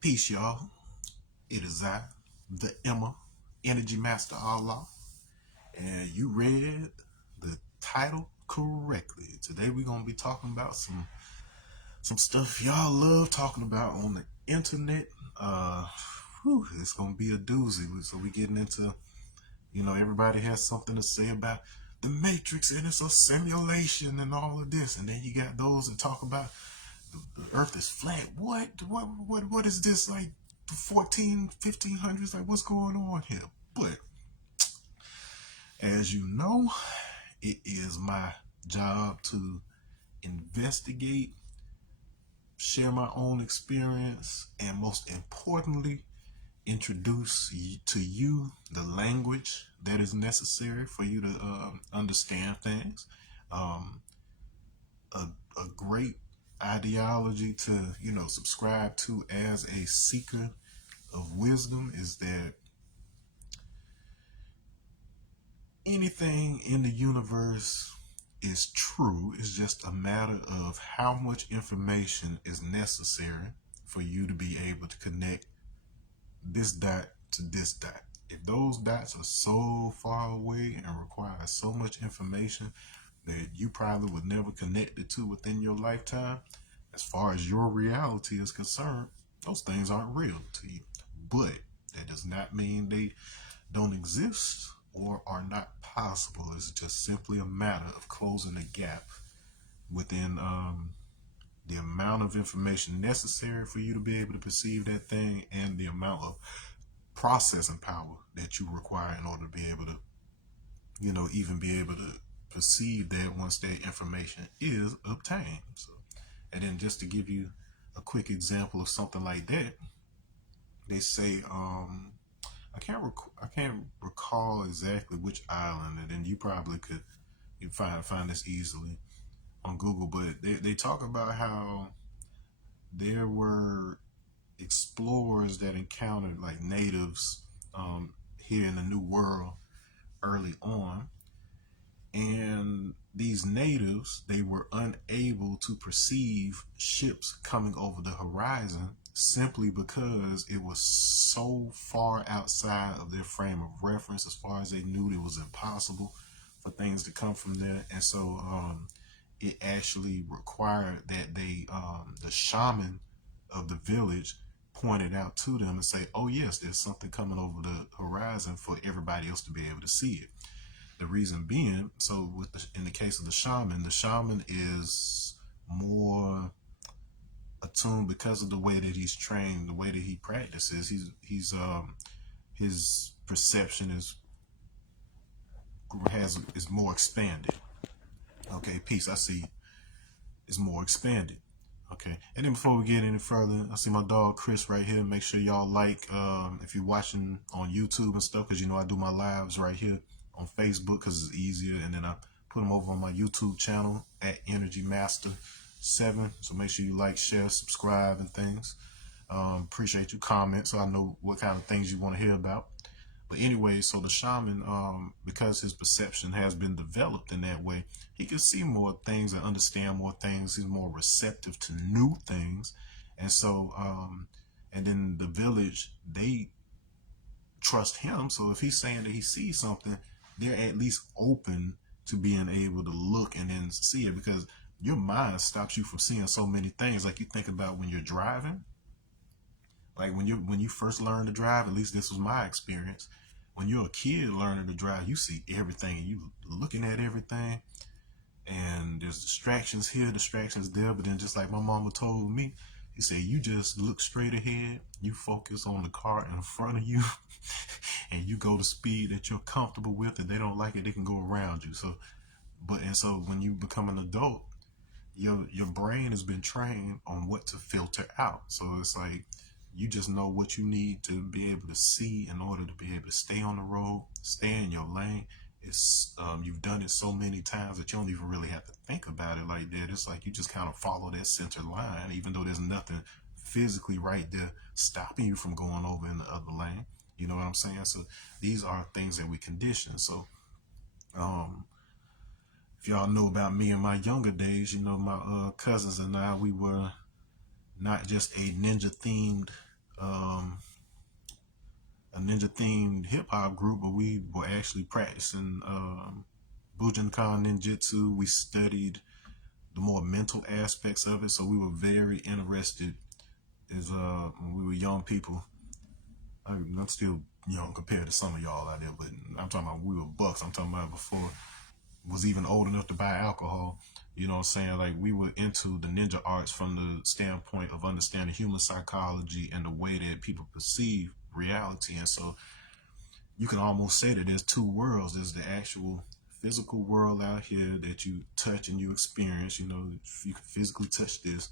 Peace, y'all. It is I, the Emma, Energy Master Allah, and you read the title correctly. Today we're gonna be talking about some stuff y'all love talking about on the internet. It's gonna be a doozy. So we getting into, everybody has something to say about the Matrix and it's a simulation and all of this, and then you got those that talk about the earth is flat. What is this, like the 1500s? Like, what's going on here? But as you know, it is my job to investigate, share my own experience, and most importantly, introduce to you the language that is necessary for you to understand things. Um, a, a great ideology to subscribe to as a seeker of wisdom is that anything in the universe is true. It's just a matter of how much information is necessary for you to be able to connect this dot to this dot. If those dots are so far away and require so much information that you probably would never connect it to within your lifetime, as far as your reality is concerned, those things aren't real to you. But that does not mean they don't exist or are not possible. It's just simply a matter of closing the gap within the amount of information necessary for you to be able to perceive that thing and the amount of processing power that you require in order to be able to, even be able to perceive that once that information is obtained. So, and then just to give you a quick example of something like that, they say, I can't recall exactly which island, and then you probably could find this easily on Google, but they talk about how there were explorers that encountered like natives here in the New World early on, and these natives, they were unable to perceive ships coming over the horizon simply because it was so far outside of their frame of reference. As far as they knew, it was impossible for things to come from there. And so it actually required that the shaman of the village pointed out to them and say, oh yes, there's something coming over the horizon, for everybody else to be able to see it. The reason being, so in the case of the shaman is more attuned because of the way that he's trained, the way that he practices. His perception is more expanded. Okay, peace. I see is more expanded. Okay, and then before we get any further, I see my dog Chris right here. Make sure y'all like if you're watching on YouTube and stuff, because I do my lives right here on Facebook because it's easier, and then I put them over on my YouTube channel at Energy Master 7. So make sure you like, share, subscribe, and things. Appreciate you comment so I know what kind of things you want to hear about. But anyway, so the shaman, because his perception has been developed in that way, he can see more things and understand more things. He's more receptive to new things. And so, and then the village, they trust him. So if he's saying that he sees something, they're at least open to being able to look and then see it, because your mind stops you from seeing so many things. Like you think about when you're driving, like when you first learn to drive, at least this was my experience. When you're a kid learning to drive, you see everything, you looking at everything, and there's distractions here, distractions there. But then, just like my mama told me, he said, you just look straight ahead, you focus on the car in front of you, and you go the speed that you're comfortable with. And they don't like it, they can go around you. So when you become an adult, your brain has been trained on what to filter out. So it's like you just know what you need to be able to see in order to be able to stay on the road, stay in your lane. It's you've done it so many times that you don't even really have to think about it like that. It's like you just kind of follow that center line, even though there's nothing physically right there stopping you from going over in the other lane. You know what I'm saying? So these are things that we condition. So if y'all know about me in my younger days, my cousins and I, we were not just a ninja themed um, a ninja themed hip hop group, but we were actually practicing Bujinkan ninjutsu. We studied the more mental aspects of it, so we were very interested. As when we were young people, I'm still young compared to some of y'all out there, but I'm talking about we were bucks. I'm talking about before was even old enough to buy alcohol. You know what I'm saying? Like, we were into the ninja arts from the standpoint of understanding human psychology and the way that people perceive reality. And so you can almost say that there's two worlds. There's the actual physical world out here that you touch and you experience. You know, you can physically touch this,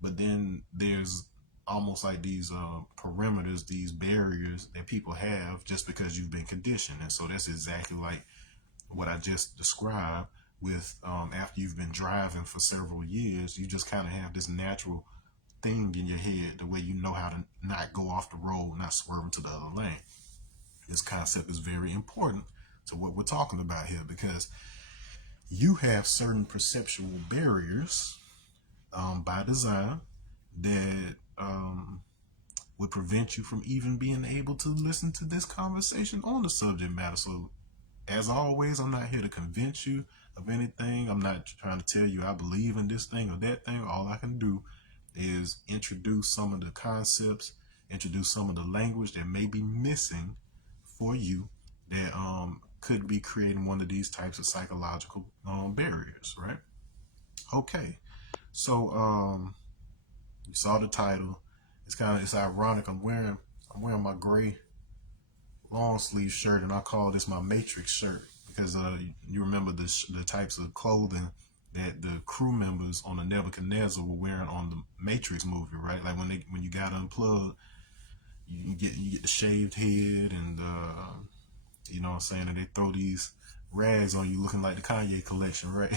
but then there's almost like these perimeters, these barriers that people have just because you've been conditioned. And so that's exactly like what I just described with after you've been driving for several years, you just kind of have this natural thing in your head, the way you know how to not go off the road, not swerve into the other lane. This concept is very important to what we're talking about here, because you have certain perceptual barriers by design that would prevent you from even being able to listen to this conversation on the subject matter. So, as always, I'm not here to convince you of anything. I'm not trying to tell you I believe in this thing or that thing. All I can do is introduce some of the concepts, introduce some of the language that may be missing for you that could be creating one of these types of psychological barriers, right? Okay, so you saw the title. It's ironic. I'm wearing my gray long sleeve shirt, and I call this my Matrix shirt because you remember the types of clothing that the crew members on the Nebuchadnezzar were wearing on the Matrix movie, right? Like when you got unplugged, you get the shaved head, and you know what I'm saying, and they throw these rags on you looking like the Kanye collection, right?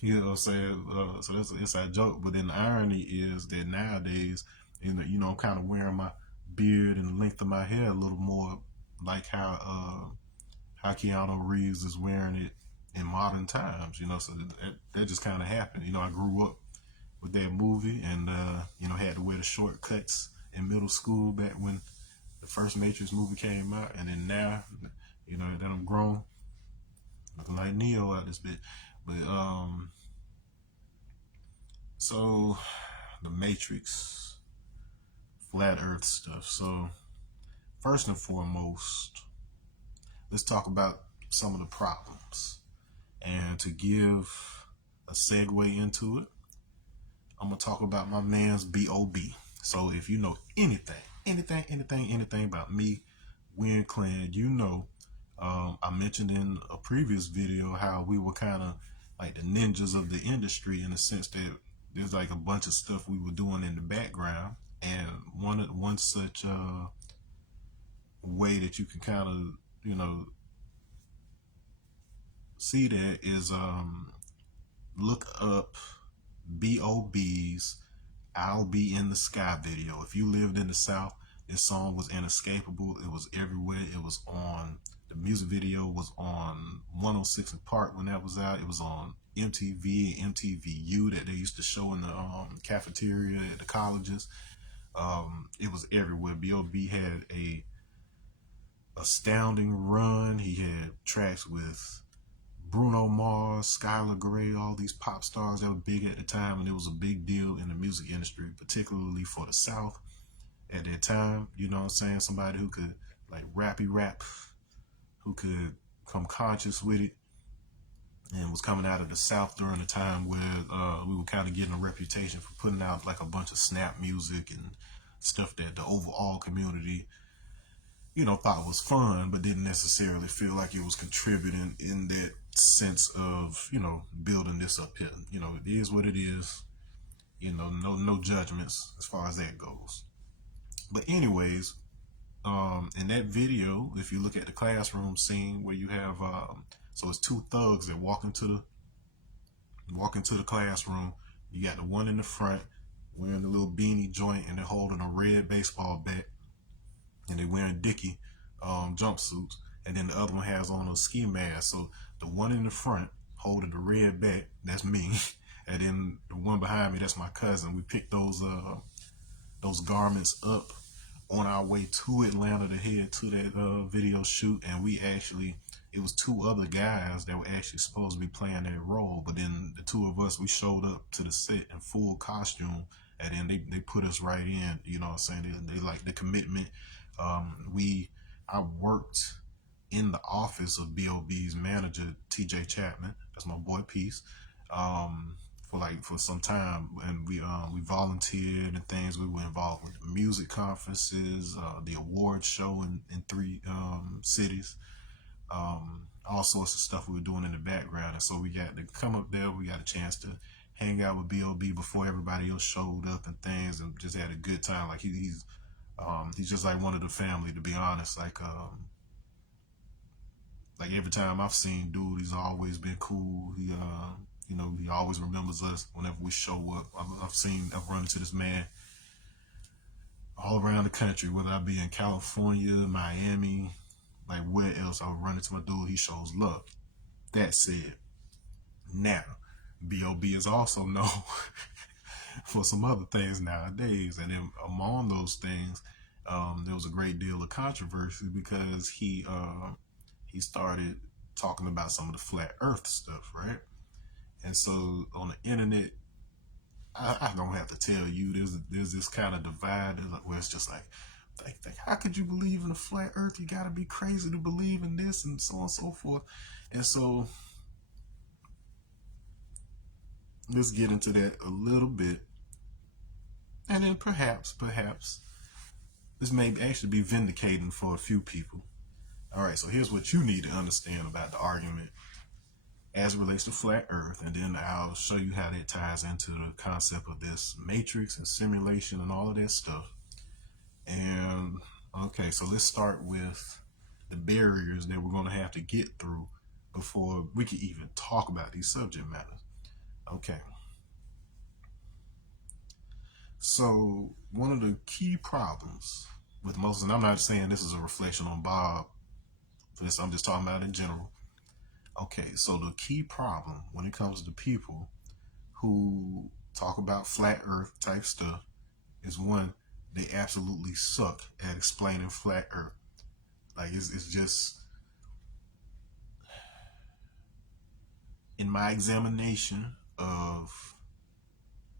You know what I'm saying? So that's an inside joke. But then the irony is that nowadays, I'm kind of wearing my beard and the length of my hair a little more like how Keanu Reeves is wearing it in modern times. So that just kind of happened. I grew up with that movie, and had to wear the shortcuts in middle school back when the first Matrix movie came out, and then now, that I'm grown, looking like Neo out this bit. But so the Matrix, flat Earth stuff. So first and foremost, let's talk about some of the problems. And to give a segue into it, I'm gonna talk about my man's BOB. So if you know anything about me, Win Clan, I mentioned in a previous video how we were kind of like the ninjas of the industry, in the sense that there's like a bunch of stuff we were doing in the background. And one such way that you can kind of see that is look up BOB's "I'll Be in the Sky" video. If you lived in the South, this song was inescapable. It was everywhere. It was on, the music video was on 106 in Park when that was out. It was on MTV, MTVU, that they used to show in the cafeteria at the colleges. It was everywhere. B.O.B. had a astounding run. He had tracks with Bruno Mars, Skylar Grey, all these pop stars that were big at the time, and it was a big deal in the music industry, particularly for the South at that time. You know what I'm saying? Somebody who could like rap, who could come conscious with it, and was coming out of the South during a time where we were kind of getting a reputation for putting out like a bunch of snap music and stuff that the overall community thought was fun, but didn't necessarily feel like it was contributing in that sense of, building this up here. It is what it is. No judgments as far as that goes. But anyways, in that video, if you look at the classroom scene where you have, so it's two thugs that walk into the classroom. You got the one in the front wearing the little beanie joint, and they're holding a red baseball bat, and they're wearing Dickie jumpsuits, and then the other one has on a ski mask. So the one in the front holding the red bat, that's me, and then the one behind me, that's my cousin. We picked those those garments up on our way to Atlanta to head to that video shoot, and it was two other guys that were actually supposed to be playing that role, but then the two of us, we showed up to the set in full costume, and then they put us right in. You know what I'm saying? They like the commitment. I worked in the office of BOB's manager, TJ Chapman. That's my boy Peace. For some time, and we volunteered and things. We were involved with the music conferences, the award show in three cities, all sorts of stuff we were doing in the background. And so we got to come up there. We got a chance to hang out with BOB before everybody else showed up and things, and just had a good time. Like he's just like one of the family, to be honest. Like every time I've seen dude, he's always been cool. He always remembers us whenever we show up. I've run into this man all around the country, whether I be in California, Miami, like where else I would run into my dude. He shows love. That said, now B.O.B. is also known for some other things nowadays, and then among those things, there was a great deal of controversy because he started talking about some of the flat Earth stuff, right? And so on the internet, I don't have to tell you, there's this kind of divide where it's just like how could you believe in a flat Earth? You got to be crazy to believe in this, and so on and so forth. And so let's get into that a little bit, and then perhaps this may actually be vindicating for a few people. All right, so here's what you need to understand about the argument as it relates to flat Earth, and then I'll show you how that ties into the concept of this matrix and simulation and all of that stuff. And okay, so let's start with the barriers that we're going to have to get through before we can even talk about these subject matters. Okay. So one of the key problems with most, and I'm not saying this is a reflection on Bob, I'm just talking about in general. Okay, so the key problem when it comes to people who talk about flat Earth type stuff is, one, they absolutely suck at explaining flat Earth. Like it's just, in my examination of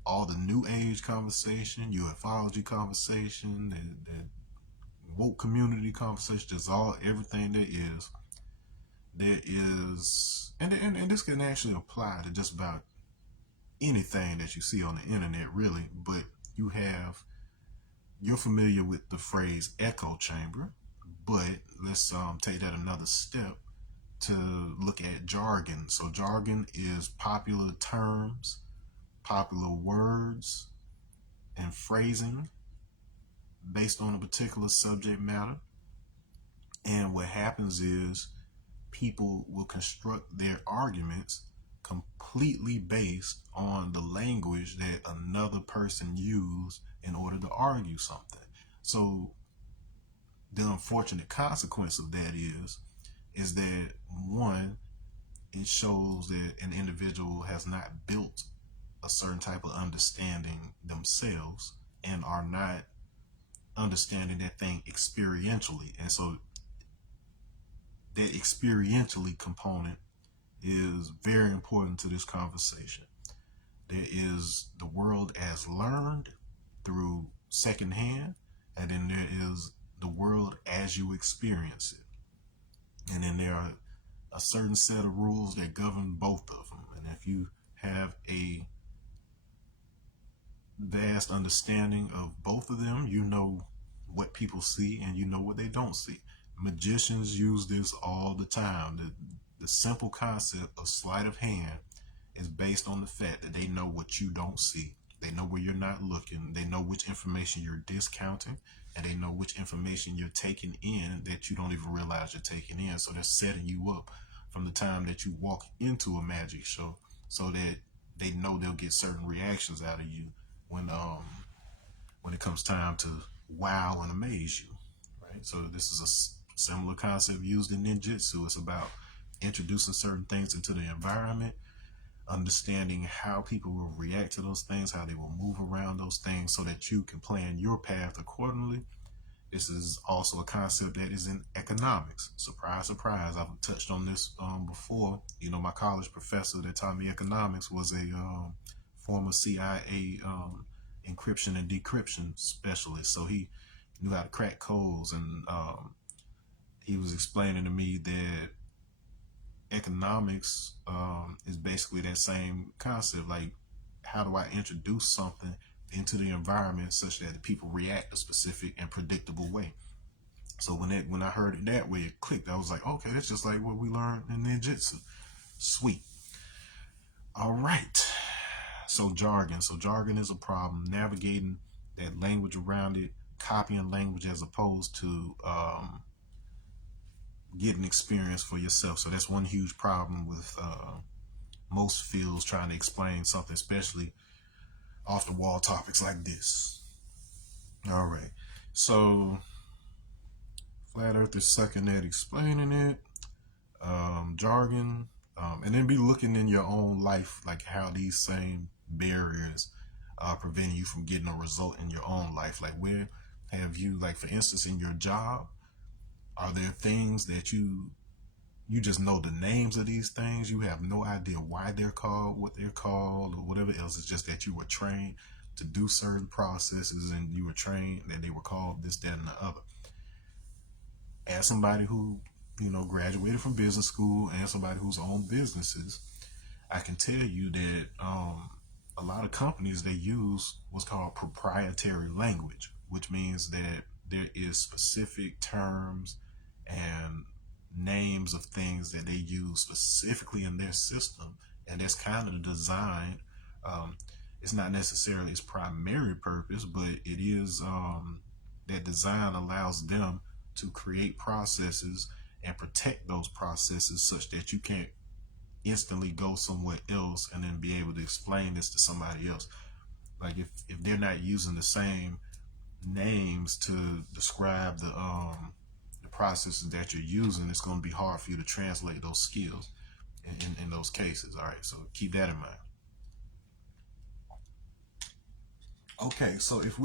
all the new age conversation, ufology conversation, and woke community conversation, just everything there is, and this can actually apply to just about anything that you see on the internet, really. But you're familiar with the phrase echo chamber, but let's take that another step to look at jargon. So jargon is popular terms, popular words, and phrasing based on a particular subject matter. And what happens is people will construct their arguments completely based on the language that another person used in order to argue something. So the unfortunate consequence of that is that, one, it shows that an individual has not built a certain type of understanding themselves and are not understanding that thing experientially. And so that experientially component is very important to this conversation. There is the world as learned through secondhand, and then there is the world as you experience it. And then there are a certain set of rules that govern both of them. And if you have a vast understanding of both of them, you know what people see and you know what they don't see. Magicians use this all the time. The simple concept of sleight of hand is based on the fact that they know what you don't see. They know where you're not looking. They know which information you're discounting, and they know which information you're taking in that you don't even realize you're taking in. So they're setting you up from the time that you walk into a magic show, so that they know they'll get certain reactions out of you when it comes time to wow and amaze you. Right? So this is a similar concept used in ninjutsu. It's about introducing certain things into the environment understanding how people will react to those things, how they will move around those things so that you can plan your path accordingly. This is also a concept that is in economics. Surprise, surprise. I've touched on this before. You know, my college professor that taught me economics was a former CIA encryption and decryption specialist. So he knew how to crack codes, and he was explaining to me that economics is basically that same concept. Like, how do I introduce something into the environment such that the people react a specific and predictable way? So when I heard it that way, it clicked. I was like, okay, that's just like what we learned in ninjutsu. Sweet. All right. So jargon. So jargon is a problem. Navigating that language around it, copying language as opposed to getting experience for yourself. So that's one huge problem with most fields trying to explain something, especially off the wall topics like this. All right. So flat earth is sucking at explaining it. Jargon, and then be looking in your own life, like how these same barriers are preventing you from getting a result in your own life. Like, where have you, like, for instance, in your job, are there things that you just know the names of these things? You have no idea why they're called what they're called or whatever else. It's just that you were trained to do certain processes and you were trained that they were called this, that, and the other. As somebody who, you know, graduated from business school and somebody who's owned businesses, I can tell you that a lot of companies, they use what's called proprietary language, which means that there is specific terms and names of things that they use specifically in their system, and that's kind of the design. It's not necessarily its primary purpose, but it is that design allows them to create processes and protect those processes such that you can't instantly go somewhere else and then be able to explain this to somebody else. Like, if they're not using the same names to describe the processes that you're using, it's going to be hard for you to translate those skills in those cases. All right, so keep that in mind. Okay, so if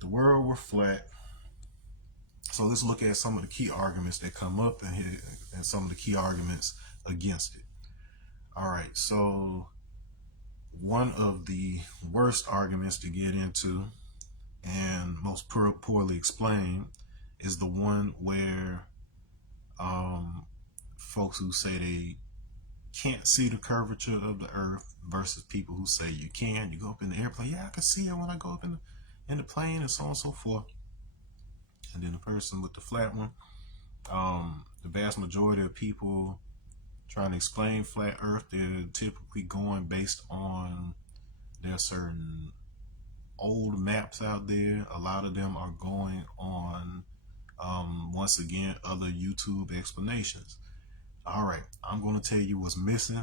the world were flat, so let's look at some of the key arguments that come up and some of the key arguments against it. All right, so one of the worst arguments to get into and most poorly explained is the one where folks who say they can't see the curvature of the earth versus people who say you can. You go up in the airplane, yeah, I can see it when I go up in the plane, and so on and so forth. And then the person with the flat one, the vast majority of people trying to explain flat earth, they're typically going based on their certain old maps out there. A lot of them are going on once again other YouTube explanations. All right, I'm going to tell you what's missing.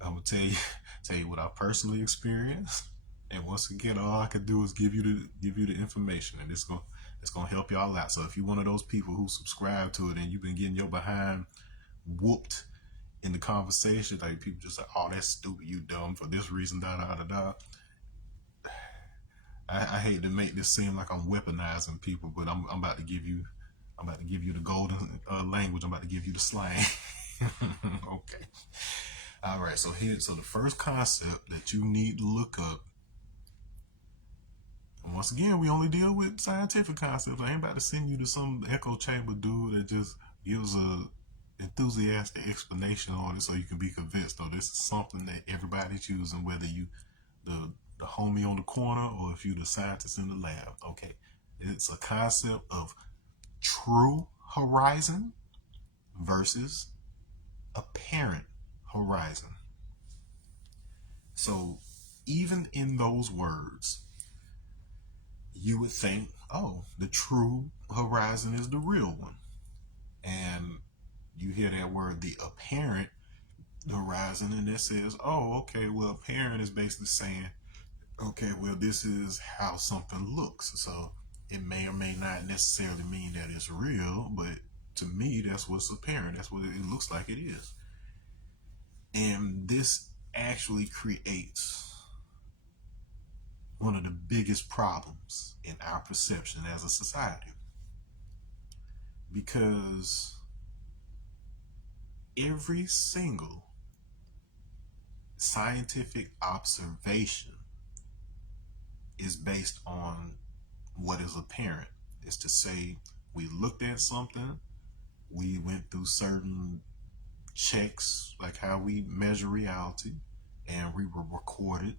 I'm going to tell you what I personally experienced, and once again, all I could do is give you the information, and it's going to help y'all out. So if you're one of those people who subscribe to it and you've been getting your behind whooped in the conversation, like people just like, oh, that's stupid, you dumb for this reason, da da da da. I hate to make this seem like I'm weaponizing people, but I'm about to give you the golden language. I'm about to give you the slang. Okay. All right. So the first concept that you need to look up. And once again, we only deal with scientific concepts. I ain't about to send you to some echo chamber dude that just gives a enthusiastic explanation on it so you can be convinced. Though this is something that everybody's using, whether you the homie on the corner or if you're the scientist in the lab. Okay, it's a concept of true horizon versus apparent horizon. So even in those words, you would think, oh, the true horizon is the real one. And you hear that word, the apparent horizon, and it says, oh, okay, well, apparent is basically saying, okay, well, this is how something looks. So it may or may not necessarily mean that it's real, but to me, that's what's apparent. That's what it looks like it is. And this actually creates one of the biggest problems in our perception as a society, because every single scientific observation is based on what is apparent. Is to say, we looked at something, we went through certain checks, like how we measure reality, and we were recorded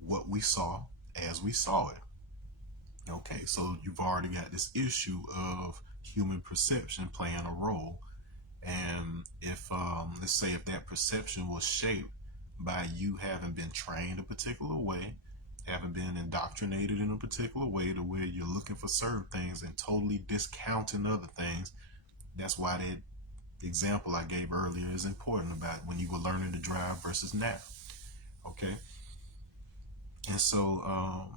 what we saw as we saw it. Okay, so you've already got this issue of human perception playing a role. And if, let's say, if that perception was shaped by you having been trained a particular way, having been indoctrinated in a particular way to where you're looking for certain things and totally discounting other things, that's why that example I gave earlier is important about when you were learning to drive versus now. Okay, and so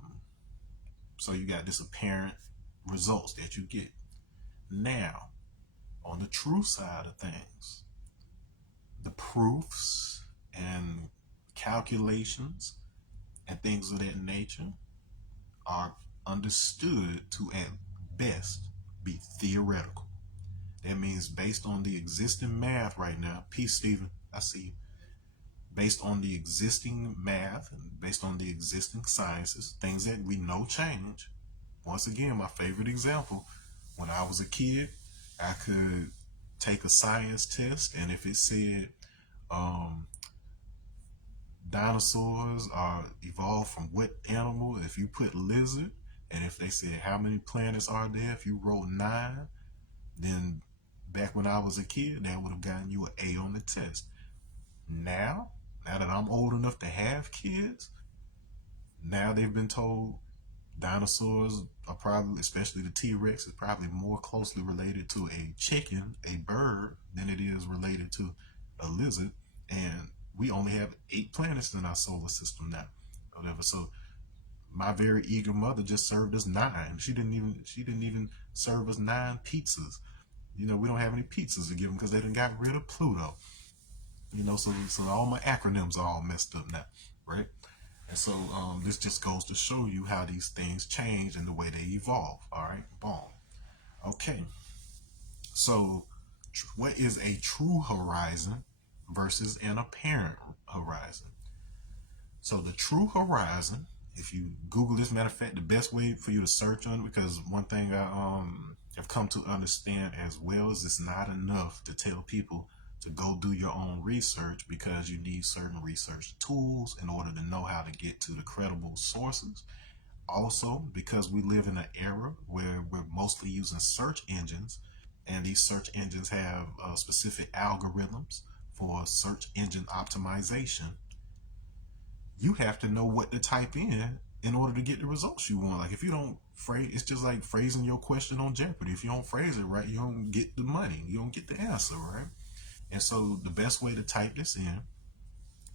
you got this apparent results that you get. Now, on the true side of things, the proofs and calculations and things of that nature are understood to at best be theoretical. That means based on the existing math right now. Peace, Stephen. I see you. Based on the existing math and based on the existing sciences, things that we know change. Once again, my favorite example, when I was a kid, I could take a science test, and if it said um, dinosaurs are evolved from what animal, if you put lizard, and if they said how many planets are there, if you wrote 9, then back when I was a kid, that would have gotten you an A on the test. Now that I'm old enough to have kids, now they've been told dinosaurs are probably, especially the T-Rex, is probably more closely related to a chicken, a bird, than it is related to a lizard. And we only have 8 planets in our solar system now, whatever. So my very eager mother just served us 9. She didn't even serve us 9 pizzas. We don't have any pizzas to give them because they done got rid of Pluto. So all my acronyms are all messed up now, right? And so this just goes to show you how these things change and the way they evolve. All right, boom. Okay, so what is a true horizon versus an apparent horizon? So the true horizon, if you Google this, matter of fact, the best way for you to search on it, because one thing I have come to understand as well is it's not enough to tell people to go do your own research, because you need certain research tools in order to know how to get to the credible sources. Also, because we live in an era where we're mostly using search engines, and these search engines have specific algorithms for search engine optimization, you have to know what to type in order to get the results you want. Like if you don't phrase, it's just like phrasing your question on Jeopardy. If you don't phrase it right, you don't get the money. You don't get the answer, right? And so the best way to type this in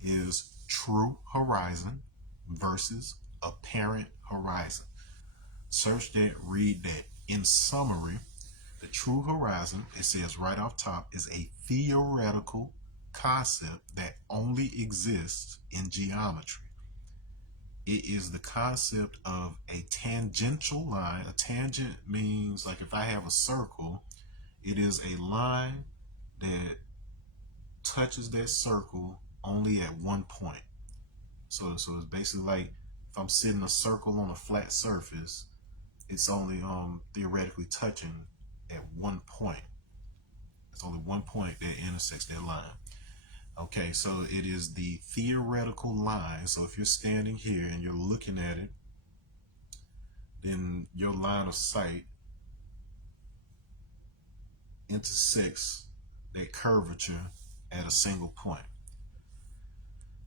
is true horizon versus apparent horizon. Search that, read that. In summary, the true horizon, it says right off top, is a theoretical concept that only exists in geometry. It is the concept of a tangential line. A tangent means, like, if I have a circle, it is a line that touches that circle only at one point. So it's basically like if I'm sitting a circle on a flat surface, it's only theoretically touching at one point. It's only one point that intersects that line. Okay, so it is the theoretical line. So if you're standing here and you're looking at it, then your line of sight intersects that curvature at a single point.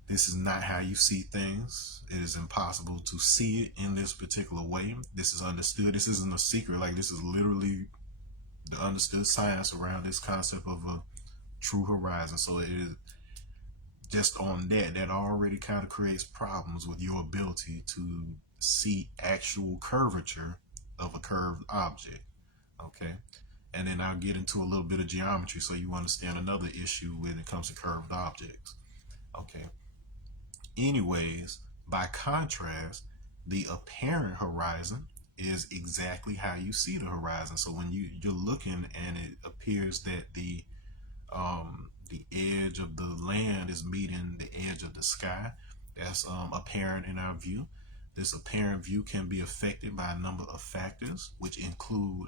This is not how you see things. It is impossible to see it in this particular way. This is understood. This isn't a secret. Like, this is literally the understood science around this concept of a true horizon. So it is just on that already kind of creates problems with your ability to see actual curvature of a curved object. Okay. And then I'll get into a little bit of geometry so you understand another issue when it comes to curved objects. Okay. Anyways, by contrast, the apparent horizon is exactly how you see the horizon. So when you're looking and it appears that the edge of the land is meeting the edge of the sky, that's apparent in our view. This apparent view can be affected by a number of factors, which include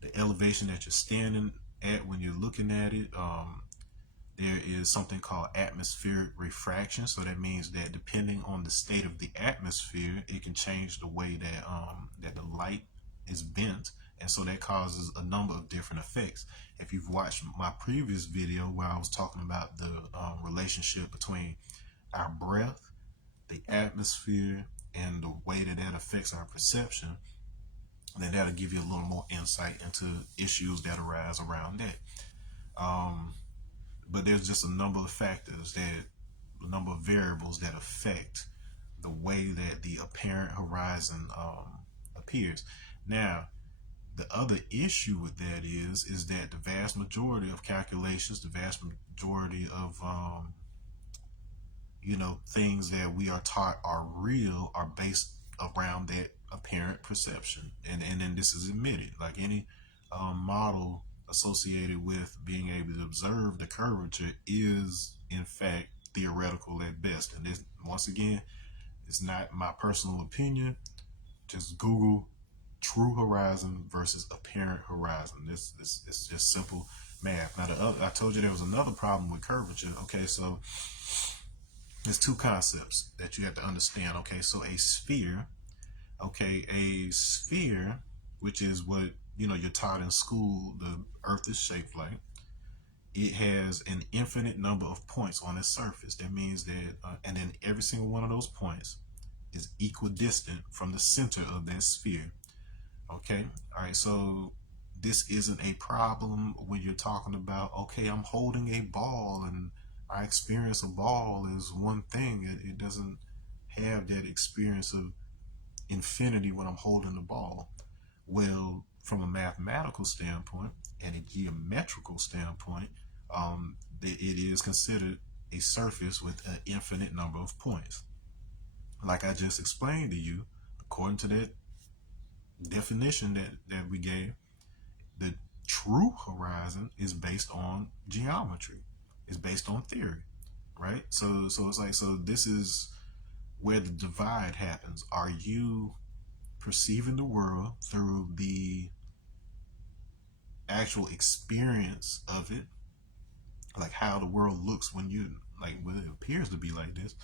the elevation that you're standing at when you're looking at it. There is something called atmospheric refraction. So that means that depending on the state of the atmosphere, it can change the way that the light is bent, and so that causes a number of different effects. If you've watched my previous video where I was talking about the relationship between our breath, the atmosphere, and the way that that affects our perception, then that'll give you a little more insight into issues that arise around that. Um, but there's just a number of factors a number of variables that affect the way that the apparent horizon appears. Now, the other issue with that is that the vast majority of calculations, the vast majority of things that we are taught are real are based around that apparent perception, and then this is admitted. Like any model associated with being able to observe the curvature is in fact theoretical at best. And this, once again, it's not my personal opinion. Just Google true horizon versus apparent horizon. This it's just simple math. Now I told you there was another problem with curvature. Okay, so there's two concepts that you have to understand. Okay, so a sphere, which is what you're taught in school, the Earth is shaped like. It has an infinite number of points on its surface. That means that, and then every single one of those points is equidistant from the center of that sphere. Okay, all right. So this isn't a problem when you're talking about, okay, I'm holding a ball and I experience a ball is one thing. It doesn't have that experience of infinity when I'm holding the ball. Well, from a mathematical standpoint and a geometrical standpoint, it is considered a surface with an infinite number of points. Like I just explained to you, according to that definition that we gave, the true horizon is based on geometry. It's based on theory, right? So it's like, so this is where the divide happens. Are you perceiving the world through the actual experience of it, like how the world looks when it appears to be like this,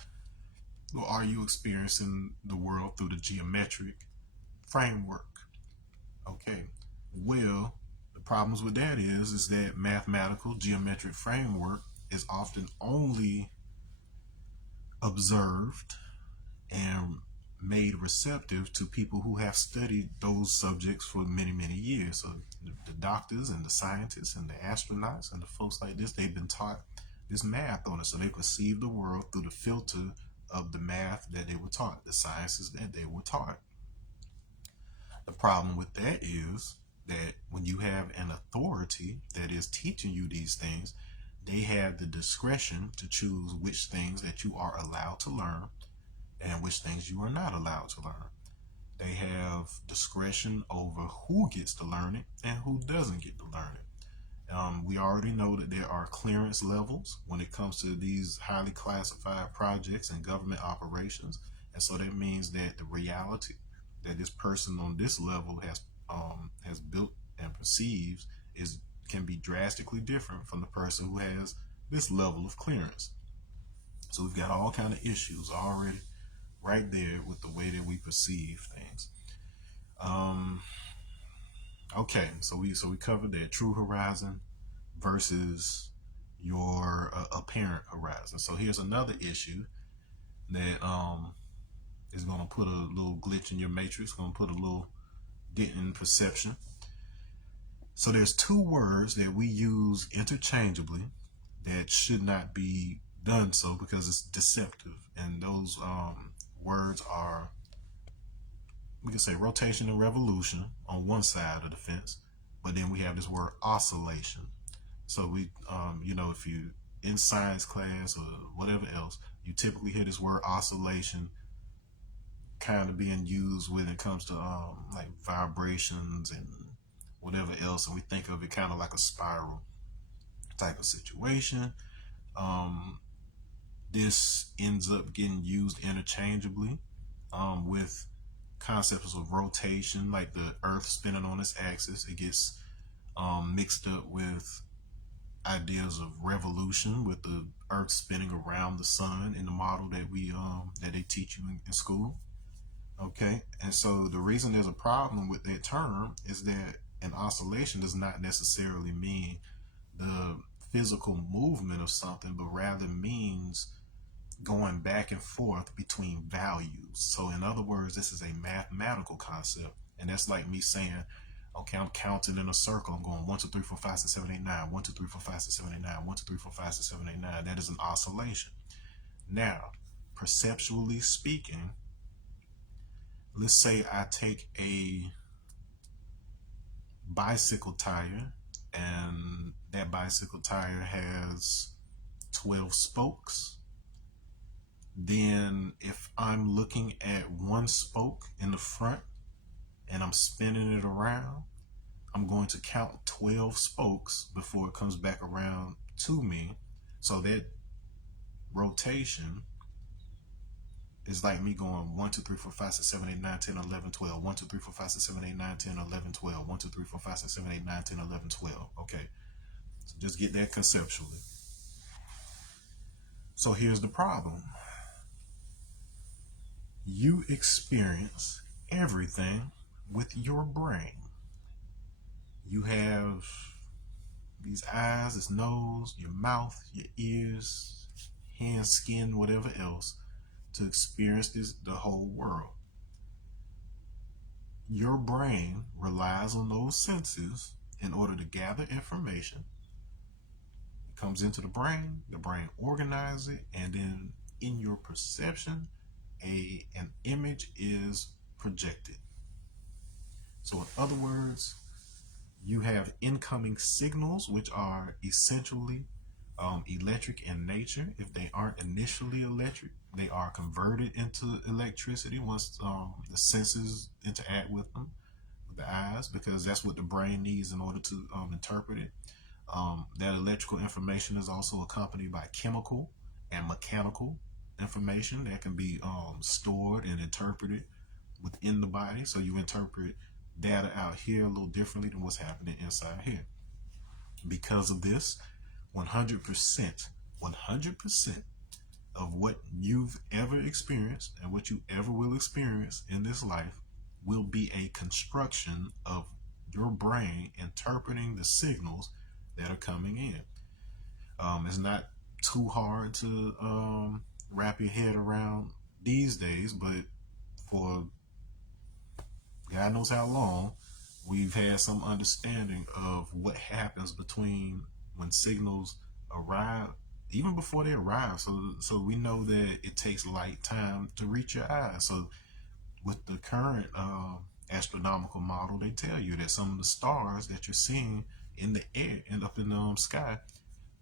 or are you experiencing the world through the geometric framework? Okay, well, the problems with that is that mathematical geometric framework is often only observed and made receptive to people who have studied those subjects for many, many years. So the doctors and the scientists and the astronauts and the folks like this, they've been taught this math on it. So they perceive the world through the filter of the math that they were taught, the sciences that they were taught. The problem with that is that when you have an authority that is teaching you these things, they have the discretion to choose which things that you are allowed to learn and which things you are not allowed to learn. They have discretion over who gets to learn it and who doesn't get to learn it. We already know that there are clearance levels when it comes to these highly classified projects and government operations. And so that means that the reality that this person on this level has built and perceives can be drastically different from the person who has this level of clearance. So we've got all kind of issues already right there with the way that we perceive things. Okay, so we covered that true horizon versus your apparent horizon. So here's another issue that is going to put a little glitch in your matrix, going to put a little dent in perception. So there's two words that we use interchangeably that should not be done so because it's deceptive, and those words are, we can say, rotation and revolution on one side of the fence, but then we have this word oscillation. So we, in science class or whatever else, you typically hear this word oscillation kind of being used when it comes to like vibrations and whatever else, and we think of it kind of like a spiral type of situation. Um, this ends up getting used interchangeably with concepts of rotation, like the Earth spinning on its axis. It gets mixed up with ideas of revolution, with the Earth spinning around the sun in the model that we that they teach you in school. Okay, and so the reason there's a problem with that term is that an oscillation does not necessarily mean the physical movement of something, but rather means going back and forth between values. So in other words, this is a mathematical concept. And that's like me saying, okay, I'm counting in a circle. I'm going 1, 2, 3, 4, 5, 6, 7, 8, 9. 1, 2, 3, 4, 5, 6, 7, 8, 9. 1, 2, 3, 4, 5, 6, 7, 8, 9. That is an oscillation. Now, perceptually speaking, let's say I take a bicycle tire, and that bicycle tire has 12 spokes. Then if I'm looking at one spoke in the front and I'm spinning it around, I'm going to count 12 spokes before it comes back around to me. So that rotation is like me going 1, 2, 3, 4, 5, 6, 7, 8, 9, 10, 11, 12. 1, 2, 3, 4, 5, 6, 7, 8, 9, 10, 11, 12. 1, 2, 3, 4, 5, 6, 7, 8, 9, 10, 11, 12. Okay. So just get that conceptually. So here's the problem. You experience everything with your brain. You have these eyes, this nose, your mouth, your ears, hands, skin, whatever else, to experience the whole world. Your brain relies on those senses in order to gather information. It comes into the brain organizes it, and then in your perception, an image is projected. So in other words, you have incoming signals, which are essentially electric in nature. If they aren't initially electric, they are converted into electricity once the senses interact with them, with the eyes, because that's what the brain needs in order to interpret it. That electrical information is also accompanied by chemical and mechanical information that can be stored and interpreted within the body. So you interpret data out here a little differently than what's happening inside here. Because of this, 100% of what you've ever experienced and what you ever will experience in this life will be a construction of your brain interpreting the signals that are coming in. It's not too hard to wrap your head around these days, but for God knows how long, we've had some understanding of what happens between when signals arrive, even before they arrive. So we know that it takes light time to reach your eyes. So with the current astronomical model, they tell you that some of the stars that you're seeing in the air and up in the sky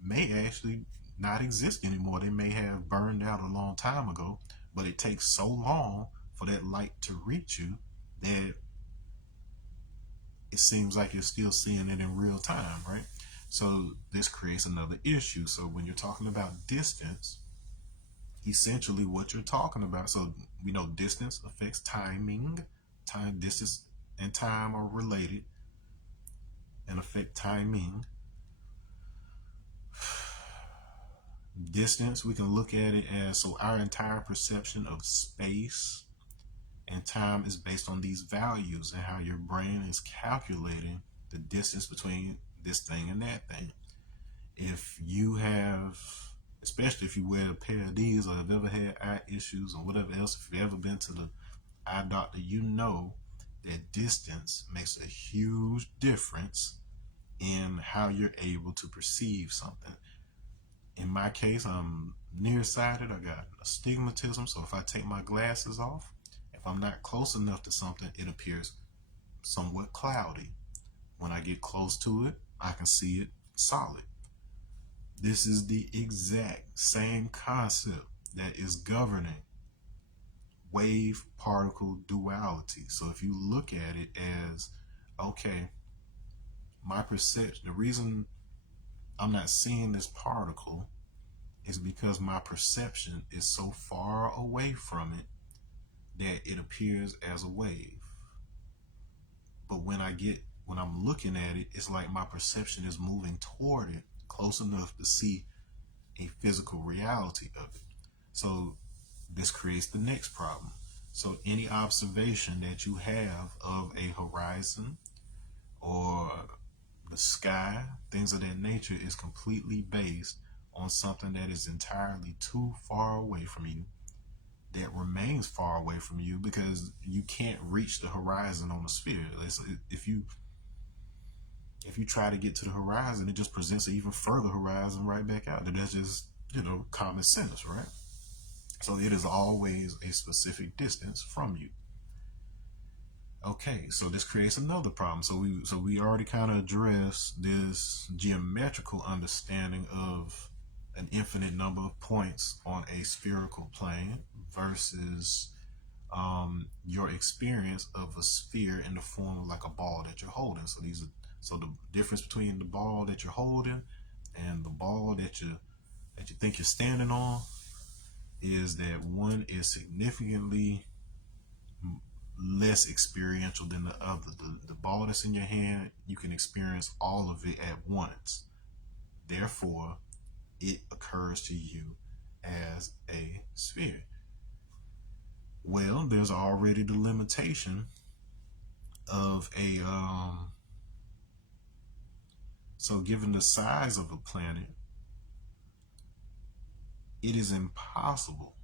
may actually not exist anymore. They may have burned out a long time ago, but it takes so long for that light to reach you that it seems like you're still seeing it in real time, right? So this creates another issue. So when you're talking about distance, essentially what you're talking about, so we know distance affects timing. Time, distance, and time are related and affect timing. Distance, we can look at it as, so our entire perception of space and time is based on these values and how your brain is calculating the distance between this thing and that thing. If you have, especially if you wear a pair of these or have ever had eye issues or whatever else, if you've ever been to the eye doctor, you know that distance makes a huge difference in how you're able to perceive something. In my case, I'm nearsighted. I got astigmatism, so if I take my glasses off, if I'm not close enough to something, it appears somewhat cloudy. When I get close to it, I can see it solid. This is the exact same concept that is governing wave particle duality. So if you look at it as, okay, my perception, the reason I'm not seeing this particle is because my perception is so far away from it that it appears as a wave. But when I'm looking at it, it's like my perception is moving toward it close enough to see a physical reality of it. So this creates the next problem. So any observation that you have of a horizon or the sky, things of that nature, is completely based on something that is entirely too far away from you, that remains far away from you because you can't reach the horizon on a sphere. If you try to get to the horizon, it just presents an even further horizon right back out. And that's just, common sense, right? So it is always a specific distance from you. Okay, so this creates another problem. So we already kind of addressed this geometrical understanding of an infinite number of points on a spherical plane versus your experience of a sphere in the form of like a ball that you're holding. So the difference between the ball that you're holding and the ball that you think you're standing on is that one is significantly less experiential than the other. The ball that's in your hand, you can experience all of it at once. Therefore, it occurs to you as a sphere. Well, there's already the limitation of a so given the size of a planet, it is impossible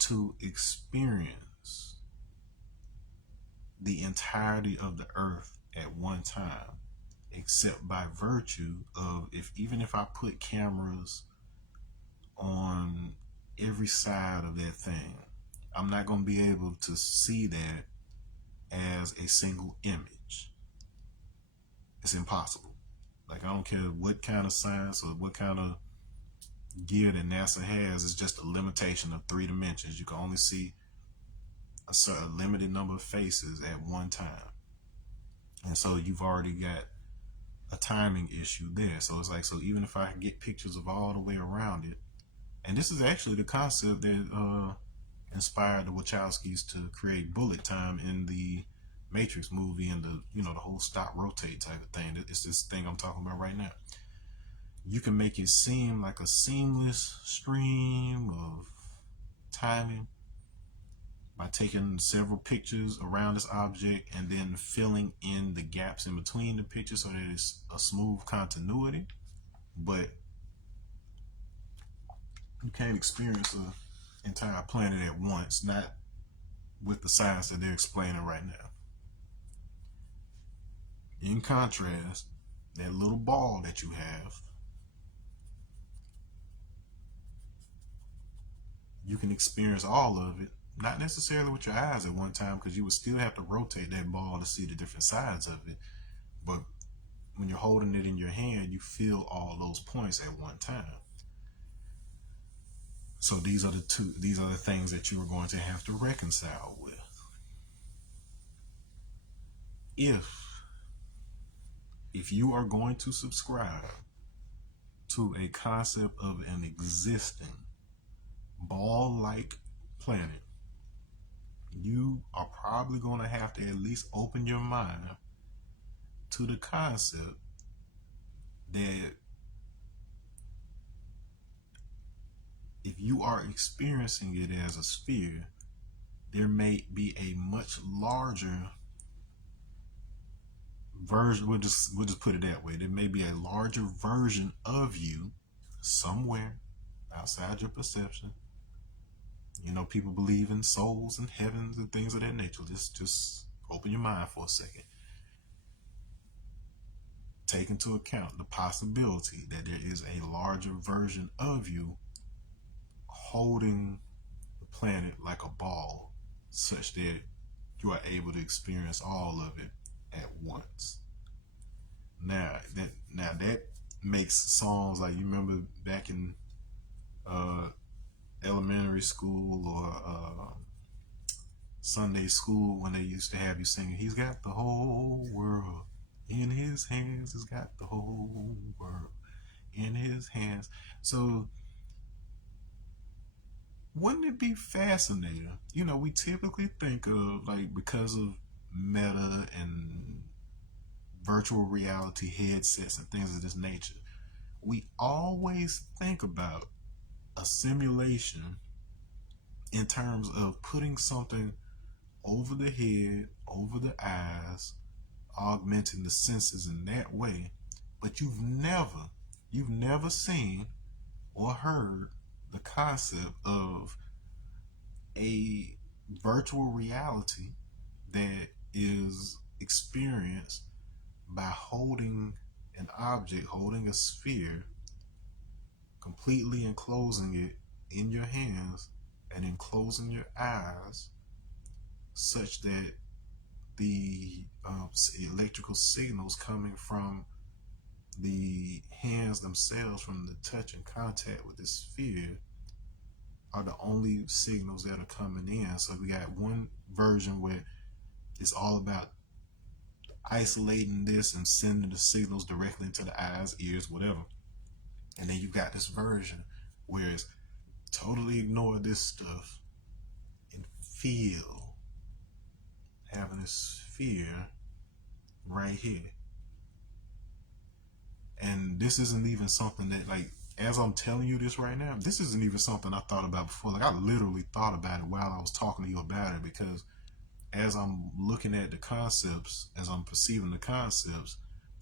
to experience the entirety of the earth at one time, except by virtue of even if I put cameras on every side of that thing, I'm not going to be able to see that as a single image. It's impossible. Like, I don't care what kind of science or what kind of gear that NASA has, it's just a limitation of 3 dimensions. You can only see a certain limited number of faces at one time. And so you've already got a timing issue there. So it's like, so even if I can get pictures of all the way around it, and this is actually the concept that inspired the Wachowskis to create bullet time in the Matrix movie and the whole stop rotate type of thing. It's this thing I'm talking about right now. You can make it seem like a seamless stream of timing by taking several pictures around this object and then filling in the gaps in between the pictures so that it's a smooth continuity. But you can't experience an entire planet at once, not with the science that they're explaining right now. In contrast, that little ball that you have, you can experience all of it, not necessarily with your eyes at one time, because you would still have to rotate that ball to see the different sides of it. But when you're holding it in your hand, you feel all those points at one time. So these are the things that you are going to have to reconcile with. If you are going to subscribe to a concept of an existing ball-like planet, you are probably going to have to at least open your mind to the concept that if you are experiencing it as a sphere, there may be a much larger version. We'll just put it that way. There may be a larger version of you somewhere outside your perception. People believe in souls and heavens and things of that nature. Just open your mind for a second. Take into account the possibility that there is a larger version of you holding the planet like a ball, such that you are able to experience all of it at once. Now that makes songs like, you remember back in uh, elementary school or Sunday school when they used to have you singing, "He's got the whole world in his hands. He's got the whole world in his hands." So wouldn't it be fascinating? You know, we typically think of, like, because of meta and virtual reality headsets and things of this nature, we always think about a simulation in terms of putting something over the head, over the eyes, augmenting the senses in that way. But you've never seen or heard the concept of a virtual reality that is experienced by holding an object, holding a sphere, completely enclosing it in your hands and enclosing your eyes, such that the electrical signals coming from the hands themselves, from the touch and contact with the sphere, are the only signals that are coming in. So we got one version where it's all about isolating this and sending the signals directly into the eyes, ears, whatever. And then you got this version where it's totally ignore this stuff and feel, having this sphere right here. And this isn't even something that, like, as I'm telling you this right now, this isn't even something I thought about before. Like, I literally thought about it while I was talking to you about it, because as I'm looking at the concepts, as I'm perceiving the concepts,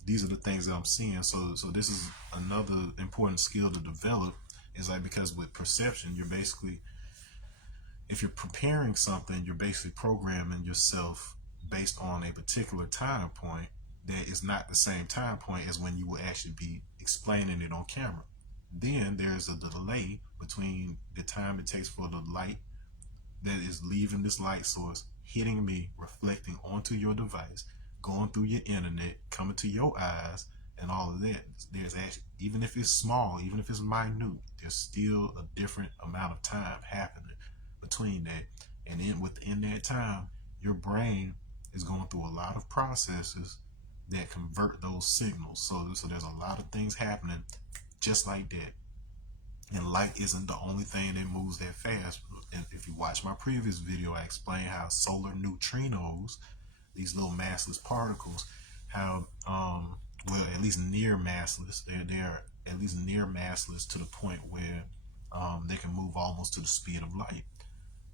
these are the things that I'm seeing. So this is another important skill to develop. Is like, because with perception, you're basically, if you're preparing something, you're basically programming yourself based on a particular time point that is not the same time point as when you will actually be explaining it on camera. Then there's a delay between the time it takes for the light that is leaving this light source, hitting me, reflecting onto your device, going through your internet, coming to your eyes, and all of that. There's actually, even if it's small, even if it's minute, there's still a different amount of time happening between that. And then within that time, your brain is going through a lot of processes that convert those signals. So there's a lot of things happening just like that. And light isn't the only thing that moves that fast. And if you watch my previous video, I explained how solar neutrinos, these little massless particles, how well, at least near massless, they're at least near massless to the point where they can move almost to the speed of light,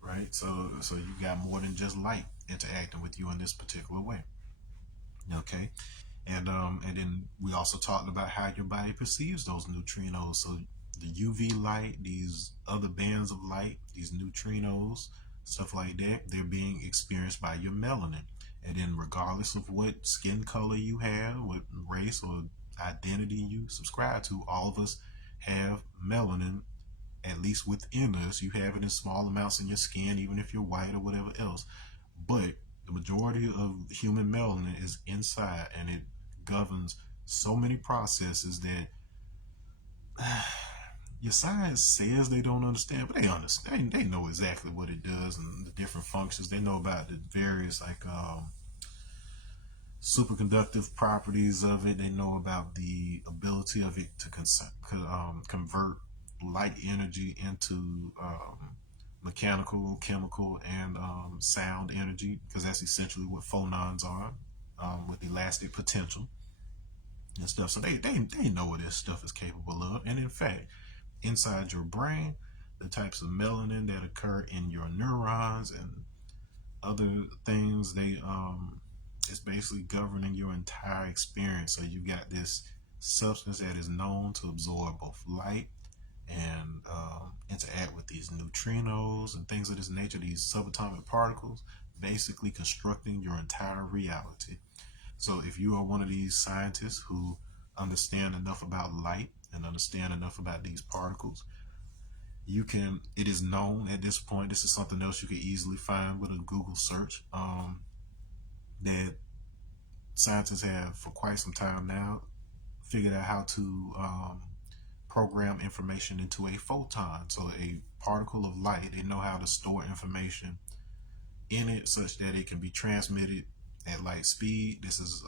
right? So you got more than just light interacting with you in this particular way. Okay. And then we also talked about how your body perceives those neutrinos. So the UV light, these other bands of light, these neutrinos, stuff like that, they're being experienced by your melanin. And then regardless of what skin color you have, what race or identity you subscribe to, all of us have melanin, at least within us. You have it in small amounts in your skin, even if you're white or whatever else. But the majority of human melanin is inside, and it governs so many processes that your science says they don't understand, but they understand. They know exactly what it does and the different functions. They know about the various, like, superconductive properties of it. They know about the ability of it to convert light energy into mechanical, chemical, and sound energy, because that's essentially what phonons are, with elastic potential and stuff. So they know what this stuff is capable of. And in fact, inside your brain, the types of melanin that occur in your neurons and other things, it's basically governing your entire experience. So you got this substance that is known to absorb both light and interact with these neutrinos and things of this nature, these subatomic particles, basically constructing your entire reality. So if you are one of these scientists who understand enough about light and understand enough about these particles, it is known at this point, this is something else you could easily find with a Google search, that scientists have for quite some time now figured out how to program information into a photon. So a particle of light, they know how to store information in it such that it can be transmitted at light speed. This is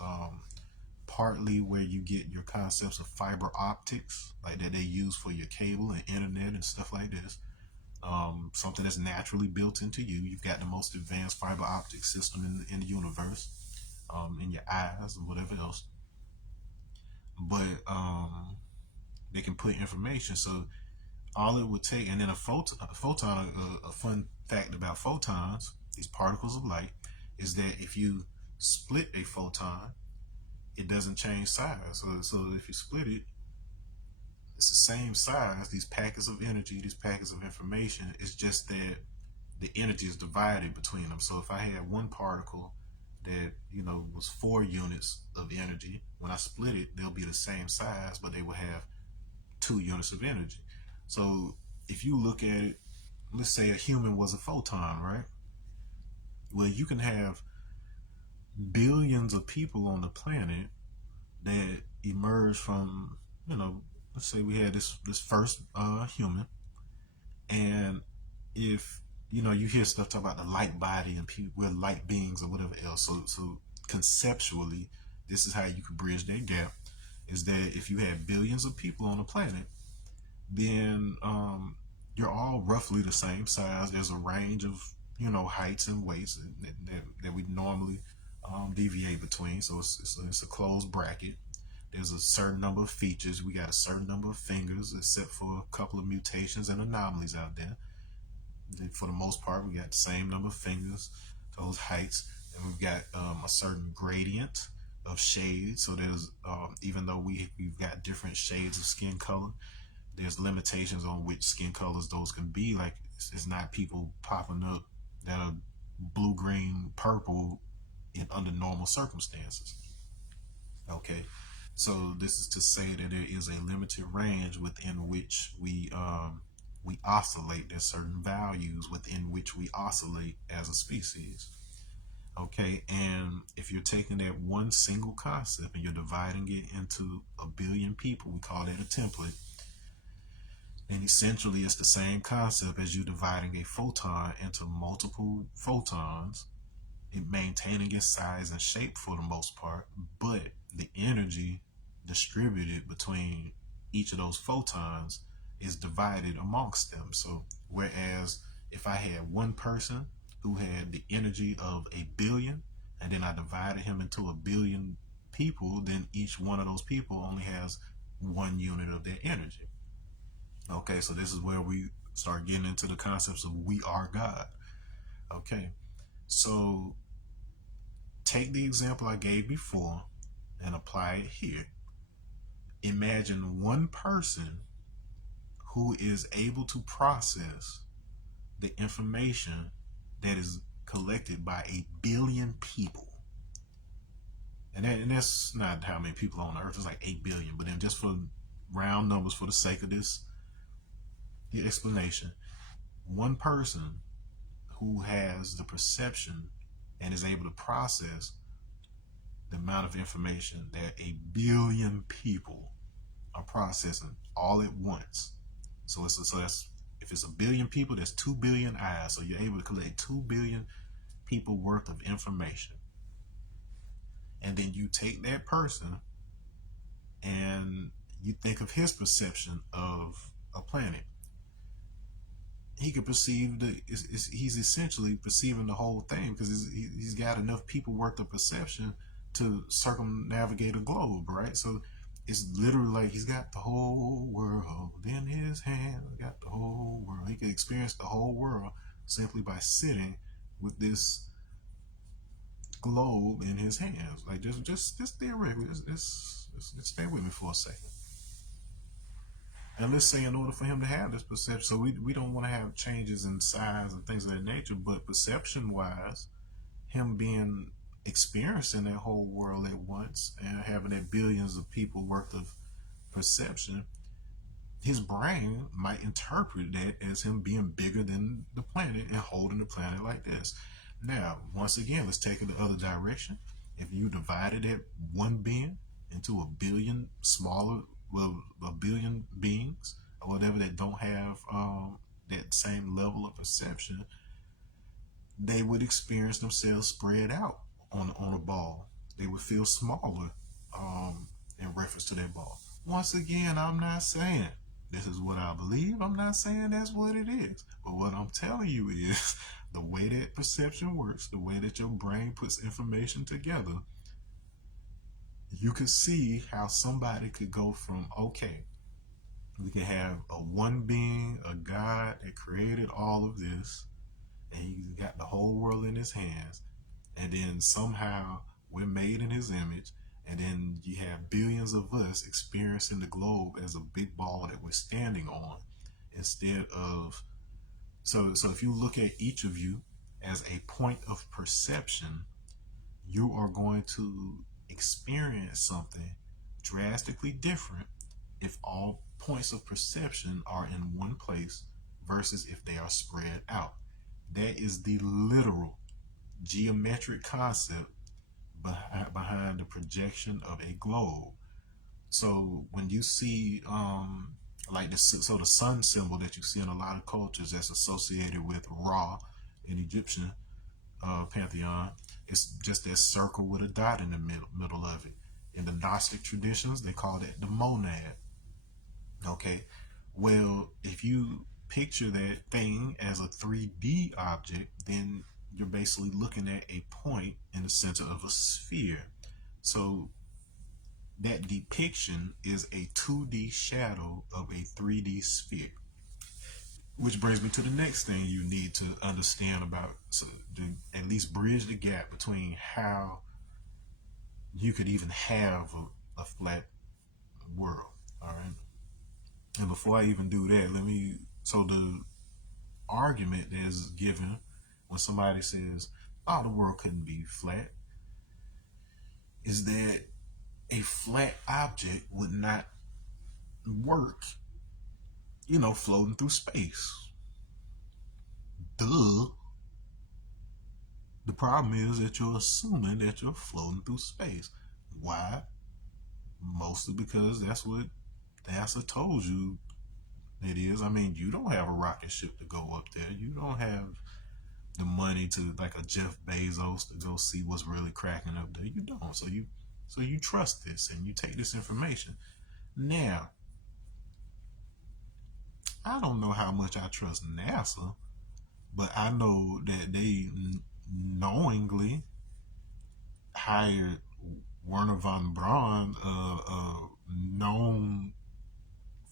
partly where you get your concepts of fiber optics, like that they use for your cable and internet and stuff like this. Something that's naturally built into you. You've got the most advanced fiber optic system in the universe, in your eyes and whatever else. But they can put information. So all it would take, and then a fun fact about photons, these particles of light, is that if you split a photon, it doesn't change size. So if you split it, it's the same size. These packets of energy, these packets of information, it's just that the energy is divided between them. So if I had one particle that was 4 units of energy, when I split it, they'll be the same size, but they will have 2 units of energy. So if you look at it, let's say a human was a photon, right? Well, you can have billions of people on the planet that emerge from, let's say we had this first human, and if you hear stuff talk about the light body and people, we're light beings or whatever else. So conceptually, this is how you could bridge that gap. Is that if you had billions of people on the planet, then you're all roughly the same size. There's a range of heights and weights that we normally deviate between. So it's a closed bracket. There's a certain number of features. We got a certain number of fingers, except for a couple of mutations and anomalies out there. For the most part, we got the same number of fingers, those heights, and we've got a certain gradient of shades. So there's even though we've got different shades of skin color, there's limitations on which skin colors those can be. Like it's not people popping up that are blue, green, purple under normal circumstances. Okay, so this is to say that there is a limited range within which we oscillate. There's certain values within which we oscillate as a species. Okay, and if you're taking that one single concept and you're dividing it into a billion people, we call that a template. And essentially, it's the same concept as you dividing a photon into multiple photons, it maintaining its size and shape for the most part, but the energy distributed between each of those photons is divided amongst them. So whereas if I had one person who had the energy of a billion, and then I divided him into a billion people, then each one of those people only has 1 unit of their energy. Okay, so this is where we start getting into the concepts of we are God. Okay, so take the example I gave before and apply it here. Imagine one person who is able to process the information that is collected by a billion people. And that's not how many people on earth. It's like 8 billion. But then just for round numbers, for the sake of the explanation, one person who has the perception and is able to process the amount of information that a billion people are processing all at once. So that's if it's a billion people, that's 2 billion eyes. So you're able to collect 2 billion people worth of information. And then you take that person and you think of his perception of a planet. He could perceive he's essentially perceiving the whole thing because he's got enough people worth of perception to circumnavigate a globe, right? So it's literally like he's got the whole world in his hand. Got the whole world. He can experience the whole world simply by sitting with this globe in his hands. Like just theoretically, just stay with me for a second. And let's say in order for him to have this perception, so we don't want to have changes in size and things of that nature, but perception wise, him being experiencing that whole world at once and having that billions of people worth of perception, his brain might interpret that as him being bigger than the planet and holding the planet like this. Now, once again, let's take it the other direction. If you divided it 1 billion, into a billion smaller, well, a billion beings or whatever that don't have that same level of perception, they would experience themselves spread out on a ball. They would feel smaller in reference to their ball. Once again, I'm not saying this is what I believe. I'm not saying that's what it is. But what I'm telling you is the way that perception works, the way that your brain puts information together, you could see how somebody could go from, okay, we can have a one being, a God that created all of this, and he got the whole world in his hands, and then somehow we're made in his image, and then you have billions of us experiencing the globe as a big ball that we're standing on, instead of, so if you look at each of you as a point of perception, you are going to experience something drastically different if all points of perception are in one place versus if they are spread out. That is the literal geometric concept behind the projection of a globe. So when you see like the sun symbol that you see in a lot of cultures that's associated with Ra in Egyptian pantheon, it's just that circle with a dot in the middle of it. In the Gnostic traditions, they call that the monad. Okay, well, if you picture that thing as a 3D object, then you're basically looking at a point in the center of a sphere. So that depiction is a 2D shadow of a 3D sphere. Which brings me to the next thing you need to understand about, so to at least bridge the gap between how you could even have a flat world. All right. And before I even do that, so the argument that is given when somebody says, oh, the world couldn't be flat, is that a flat object would not work, floating through space. Duh. The problem is that you're assuming that you're floating through space. Why? Mostly because that's what NASA told you it is. I mean, you don't have a rocket ship to go up there. You don't have the money to, like a Jeff Bezos, to go see what's really cracking up there. You don't. So you trust this and you take this information. Now, I don't know how much I trust NASA, but I know that they knowingly hired Werner von Braun, a known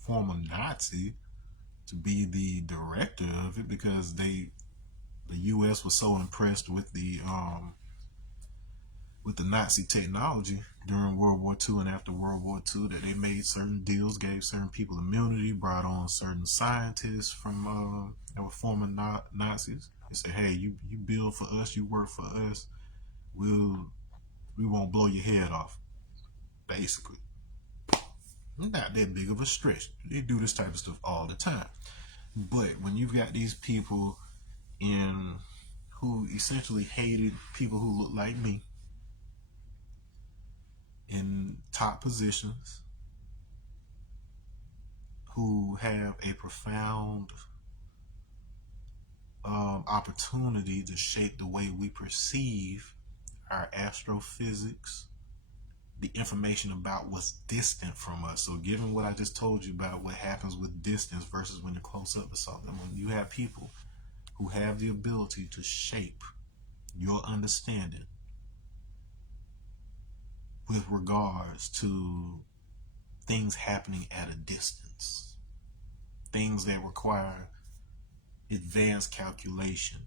former Nazi, to be the director of it, because the U.S. was so impressed with the Nazi technology during World War II and after World War II, that they made certain deals, gave certain people immunity, brought on certain scientists from that were former Nazis. They said, hey, you build for us, you work for us, we won't blow your head off, basically. Not that big of a stretch. They do this type of stuff all the time. But when you've got these people who essentially hated people who look like me in top positions, who have a profound opportunity to shape the way we perceive our astrophysics, the information about what's distant from us. So given what I just told you about what happens with distance versus when you're close up to something, when you have people who have the ability to shape your understanding with regards to things happening at a distance, things that require advanced calculation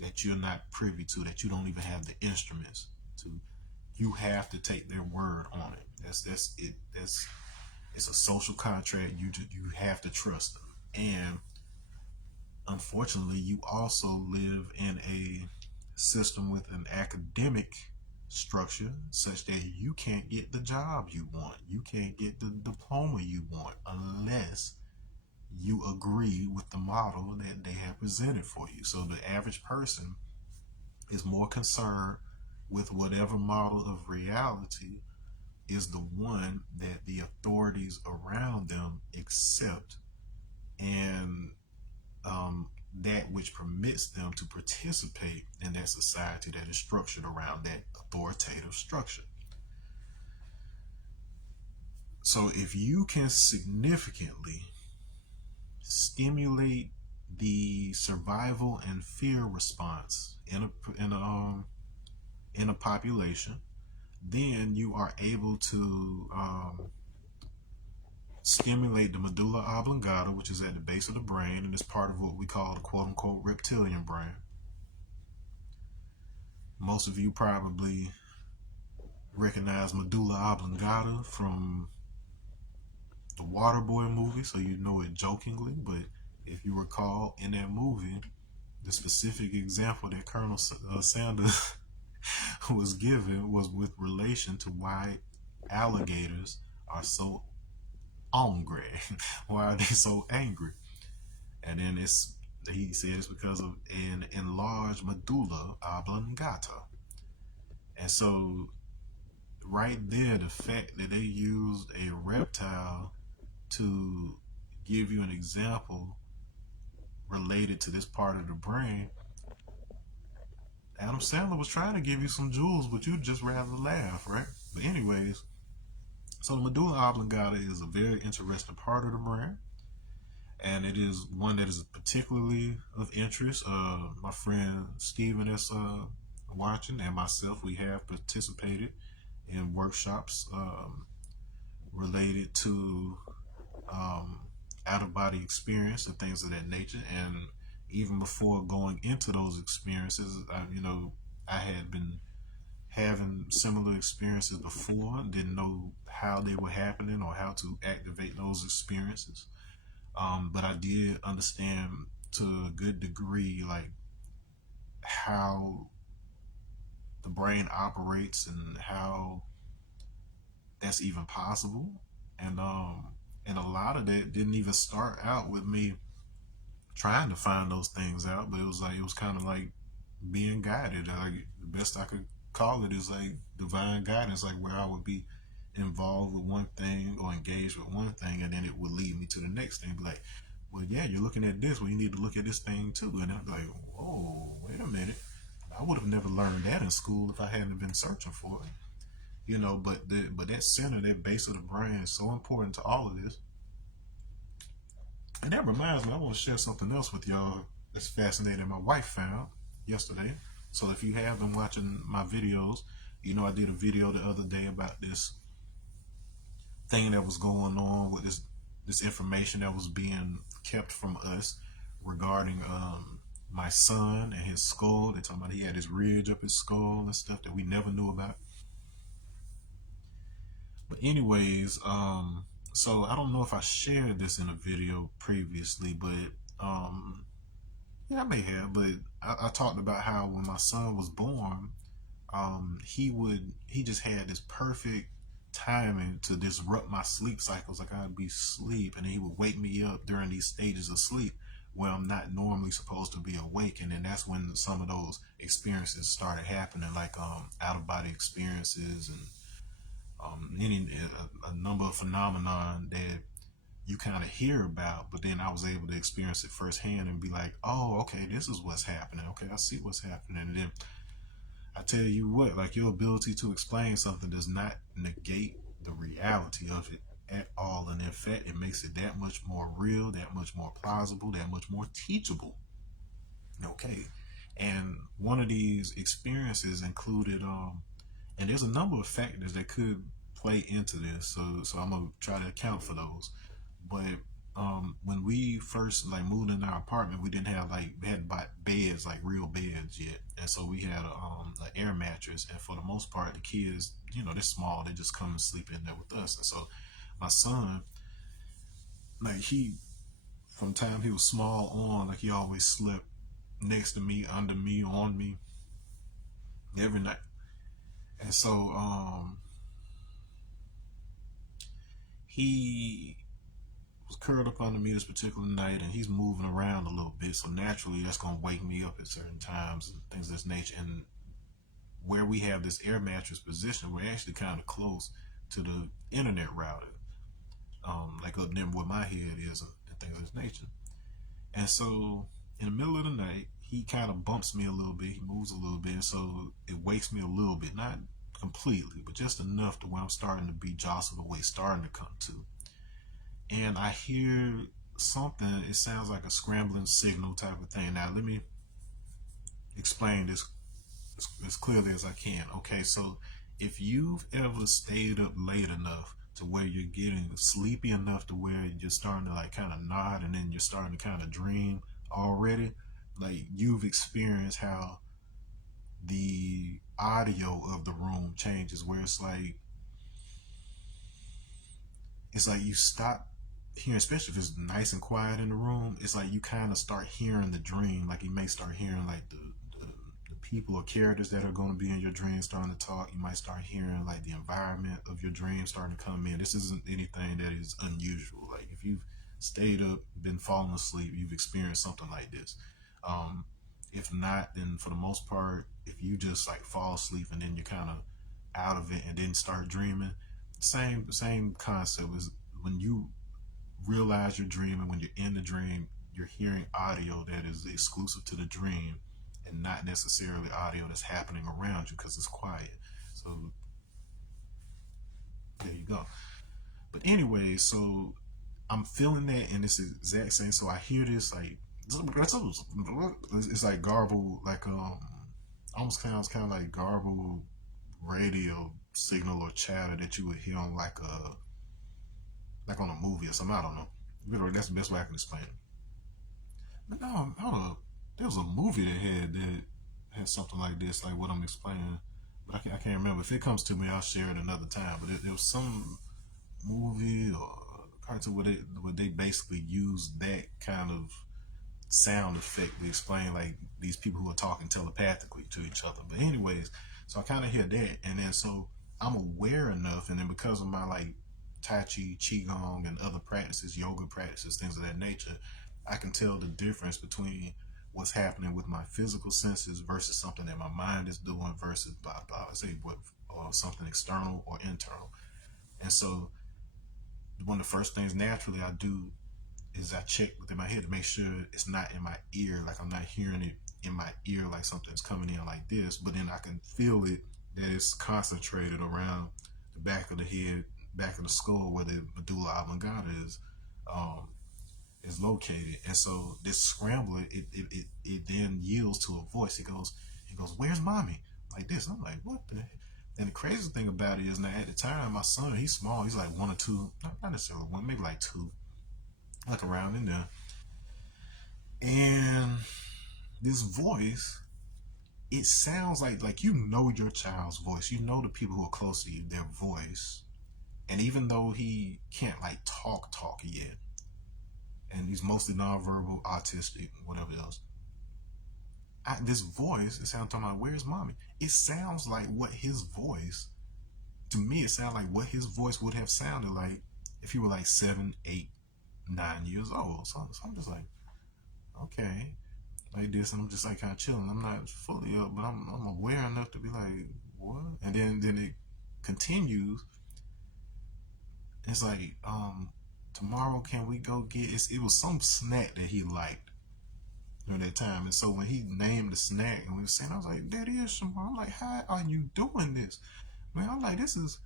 that you're not privy to, that you don't even have the instruments to, you have to take their word on it. That's it. It's a social contract. You have to trust them. And unfortunately, you also live in a system with an academic structure such that you can't get the job you want. You can't get the diploma you want unless you agree with the model that they have presented for you. So the average person is more concerned with whatever model of reality is the one that the authorities around them accept, and that which permits them to participate in that society that is structured around that authoritative structure. So if you can significantly stimulate the survival and fear response in a population, then you are able to stimulate the medulla oblongata, which is at the base of the brain, and is part of what we call the quote unquote reptilian brain. Most of you probably recognize medulla oblongata from the Waterboy movie, so you know it jokingly, but if you recall in that movie, the specific example that Colonel Sanders was given was with relation to why alligators are so angry. Why are they so angry? And then he said it's because of an enlarged medulla oblongata. And so right there, the fact that they used a reptile to give you an example related to this part of the brain, Adam Sandler was trying to give you some jewels, but you'd just rather laugh, right? But anyways, so the medulla oblongata is a very interesting part of the brain, and it is one that is particularly of interest. My friend Steven is watching, and myself, we have participated in workshops related to out of body experience and things of that nature. And even before going into those experiences, I had been having similar experiences before, didn't know how they were happening or how to activate those experiences. But I did understand to a good degree, like how the brain operates and how that's even possible. And and a lot of that didn't even start out with me trying to find those things out, but it was kind of like being guided. Like the best I could call it is like divine guidance, like where I would be involved with one thing or engaged with one thing, and then it would lead me to the next thing. Be like, well, yeah, you're looking at this. Well, you need to look at this thing too. And I'm like, whoa, wait a minute. I would have never learned that in school if I hadn't been searching for it. But that center, that base of the brain is so important to all of this. And that reminds me, I want to share something else with y'all that's fascinating my wife found yesterday. So if you have been watching my videos, I did a video the other day about this thing that was going on with this information that was being kept from us regarding my son and his skull. They're talking about he had his ridge up his skull and stuff that we never knew about. But anyways, so I don't know if I shared this in a video previously, but yeah, I may have. But I talked about how when my son was born, he just had this perfect timing to disrupt my sleep cycles. Like I'd be asleep, and then he would wake me up during these stages of sleep where I'm not normally supposed to be awake, and then that's when some of those experiences started happening, like out of body experiences and a number of phenomenon that you kind of hear about, but then I was able to experience it firsthand and be like, oh, okay, this is what's happening. Okay, I see what's happening. And then I tell you what, like your ability to explain something does not negate the reality of it at all. And in fact, it makes it that much more real, that much more plausible, that much more teachable. Okay. And one of these experiences included, and there's a number of factors that could play into this. So I'm gonna try to account for those. But when we first like moved in our apartment, we didn't have we hadn't bought beds, like real beds yet, and so we had an air mattress. And for the most part, the kids, they're small, they just come and sleep in there with us. And so my son, like from the time he was small on, like he always slept next to me, under me, on me, every night. And so he was curled up under me this particular night, and he's moving around a little bit, so naturally that's going to wake me up at certain times and things of this nature. And where we have this air mattress position, we're actually kind of close to the internet router, like up there where my head is, and things of this nature. And so in the middle of the night, he kind of bumps me a little bit. He moves a little bit, and so it wakes me a little bit, not completely, but just enough to where I'm starting to be jostled away, starting to come to. And I hear something. It sounds like a scrambling signal type of thing. Now let me explain this as clearly as I can. Okay, so if you've ever stayed up late enough to where you're getting sleepy enough to where you're starting to like kind of nod and then you're starting to kind of dream already, like you've experienced how the audio of the room changes, where it's like you stop hearing, especially if it's nice and quiet in the room. It's like you kind of start hearing the dream. Like you may start hearing like the people or characters that are going to be in your dream starting to talk. You might start hearing like the environment of your dream starting to come in. This isn't anything that is unusual. Like if you've stayed up, been falling asleep, you've experienced something like this. Um, if not, then for the most part, if you just like fall asleep and then you're kind of out of it and then start dreaming, same concept is when you realize you're dreaming. When you're in the dream, you're hearing audio that is exclusive to the dream and not necessarily audio that's happening around you because it's quiet. So there you go. But anyway, so I'm feeling that in this exact same. So I hear this like it's like garbled, like almost sounds kind of like garbled radio signal or chatter that you would hear on like on a movie or something. I don't know. That's the best way I can explain it. But no, hold up. There was a movie that had something like this, like what I'm explaining. But I can't remember. If it comes to me, I'll share it another time. But it was some movie or cartoon where they basically use that kind of sound effect to explain like these people who are talking telepathically to each other. But anyways, so I kind of hear that, and then so I'm aware enough, and then because of my like Tai Chi, Qigong, and other practices, yoga practices, things of that nature, I can tell the difference between what's happening with my physical senses versus something that my mind is doing versus blah blah. I say what or something external or internal. And so one of the first things naturally I do is I check within my head to make sure it's not in my ear, like I'm not hearing it in my ear like something's coming in like this, but then I can feel it that it's concentrated around the back of the head, back of the skull where the medulla oblongata is located. And so this scrambler, it then yields to a voice. It goes, "Where's mommy?" Like this. I'm like, what the heck? And the crazy thing about it is now at the time, my son, he's small. He's like one or two, not necessarily one, maybe like two, like around in there. And this voice, it sounds like you know your child's voice. You know the people who are close to you, their voice. And even though he can't like talk yet, and he's mostly nonverbal, autistic, whatever else, this voice, it sounds talking about where's mommy. It sounds like what his voice. To me, it sounds like what his voice would have sounded like if he were like 7, 8, 9 years old. So I'm just like, okay, like this, and I'm just like kind of chilling. I'm not fully up, but I'm aware enough to be like, what? And then it continues. It's like, tomorrow can we go get? It was some snack that he liked during that time, and so when he named the snack and we were saying, I was like, that is Shamar. I'm like, how are you doing this, man? I'm like, this is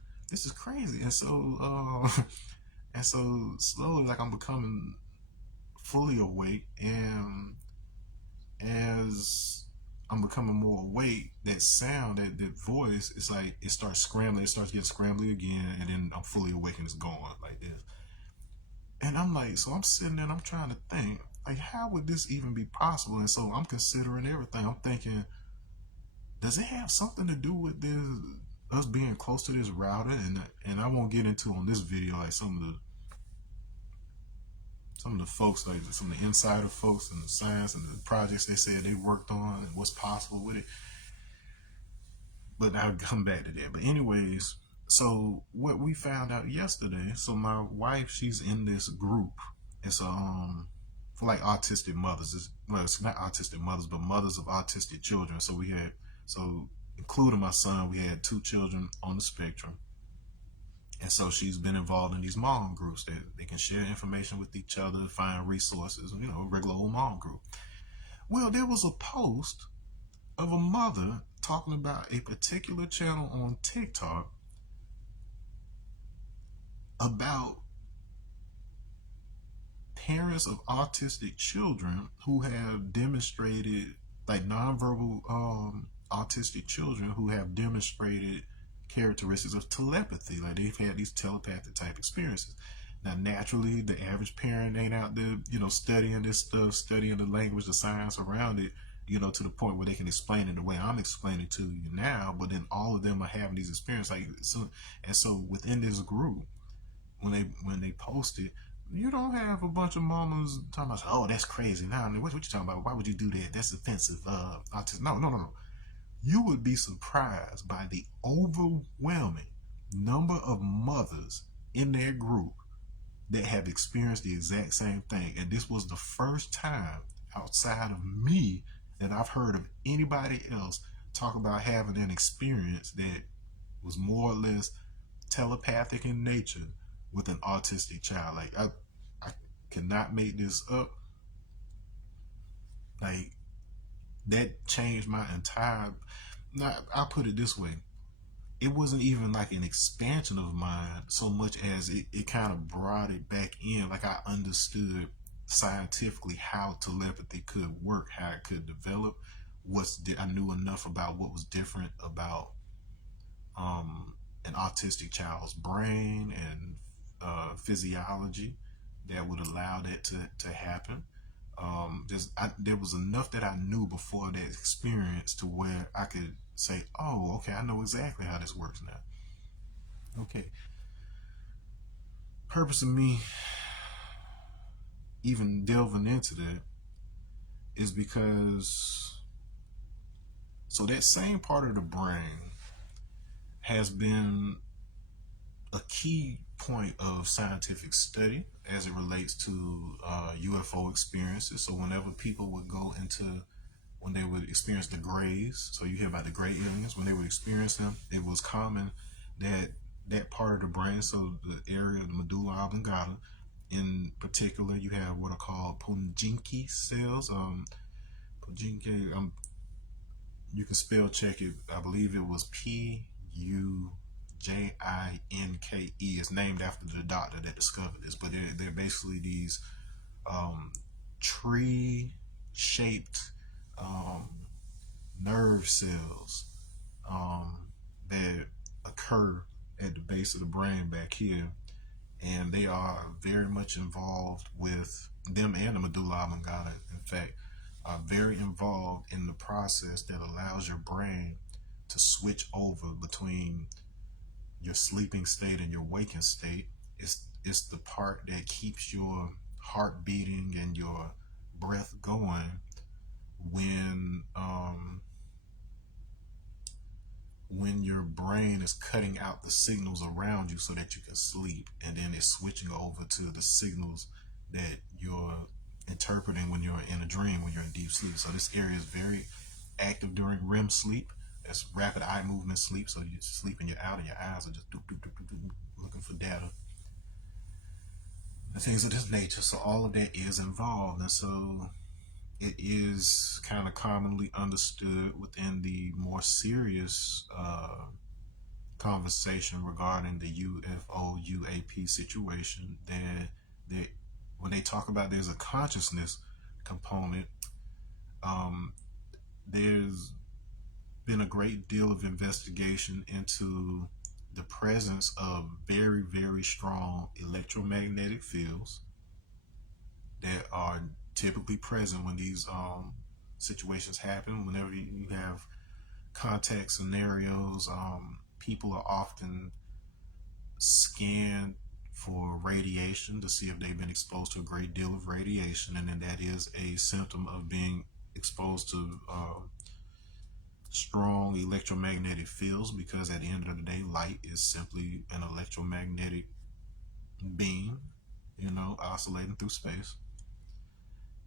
crazy. And so and so slowly, like I'm becoming fully awake, and as I'm becoming more awake, that sound, that voice, it's like it starts scrambling, it starts getting scrambly again, and then I'm fully awake and it's going like this. And I'm like, so I'm sitting there and I'm trying to think, like, how would this even be possible? And so I'm considering everything. I'm thinking, does it have something to do with this, us being close to this router? And I won't get into on this video like some of the folks, like some of the insider folks and the science and the projects they said they worked on and what's possible with it. But I'll come back to that. But anyways, so what we found out yesterday, so my wife, she's in this group. It's for like autistic mothers. It's not autistic mothers, but mothers of autistic children. So including my son, we had two children on the spectrum. And so she's been involved in these mom groups that they can share information with each other, find resources, a regular old mom group. Well, there was a post of a mother talking about a particular channel on TikTok about parents of autistic children who have demonstrated, like nonverbal autistic children who have demonstrated characteristics of telepathy, like they've had these telepathic type experiences. Now, naturally, the average parent ain't out there, studying this stuff, studying the language, the science around it, to the point where they can explain it the way I'm explaining to you now. But then all of them are having these experiences, so within this group, when they post it, you don't have a bunch of mamas talking about, oh, that's crazy. Now, what you talking about? Why would you do that? That's offensive. No, no, no, no. You would be surprised by the overwhelming number of mothers in their group that have experienced the exact same thing. And this was the first time outside of me that I've heard of anybody else talk about having an experience that was more or less telepathic in nature with an autistic child. Like I cannot make this up. Like that changed my entire. I'll put it this way: it wasn't even like an expansion of mine so much as it kind of brought it back in. Like I understood scientifically how telepathy could work, how it could develop. I knew enough about what was different about an autistic child's brain and physiology that would allow that to happen. There was enough that I knew before that experience to where I could say, oh, okay, I know exactly how this works now. Okay. Purpose of me even delving into that is because that same part of the brain has been a key point of scientific study as it relates to UFO experiences. So whenever people would go into, when they would experience the grays, so you hear about the gray aliens, when they would experience them, it was common that that part of the brain, so the area of the medulla oblongata, in particular, you have what are called Pujinki cells. Pujinki, you can spell check it. I believe it was Pujinke. It's named after the doctor that discovered this, but they're basically these tree shaped nerve cells that occur at the base of the brain back here, and they are very much involved with them, and the medulla oblongata, in fact, are very involved in the process that allows your brain to switch over between your sleeping state and your waking state. It's the part that keeps your heart beating and your breath going when your brain is cutting out the signals around you so that you can sleep, and then it's switching over to the signals that you're interpreting when you're in a dream, when you're in deep sleep. So this area is very active during REM sleep. That's rapid eye movement sleep. So you're sleeping, you're out, and your eyes are just looking for data and things of this nature. So all of that is involved, and so it is kind of commonly understood within the more serious conversation regarding the UFO UAP situation that when they talk about there's a consciousness component, there's been a great deal of investigation into the presence of very, very strong electromagnetic fields that are typically present when these situations happen. Whenever you have contact scenarios, people are often scanned for radiation to see if they've been exposed to a great deal of radiation, and then that is a symptom of being exposed to strong electromagnetic fields, because at the end of the day, light is simply an electromagnetic beam, oscillating through space.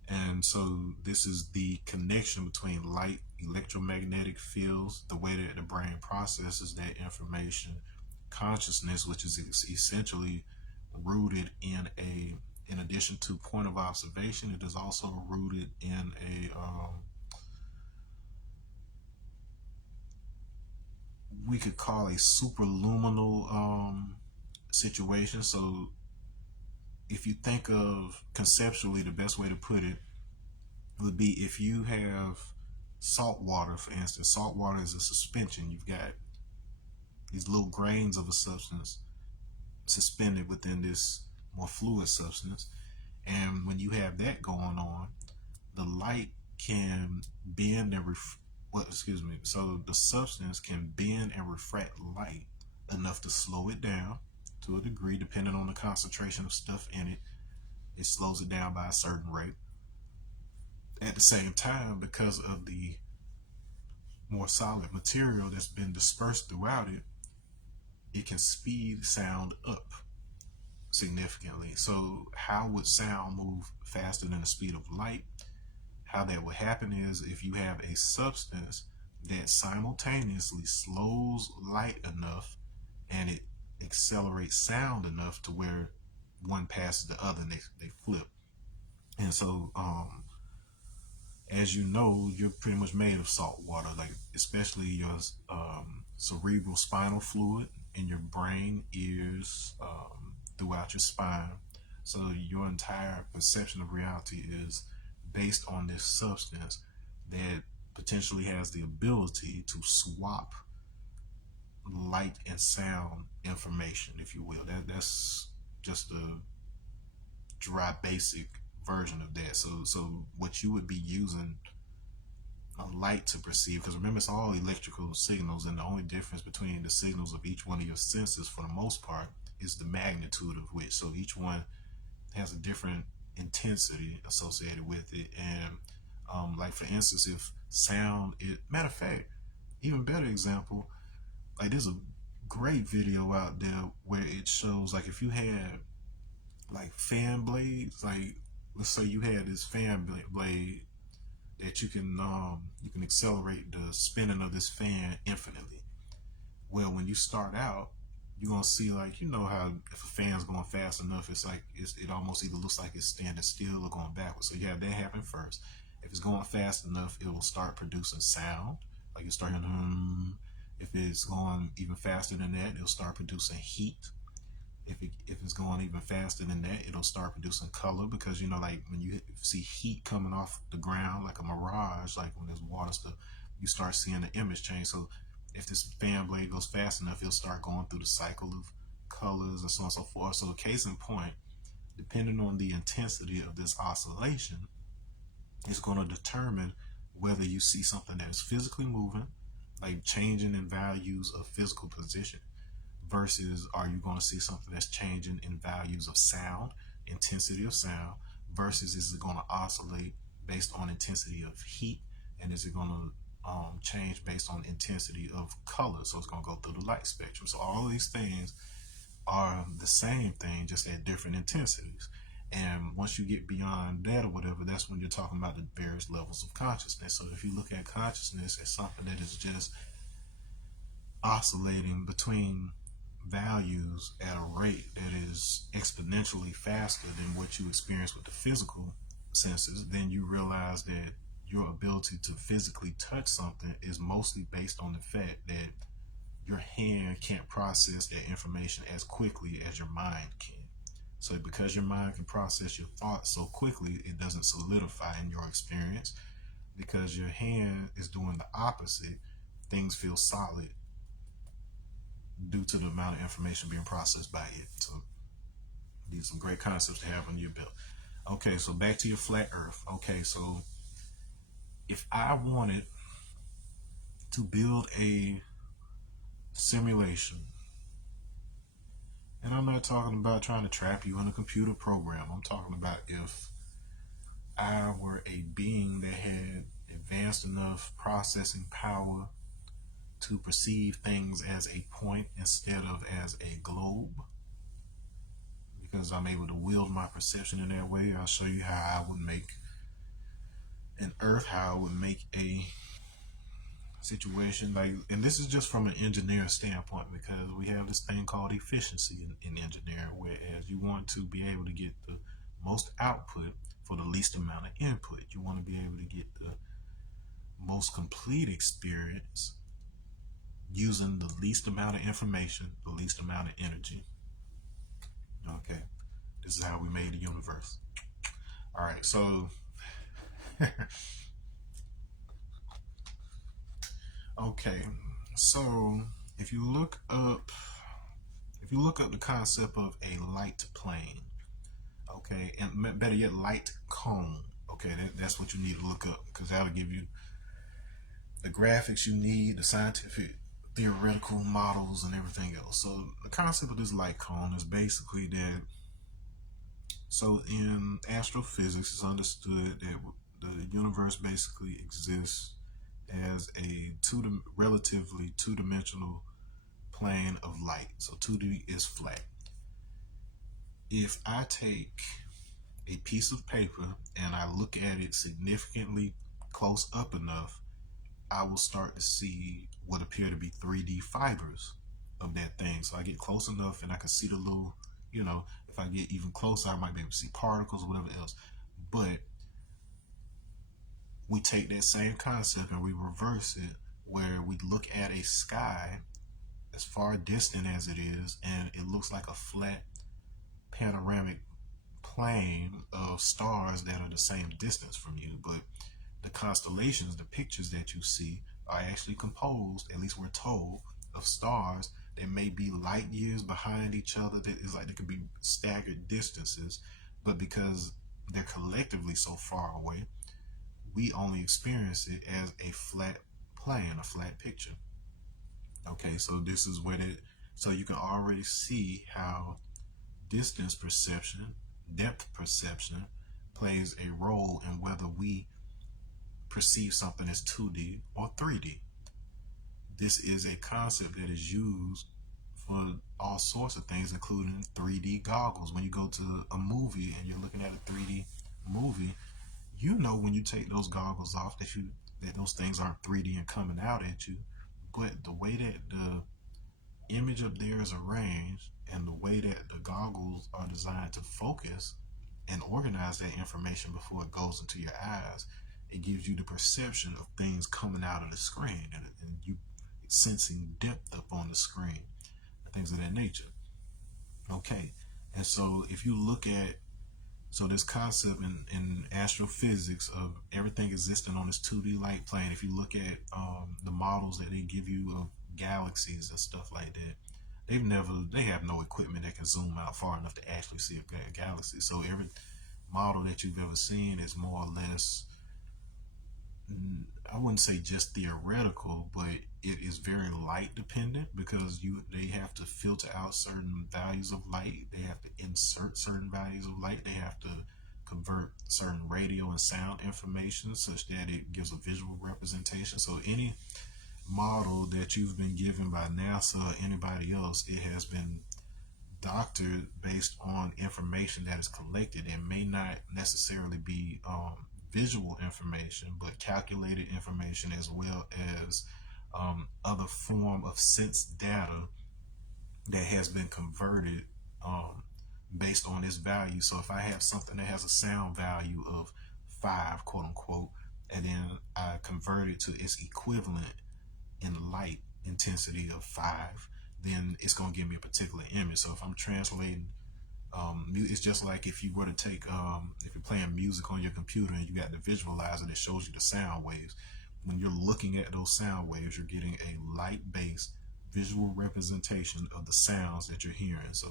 And so this is the connection between light, electromagnetic fields, the way that the brain processes that information, consciousness, which is essentially rooted in addition to point of observation, it is also rooted in a we could call a superluminal situation. So if you think of conceptually, the best way to put it would be if you have salt water, for instance. Salt water is a suspension. You've got these little grains of a substance suspended within this more fluid substance. And when you have that going on, the light can bend and so the substance can bend and refract light enough to slow it down to a degree, depending on the concentration of stuff in it. It slows it down by a certain rate. At the same time, because of the more solid material that's been dispersed throughout it, it can speed sound up significantly. So how would sound move faster than the speed of light? How that would happen is if you have a substance that simultaneously slows light enough and it accelerates sound enough to where one passes the other and they flip. And so as you know, you're pretty much made of salt water, like especially your cerebral spinal fluid in your brain, ears, throughout your spine. So your entire perception of reality is based on this substance that potentially has the ability to swap light and sound information, if you will. That's just a dry basic version of that. So what you would be using a light to perceive, because remember it's all electrical signals, and the only difference between the signals of each one of your senses for the most part is the magnitude of which. So each one has a different intensity associated with it. And like for instance, if sound it matter of fact, even better example, like there's a great video out there where it shows, like if you had like fan blades, like let's say you had this fan blade that you can accelerate the spinning of this fan infinitely. Well, when you start out, you're gonna see, like, you know how if a fan's going fast enough, it's like it almost either looks like it's standing still or going backwards. So you have that happen first. If it's going fast enough, it will start producing sound, like you start hearing. If it's going even faster than that, it'll start producing heat. If it's going even faster than that, it'll start producing color, because you know, like when you see heat coming off the ground, like a mirage, like when there's water stuff, you start seeing the image change. So if this fan blade goes fast enough, it'll start going through the cycle of colors and so on and so forth. So case in point, depending on the intensity of this oscillation, it's going to determine whether you see something that is physically moving, like changing in values of physical position, versus are you going to see something that's changing in values of sound, intensity of sound, versus is it going to oscillate based on intensity of heat, and is it going to change based on intensity of color? So it's going to go through the light spectrum. So all of these things are the same thing, just at different intensities. And once you get beyond that or whatever, that's when you're talking about the various levels of consciousness. So if you look at consciousness as something that is just oscillating between values at a rate that is exponentially faster than what you experience with the physical senses, then you realize that your ability to physically touch something is mostly based on the fact that your hand can't process that information as quickly as your mind can. So because your mind can process your thoughts so quickly, it doesn't solidify in your experience. Because your hand is doing the opposite, things feel solid due to the amount of information being processed by it. So these are some great concepts to have on your belt. Okay, so back to your flat earth. Okay, so if I wanted to build a simulation, and I'm not talking about trying to trap you in a computer program, I'm talking about if I were a being that had advanced enough processing power to perceive things as a point instead of as a globe, because I'm able to wield my perception in that way. I'll show you how I would make an earth, how I would make a situation, like, and this is just from an engineer standpoint, because we have this thing called efficiency in engineering, whereas you want to be able to get the most output for the least amount of input. You want to be able to get the most complete experience using the least amount of information, the least amount of energy. Okay, this is how we made the universe. All right, so okay, so if you look up the concept of a light plane, okay, and better yet, light cone, okay, that's what you need to look up, because that'll give you the graphics you need, the scientific theoretical models, and everything else. So the concept of this light cone is basically that, so in astrophysics, it's understood that the universe basically exists as a relatively two-dimensional plane of light. So 2D is flat. If I take a piece of paper and I look at it significantly close up enough, I will start to see what appear to be 3D fibers of that thing. So I get close enough and I can see the little, if I get even closer, I might be able to see particles or whatever else. But we take that same concept and we reverse it, where we look at a sky as far distant as it is, and it looks like a flat panoramic plane of stars that are the same distance from you. But the constellations, the pictures that you see, are actually composed, at least we're told, of stars that may be light years behind each other. That is like they could be staggered distances, but because they're collectively so far away, we only experience it as a flat plane, a flat picture. Okay, so this is where so you can already see how distance perception, depth perception, plays a role in whether we perceive something as 2D or 3D. This is a concept that is used for all sorts of things, including 3D goggles. When you go to a movie and you're looking at a 3D movie, when you take those goggles off that those things aren't 3D and coming out at you. But the way that the image up there is arranged and the way that the goggles are designed to focus and organize that information before it goes into your eyes, it gives you the perception of things coming out of the screen, and you sensing depth up on the screen, things of that nature. Okay, and so if you look at this concept in astrophysics of everything existing on this 2D light plane, if you look at the models that they give you of galaxies and stuff like that, they have no equipment that can zoom out far enough to actually see a galaxy. So every model that you've ever seen is more or less, I wouldn't say just theoretical, but it is very light dependent, because they have to filter out certain values of light. They have to insert certain values of light. They have to convert certain radio and sound information such that it gives a visual representation. So any model that you've been given by NASA or anybody else, it has been doctored based on information that is collected and may not necessarily be visual information, but calculated information, as well as other form of sense data that has been converted based on its value. So if I have something that has a sound value of 5, quote unquote, and then I convert it to its equivalent in light intensity of 5, then it's going to give me a particular image. So if I'm translating, it's just like if you were to take, if you're playing music on your computer and you got the visualizer that shows you the sound waves. When you're looking at those sound waves, you're getting a light-based visual representation of the sounds that you're hearing. So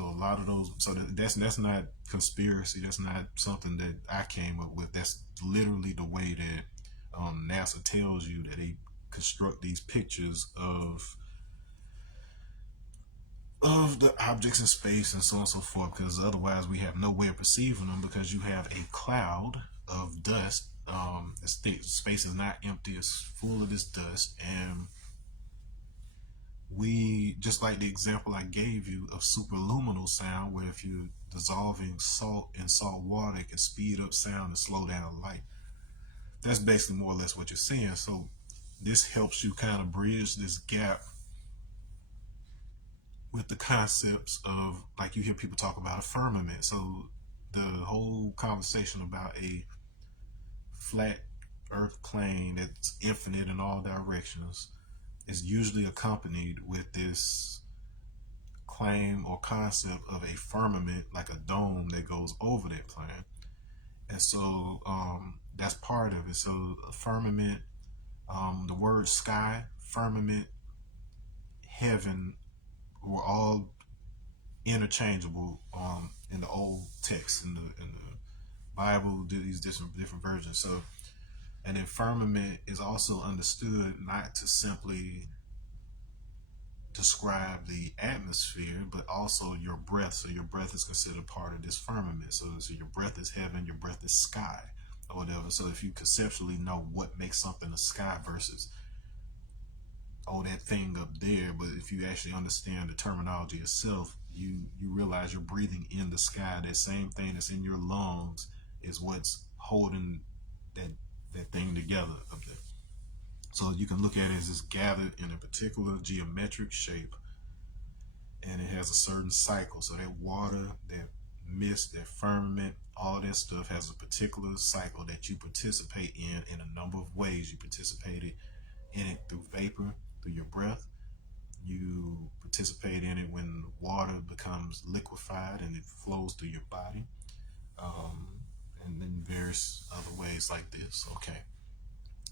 a lot of those, so that's not conspiracy. That's not something that I came up with. That's literally the way that NASA tells you that they construct these pictures of the objects in space and so on and so forth, because otherwise we have no way of perceiving them, because you have a cloud of dust. Space is not empty, it's full of this dust, and we, just like the example I gave you of superluminal sound, where if you're dissolving salt in salt water, it can speed up sound and slow down light. That's basically more or less what you're seeing. So this helps you kind of bridge this gap with the concepts of, like, you hear people talk about a firmament. So the whole conversation about a flat earth plane that's infinite in all directions is usually accompanied with this claim or concept of a firmament, like a dome that goes over that plane. And so that's part of it. So a firmament, the word sky, firmament, heaven were all interchangeable in the old text, in the Bible, these different versions. So an firmament is also understood not to simply describe the atmosphere, but also your breath. So your breath is considered part of this firmament. So your breath is heaven, your breath is sky, or whatever. So if you conceptually know what makes something a sky versus, oh, that thing up there, but if you actually understand the terminology itself, you realize you're breathing in the sky. That same thing that's in your lungs is what's holding that thing together up there. So you can look at it as it's gathered in a particular geometric shape, and it has a certain cycle. So that water, that mist, that firmament, all that stuff has a particular cycle that you participate in a number of ways. You participate in it through vapor, through your breath. You participate in it when water becomes liquefied and it flows through your body, and then various other ways like this. Okay,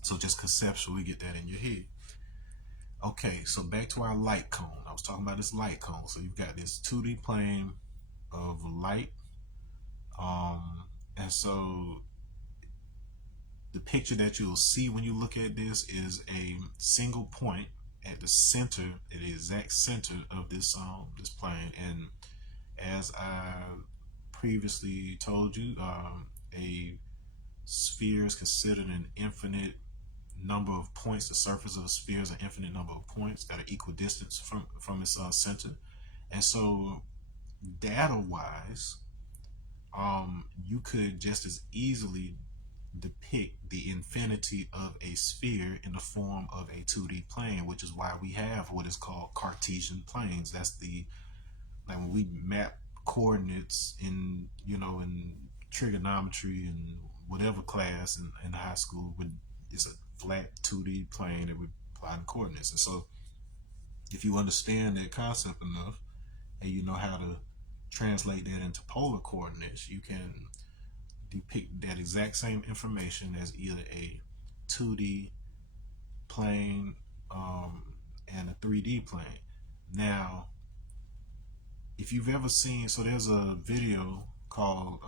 so just conceptually get that in your head. Okay, so back to our light cone. I was talking about this light cone. So you've got this 2D plane of light, and so the picture that you'll see when you look at this is a single point at the center, at the exact center of this this plane. And as I previously told you, a sphere is considered an infinite number of points. The surface of a sphere is an infinite number of points that are equidistant from its center. And so data-wise, you could just as easily depict the infinity of a sphere in the form of a 2D plane, which is why we have what is called Cartesian planes. That's the, like, when we map coordinates in, in trigonometry and whatever class in high school, it's a flat 2D plane that we apply in coordinates. And so if you understand that concept enough and you know how to translate that into polar coordinates, you can depict that exact same information as either a 2D plane and a 3D plane. Now, if you've ever seen, so there's a video called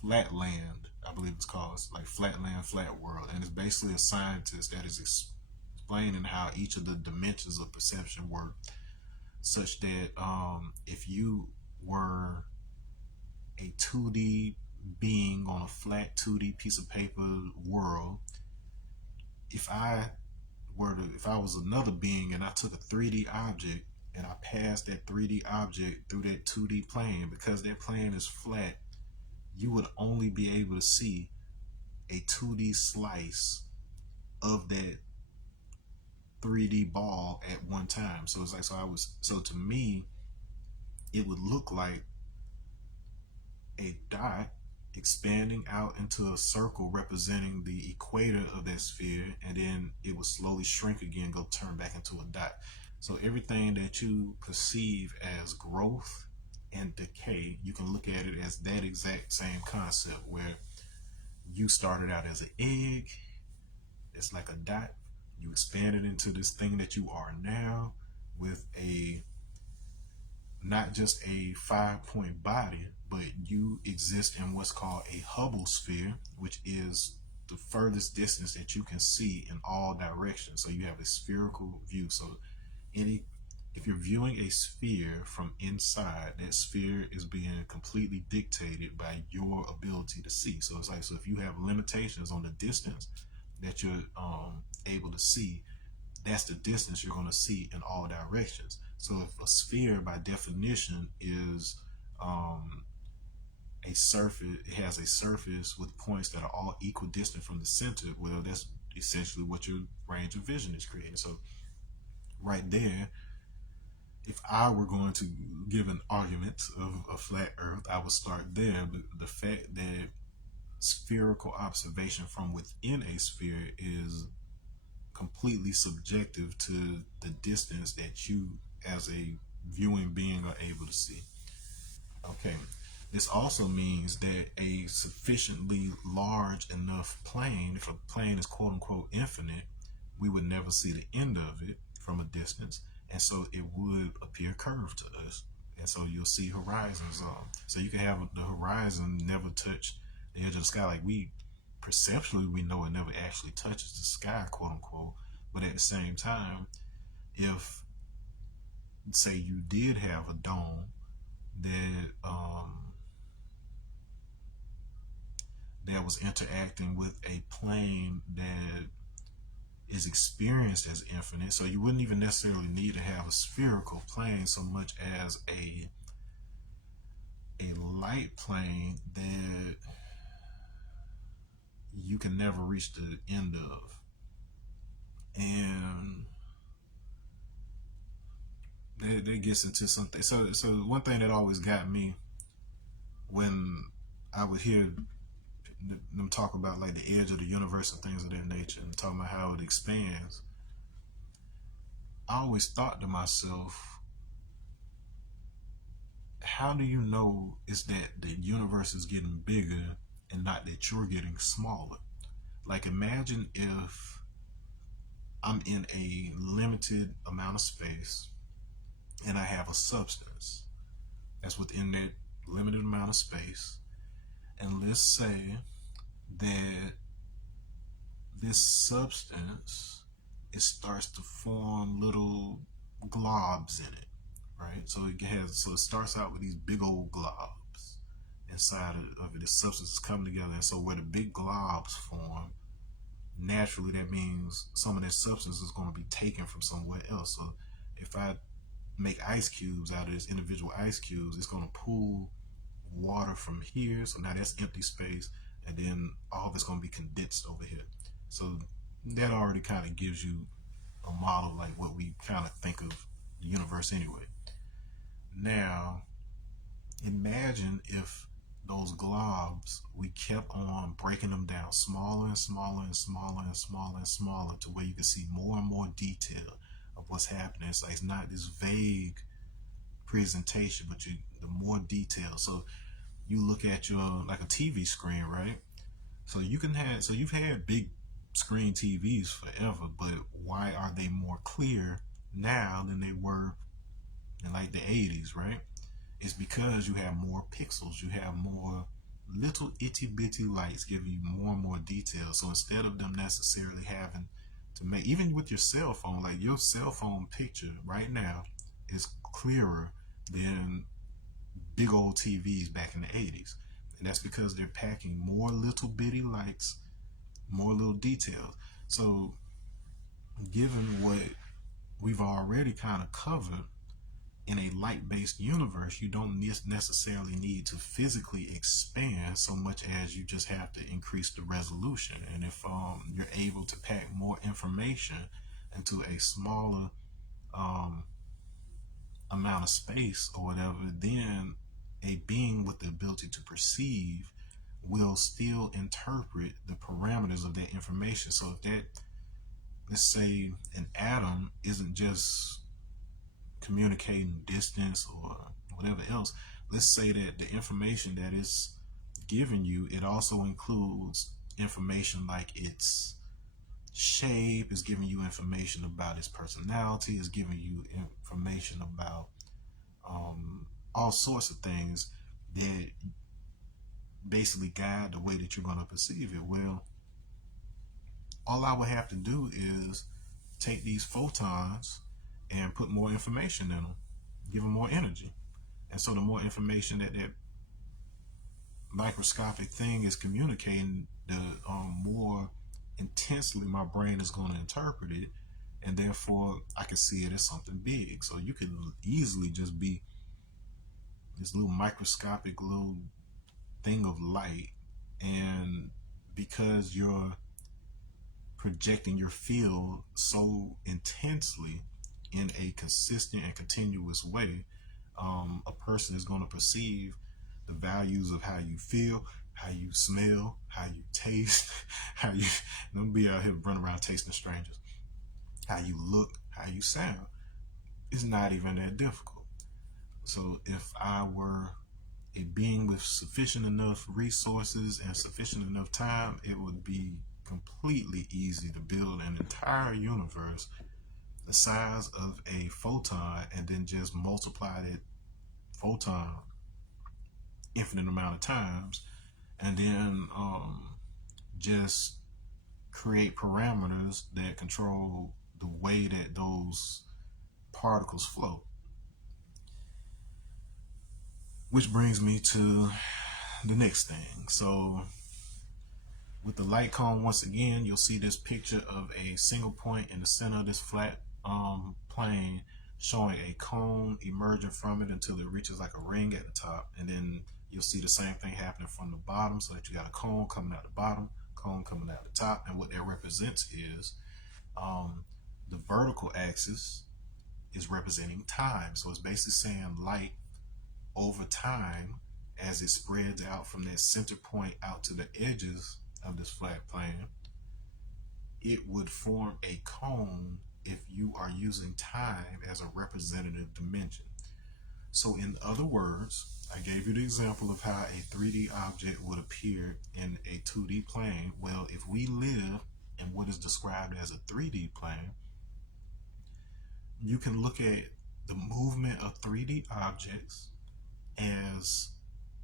Flatland, I believe it's called. It's like Flatland, Flat World, and it's basically a scientist that is explaining how each of the dimensions of perception work, such that if you were a 2D being on a flat 2D piece of paper world, if I was another being and I took a 3D object and I passed that 3D object through that 2D plane, because that plane is flat, you would only be able to see a 2D slice of that 3D ball at one time. So it's like, so to me, it would look like a dot expanding out into a circle representing the equator of that sphere, and then it would slowly shrink again, go turn back into a dot. So everything that you perceive as growth and decay, you can look at it as that exact same concept, where you started out as an egg, it's like a dot, you expanded into this thing that you are now, with not just a 5-point body, but you exist in what's called a Hubble sphere, which is the furthest distance that you can see in all directions. So you have a spherical view. So if you're viewing a sphere from inside, that sphere is being completely dictated by your ability to see. So it's like, so if you have limitations on the distance that you're able to see, that's the distance you're going to see in all directions. So if a sphere, by definition, is a surface, it has a surface with points that are all equidistant from the center. Well, that's essentially what your range of vision is creating. So right there, if I were going to give an argument of a flat earth, I would start there. But the fact that spherical observation from within a sphere is completely subjective to the distance that you as a viewing being are able to see. Okay. This also means that a sufficiently large enough plane, if a plane is quote unquote infinite, we would never see the end of it from a distance. And so it would appear curved to us. And so you'll see horizons. So you can have the horizon never touch the edge of the sky. Like we perceptually, we know it never actually touches the sky, quote unquote. But at the same time, if say you did have a dome that was interacting with a plane that is experienced as infinite, so you wouldn't even necessarily need to have a spherical plane so much as a light plane that you can never reach the end of. And that gets into something. So one thing that always got me when I would hear them talk about like the edge of the universe and things of that nature, and talking about how it expands, I always thought to myself, how do you know it's that the universe is getting bigger and not that you're getting smaller? Like imagine if I'm in a limited amount of space and I have a substance that's within that limited amount of space, and let's say that this substance, it starts to form little globs in it, right? So it starts out with these big old globs inside of it. The substance is coming together, and so where the big globs form, naturally that means some of that substance is going to be taken from somewhere else. So if I make ice cubes out of this individual ice cubes, it's going to pull water from here. So now that's empty space, and then all of it's going to be condensed over here. So that already kind of gives you a model like what we kind of think of the universe anyway. Now, imagine if those globs, we kept on breaking them down smaller and smaller and smaller and smaller and smaller to where you can see more and more detail of what's happening. So it's not this vague presentation, but the more detail. So you look at your like a TV screen, right? So you've had big screen TVs forever, but why are they more clear now than they were in like the 80s, right? It's because you have more pixels, you have more little itty bitty lights giving you more and more detail. So instead of them necessarily having to make, even with your cell phone, like your cell phone picture right now is clearer than big old TVs back in the 80s. And that's because they're packing more little bitty lights, more little details. So given what we've already kind of covered in a light-based universe, you don't necessarily need to physically expand so much as you just have to increase the resolution. And if you're able to pack more information into a smaller amount of space or whatever, then a being with the ability to perceive will still interpret the parameters of that information. So if that, let's say an atom isn't just communicating distance or whatever else, let's say that the information that is giving you, it also includes information like its shape, is giving you information about its personality, is giving you information about all sorts of things that basically guide the way that you're going to perceive it. Well, all I would have to do is take these photons and put more information in them, give them more energy. And so the more information that that microscopic thing is communicating, the more intensely my brain is going to interpret it, and therefore I can see it as something big. So you can easily just be this little microscopic little thing of light, and because your projecting your field so intensely in a consistent and continuous way, a person is going to perceive the values of how you feel, how you smell, how you taste, how you don't be out here running around tasting strangers, how you look, how you sound. It's not even that difficult. So if I were a being with sufficient enough resources and sufficient enough time, it would be completely easy to build an entire universe the size of a photon and then just multiply that photon infinite amount of times, and then just create parameters that control the way that those particles flow. Which brings me to the next thing. So with the light cone, once again, you'll see this picture of a single point in the center of this flat plane, showing a cone emerging from it until it reaches like a ring at the top. And then you'll see the same thing happening from the bottom, so that you got a cone coming out the bottom, cone coming out the top. And what that represents is the vertical axis is representing time. So it's basically saying light over time, as it spreads out from that center point out to the edges of this flat plane, it would form a cone if you are using time as a representative dimension. So in other words, I gave you the example of how a 3D object would appear in a 2D plane. Well, if we live in what is described as a 3D plane, you can look at the movement of 3D objects as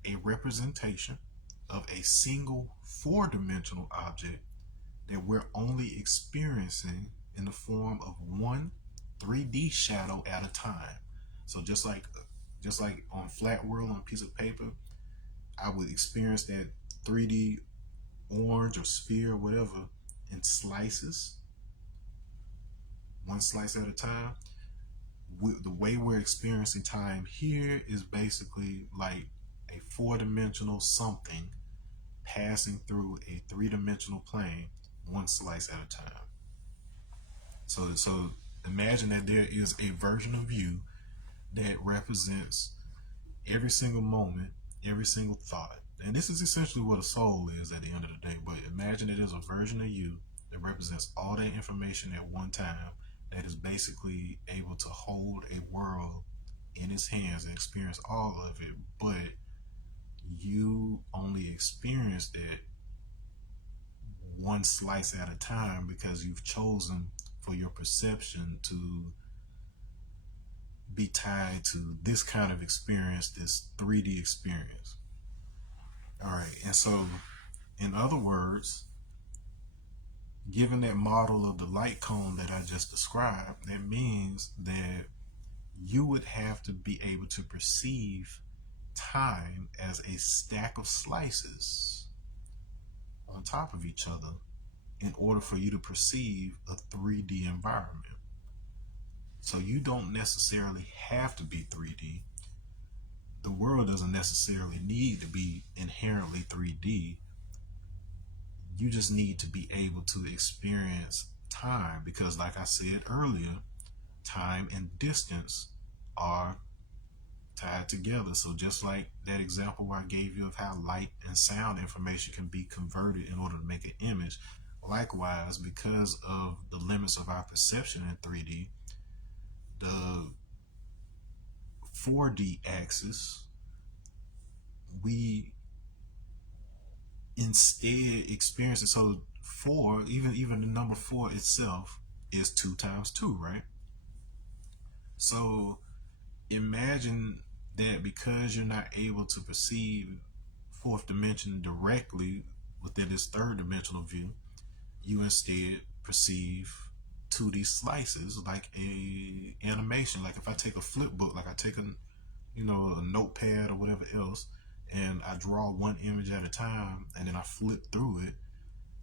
a representation of a single 4-dimensional object that we're only experiencing in the form of one 3D shadow at a time. So just like on flat world on a piece of paper, I would experience that 3D orange or sphere or whatever in slices, one slice at a time. The way we're experiencing time here is basically like a 4-dimensional something passing through a 3-dimensional plane, one slice at a time. So imagine that there is a version of you that represents every single moment, every single thought. And this is essentially what a soul is at the end of the day. But imagine it is a version of you that represents all that information at one time, that is basically able to hold a world in its hands and experience all of it. But you only experience that one slice at a time because you've chosen for your perception to be tied to this kind of experience, this 3D experience. All right, and so in other words, given that model of the light cone that I just described, that means that you would have to be able to perceive time as a stack of slices on top of each other in order for you to perceive a 3D environment. So you don't necessarily have to be 3D. The world doesn't necessarily need to be inherently 3D. You just need to be able to experience time, because like I said earlier, time and distance are tied together. So just like that example where I gave you of how light and sound information can be converted in order to make an image, likewise, because of the limits of our perception in 3D, the 4D axis, we instead experience it. So 4, even the number 4 itself is 2 times 2, right? So imagine that because you're not able to perceive 4th dimension directly within this 3rd dimensional view, you instead perceive 2D slices like a animation. Like if I take a flip book, like I take a notepad or whatever else, and I draw one image at a time, and then I flip through it,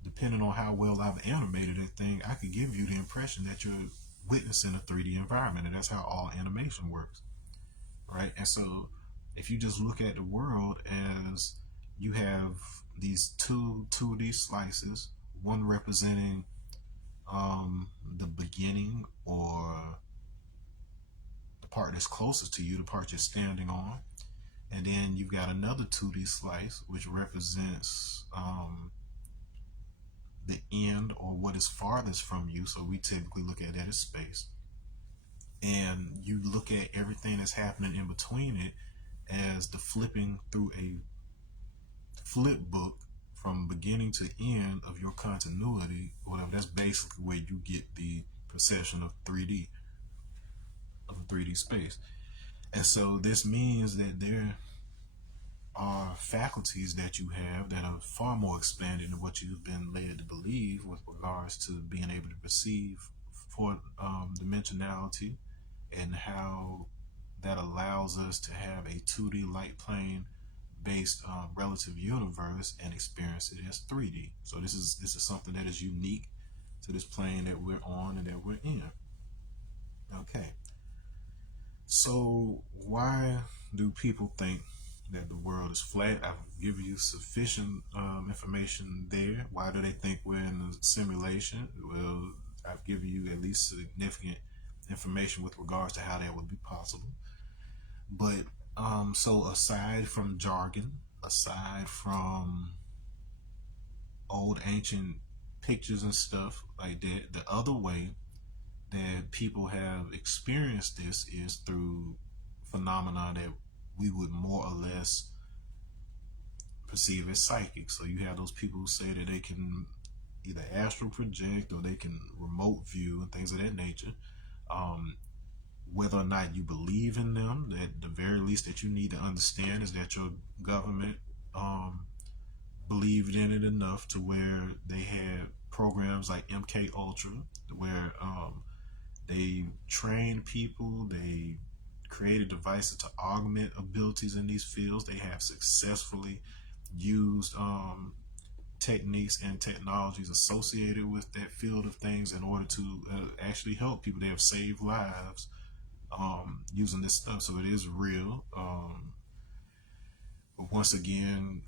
depending on how well I've animated that thing, I could give you the impression that you're witnessing a 3D environment. And that's how all animation works, right? And so if you just look at the world as you have these two 2D slices, one representing the beginning, or the part that's closest to you, the part you're standing on. And then you've got another 2D slice, which represents the end, or what is farthest from you. So we typically look at that as space. And you look at everything that's happening in between it as the flipping through a flip book from beginning to end of your continuity, whatever. That's basically where you get the perception of 3D, of a 3D space. And so this means that there are faculties that you have that are far more expanded than what you've been led to believe, with regards to being able to perceive for dimensionality, and how that allows us to have a 2D light plane based relative universe and experience it as 3D. So this is something that is unique to this plane that we're on and that we're in. Okay. So why do people think that the world is flat? I've given you sufficient information there. Why do they think we're in a simulation? Well, I've given you at least significant information with regards to how that would be possible. But so aside from jargon, aside from old ancient pictures and stuff like that, the other way that people have experienced this is through phenomena that we would more or less perceive as psychic. So you have those people who say that they can either astral project, or they can remote view and things of that nature. Um, Whether or not you believe in them, at the very least that you need to understand is that your government believed in it enough to where they had programs like MK Ultra, where they trained people, they created devices to augment abilities in these fields. They have successfully used techniques and technologies associated with that field of things in order to actually help people. They have saved lives using this stuff. So it is real. But once again,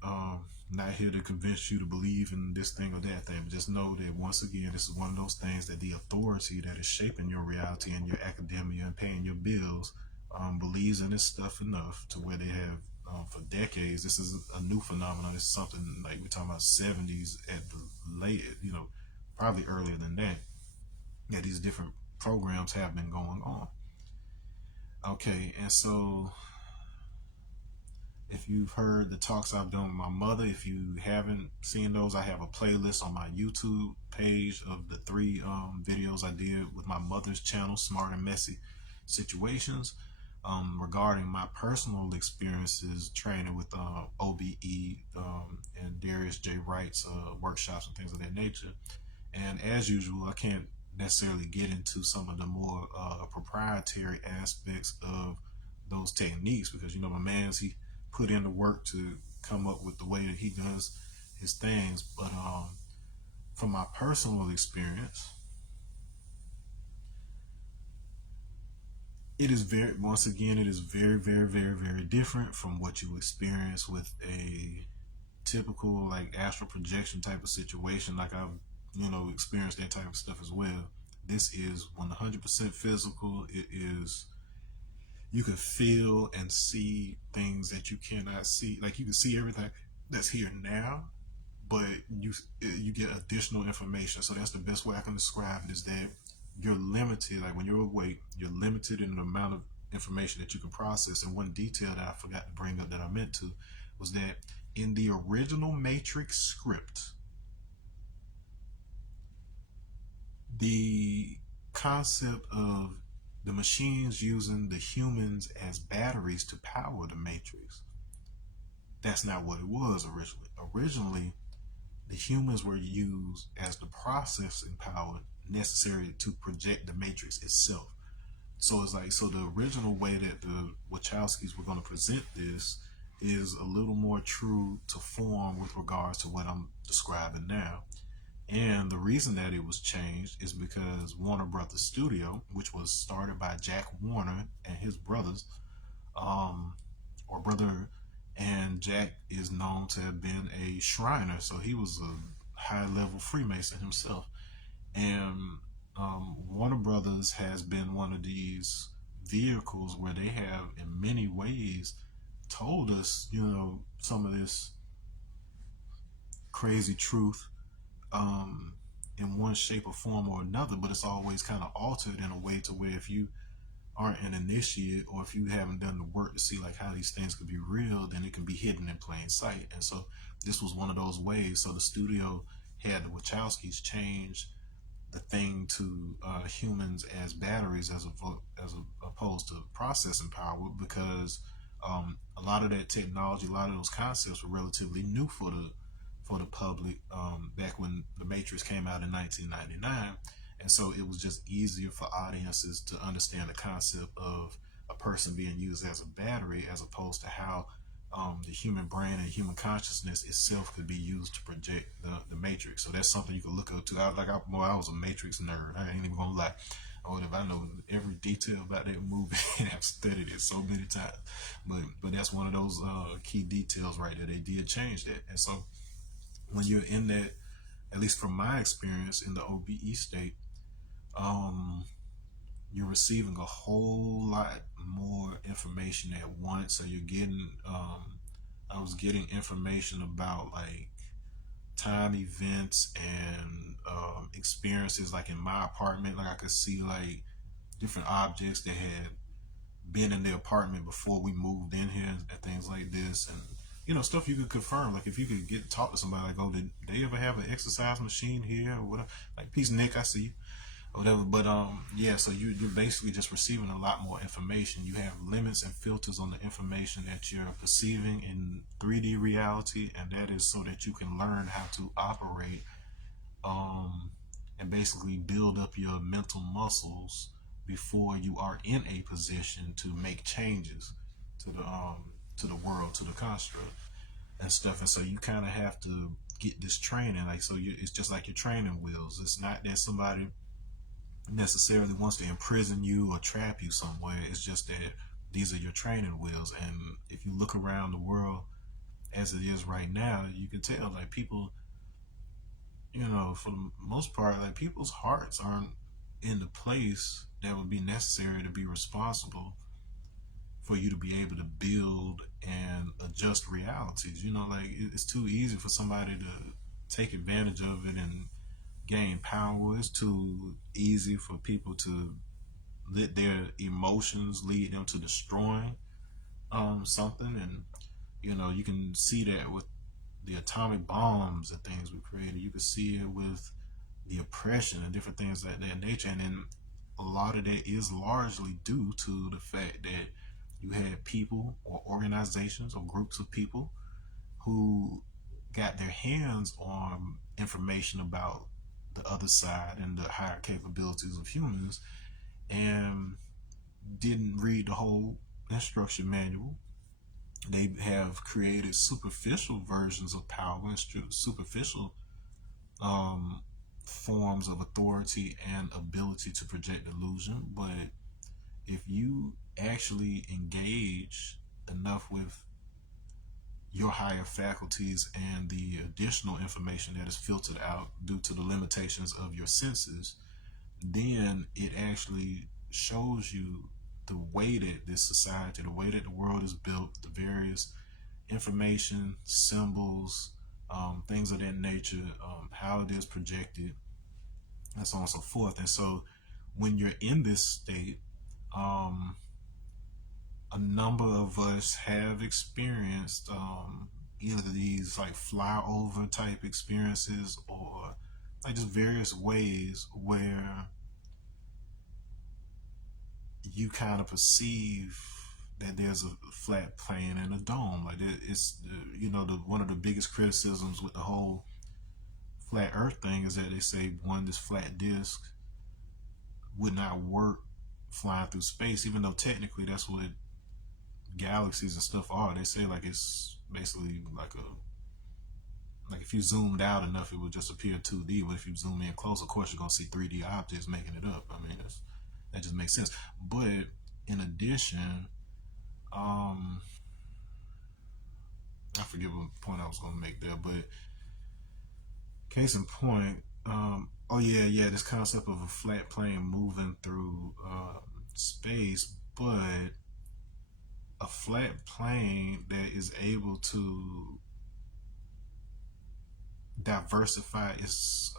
not here to convince you to believe in this thing or that thing, but just know that once again, this is one of those things that the authority that is shaping your reality and your academia and paying your bills believes in this stuff enough to where they have for decades. This is a new phenomenon. It's something like we're talking about 70s at the late, probably earlier than that. That these different programs have been going on. Okay, and so if you've heard the talks I've done with my mother, if you haven't seen those, I have a playlist on my YouTube page of the three videos I did with my mother's channel, Smart and Messy Situations, regarding my personal experiences training with OBE and Darius J. Wright's workshops and things of that nature. And as usual, I can't necessarily get into some of the more proprietary aspects of those techniques, because my man's, he put in the work to come up with the way that he does his things. But from my personal experience, it is very, once again, it is very, very, very, very different from what you experience with a typical like astral projection type of situation. Like I've experienced that type of stuff as well. This is 100% physical. It is, you can feel and see things that you cannot see. Like you can see everything that's here now, but you get additional information. So that's the best way I can describe it, is that you're limited. Like when you're awake, you're limited in the amount of information that you can process. And one detail that I forgot to bring up that I meant to was that in the original Matrix script, the concept of the machines using the humans as batteries to power the Matrix, that's not what it was originally. Originally, the humans were used as the processing power necessary to project the Matrix itself. So it's like, so the original way that the Wachowskis were going to present this is a little more true to form with regards to what I'm describing now. And the reason that it was changed is because Warner Brothers Studio, which was started by Jack Warner and his brothers, or brother, and Jack is known to have been a Shriner, so he was a high level Freemason himself. And Warner Brothers has been one of these vehicles where they have, in many ways, told us, some of this crazy truth um, in one shape or form or another, but it's always kind of altered in a way to where if you aren't an initiate or if you haven't done the work to see like how these things could be real, then it can be hidden in plain sight. And so this was one of those ways. So the studio had the Wachowskis change the thing to humans as batteries opposed to processing power because a lot of that technology, a lot of those concepts were relatively new for the public back when the Matrix came out in 1999, and so it was just easier for audiences to understand the concept of a person being used as a battery as opposed to how the human brain and human consciousness itself could be used to project the Matrix. So that's something you can look up to. I was a Matrix nerd. I ain't even gonna lie. I know every detail about that movie. I've studied it so many times. But that's one of those key details right there. They did change that. And so when you're in that, at least from my experience in the OBE state, um, you're receiving a whole lot more information at once. So you're getting, I was getting information about like time events and experiences like in my apartment. Like I could see like different objects that had been in the apartment before we moved in here and things like this. And stuff you could confirm, like if you could get talk to somebody like, oh, did they ever have an exercise machine here or whatever, like, peace Nick, I see you, or whatever. But yeah, so you're basically just receiving a lot more information. You have limits and filters on the information that you're perceiving in 3D reality, and that is so that you can learn how to operate um, and basically build up your mental muscles before you are in a position to make changes to the world, to the construct and stuff. And so you kind of have to get this training, like, it's just like your training wheels. It's not that somebody necessarily wants to imprison you or trap you somewhere. It's just that these are your training wheels. And if you look around the world as it is right now, you can tell like people, for the most part, like people's hearts aren't in the place that would be necessary to be responsible for you to be able to build and adjust realities. Like it's too easy for somebody to take advantage of it and gain power. It's too easy for people to let their emotions lead them to destroying something. And you can see that with the atomic bombs and things we created. You can see it with the oppression and different things like that nature. And then a lot of that is largely due to the fact that you had people or organizations or groups of people who got their hands on information about the other side and the higher capabilities of humans and didn't read the whole instruction manual. They have created superficial versions of power and superficial um, forms of authority and ability to project illusion. But if you actually engage enough with your higher faculties and the additional information that is filtered out due to the limitations of your senses, then it actually shows you the way that this society, the way that the world is built, the various information, symbols, things of that nature, how it is projected, and so on and so forth. And so when you're in this state, um, a number of us have experienced either these like flyover type experiences or like just various ways where you kind of perceive that there's a flat plane and a dome. Like it's the one of the biggest criticisms with the whole flat Earth thing is that they say one, this flat disc would not work flying through space, even though technically that's what galaxies and stuff are. They say like it's basically like if you zoomed out enough, it would just appear 2D. But if you zoom in close, of course, you're gonna see 3D objects making it up. I mean, that just makes sense. But in addition, I forget what point I was gonna make there. But case in point, Oh yeah, yeah. This concept of a flat plane moving through space, but a flat plane that is able to diversify its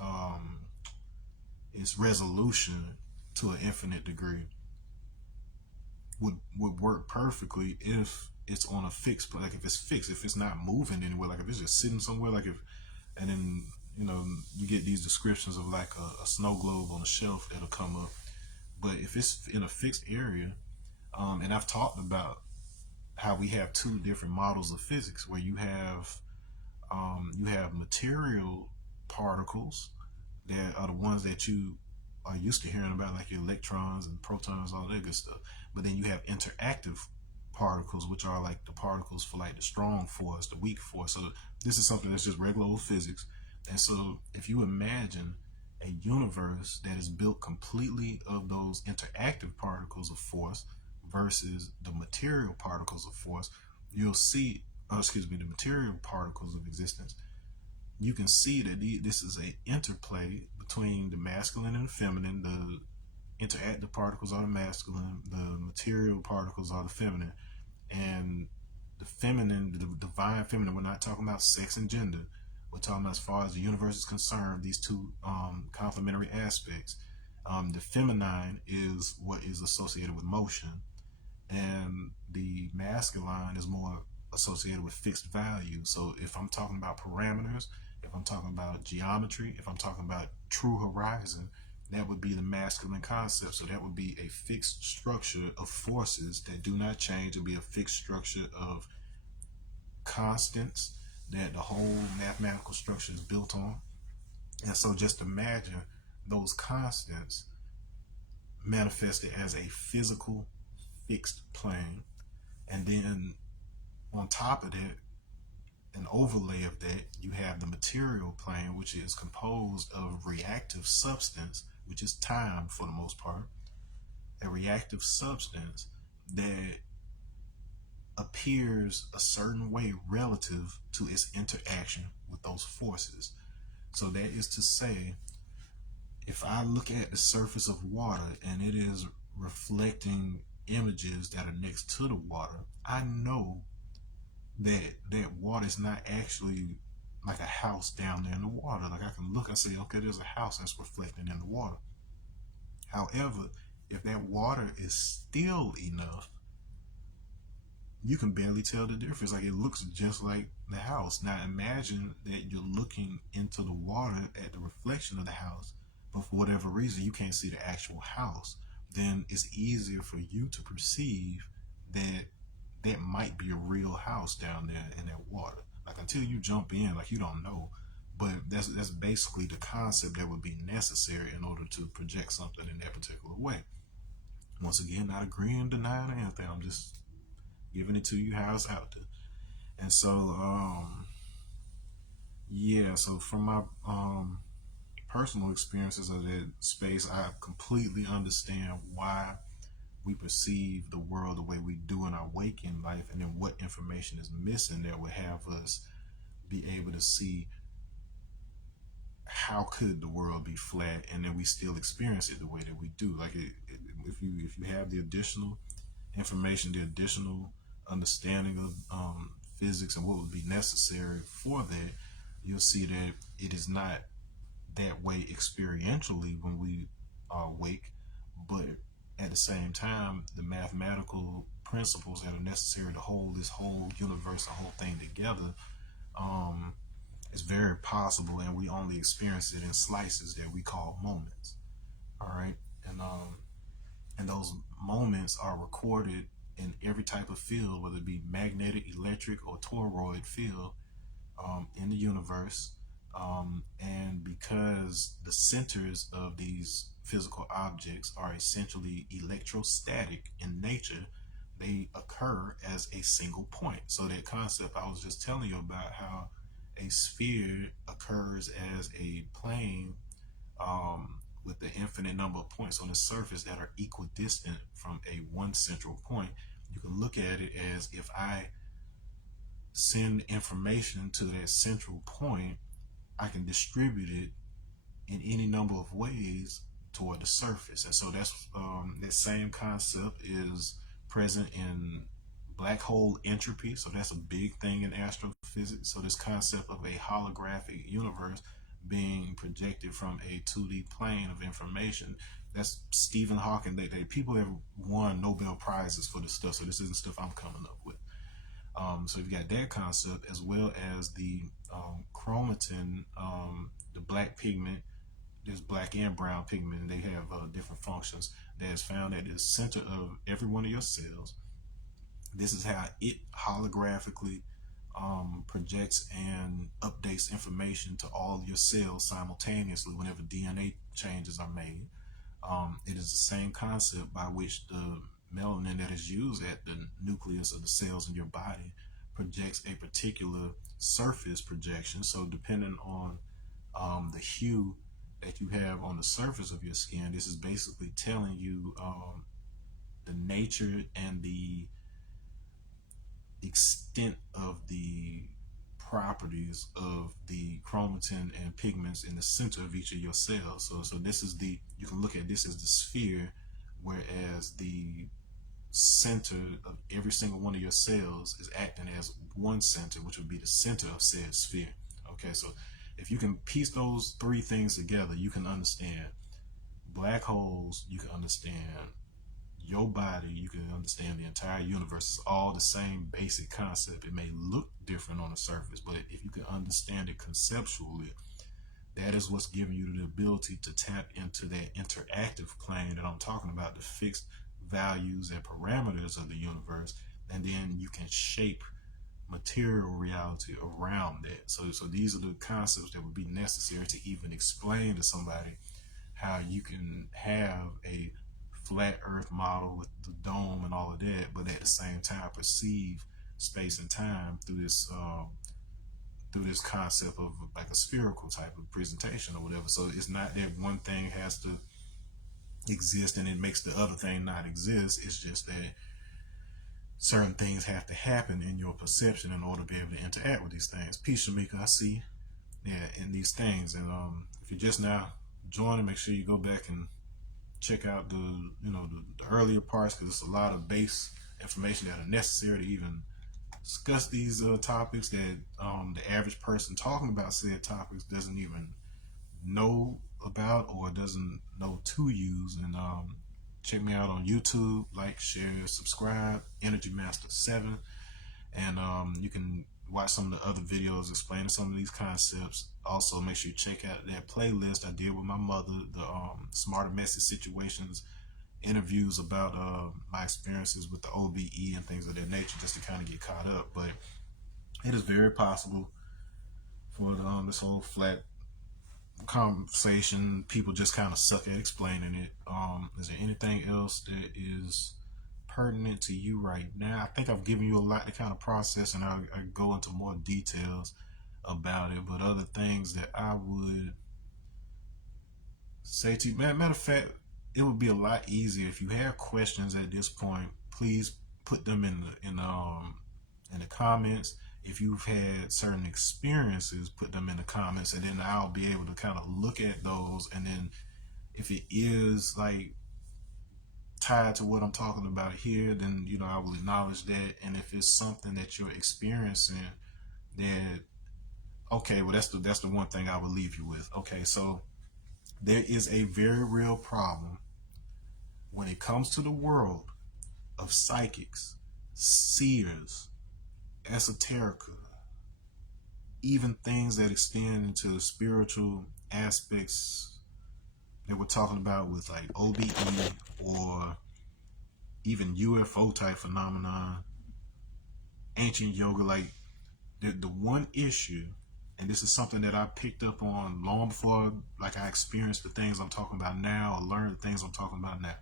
resolution to an infinite degree would work perfectly if it's on a fixed like if it's fixed, if it's not moving anywhere, like if it's just sitting somewhere, like if and then you get these descriptions of like a snow globe on a shelf that'll come up. But if it's in a fixed area, and I've talked about how we have two different models of physics where you have material particles that are the ones that you are used to hearing about, like your electrons and protons, all that good stuff. But then you have interactive particles, which are like the particles for like the strong force, the weak force. So this is something that's just regular old physics. And so if you imagine a universe that is built completely of those interactive particles of force versus the material particles of force, you'll see, the material particles of existence, you can see that this is a interplay between the masculine and the feminine. The interactive particles are the masculine, the material particles are the feminine, and the feminine, the divine feminine. We're not talking about sex and gender. We're talking about, as far as the universe is concerned, these two complementary aspects. The feminine is what is associated with motion, and the masculine is more associated with fixed values. So if I'm talking about parameters, if I'm talking about geometry, if I'm talking about true horizon, that would be the masculine concept. So that would be a fixed structure of forces that do not change. It would be a fixed structure of constants that the whole mathematical structure is built on. And so just imagine those constants manifested as a physical fixed plane. And then on top of that, an overlay of that, you have the material plane, which is composed of reactive substance, which is time for the most part, a reactive substance that appears a certain way relative to its interaction with those forces. So that is to say, if I look at the surface of water and it is reflecting images that are next to the water, I know that water is not actually like a house down there in the water. Like I can look and say, okay, there's a house that's reflecting in the water. However, if that water is still enough, you can barely tell the difference. Like it looks just like the house. Now imagine that you're looking into the water at the reflection of the house, but for whatever reason you can't see the actual house. Then it's easier for you to perceive that that might be a real house down there in that water. Like until you jump in, like you don't know. But that's basically the concept that would be necessary in order to project something in that particular way. Once again, not agreeing, denying, or anything. I'm just giving it to you how it's out there. And so, yeah. So from my personal experiences of that space, I completely understand why we perceive the world the way we do in our waking life, and then what information is missing that would have us be able to see how could the world be flat, and then we still experience it the way that we do. Like if you have the additional information, the additional understanding of physics and what would be necessary for that, you'll see that it is not that way experientially when we are awake, but at the same time, the mathematical principles that are necessary to hold this whole universe, the whole thing together, um, is very possible, and we only experience it in slices that we call moments. All right, and those moments are recorded in every type of field, whether it be magnetic, electric, or toroid field in the universe. And because the centers of these physical objects are essentially electrostatic in nature, they occur as a single point. So that concept I was just telling you about, how a sphere occurs as a plane with the infinite number of points on the surface that are equidistant from a one central point. You can look at it as, if I send information to that central point, I can distribute it in any number of ways toward the surface. And so that's that same concept is present in black hole entropy. So that's a big thing in astrophysics. So this concept of a holographic universe being projected from a 2D plane of information. That's Stephen Hawking. People have won Nobel Prizes for this stuff. So this isn't stuff I'm coming up with. So you've got that concept as well as the chromatin, the black pigment. There's black and brown pigment, and they have different functions. That is found at the center of every one of your cells. This is how it holographically projects and updates information to all your cells simultaneously whenever DNA changes are made. It is the same concept by which the melanin that is used at the nucleus of the cells in your body projects a particular surface projection. So depending on the hue that you have on the surface of your skin, this is basically telling you the nature and the extent of the properties of the chromatin and pigments in the center of each of your cells. So this is you can look at this as the sphere, whereas the center of every single one of your cells is acting as one center, which would be the center of said sphere. Okay, so if you can piece those three things together, you can understand black holes, you can understand your body, you can understand the entire universe. It's all the same basic concept. It may look different on the surface, but if you can understand it conceptually, that is what's giving you the ability to tap into that interactive plane that I'm talking about, the fixed values and parameters of the universe, and then you can shape material reality around that. So these are the concepts that would be necessary to even explain to somebody how you can have a flat earth model with the dome and all of that, but at the same time perceive space and time through this concept of like a spherical type of presentation or whatever. So it's not that one thing has to exist and it makes the other thing not exist. It's just that certain things have to happen in your perception in order to be able to interact with these things. Peace, Shamika, I see in these things. And if you're just now joining, make sure you go back and check out the earlier parts, because it's a lot of base information that are necessary to even discuss these topics that the average person talking about said topics doesn't even know about or doesn't know to use. And check me out on YouTube, like, share, subscribe, Energy Master 7, and you can watch some of the other videos explaining some of these concepts. Also, make sure you check out that playlist I did with my mother, the Smarter Message Situations interviews about my experiences with the OBE and things of that nature, just to kind of get caught up. But it is very possible for this whole flat conversation, people just kind of suck at explaining it. Is there anything else that is pertinent to you right now? I think I've given you a lot to kind of process, and I go into more details about it. But other things that I would say to you, matter of fact, it would be a lot easier if you have questions at this point. Please put them in the comments. If you've had certain experiences, put them in the comments, and then I'll be able to kind of look at those. And then if it is like tied to what I'm talking about here, then I will acknowledge that. And if it's something that you're experiencing, then okay, well that's the one thing I will leave you with. Okay, so there is a very real problem when it comes to the world of psychics, seers, esoterica, even things that extend into spiritual aspects that we're talking about with like OBE or even UFO type phenomenon, ancient yoga. Like the one issue, and this is something that I picked up on long before like I experienced the things I'm talking about now, or learned the things I'm talking about now.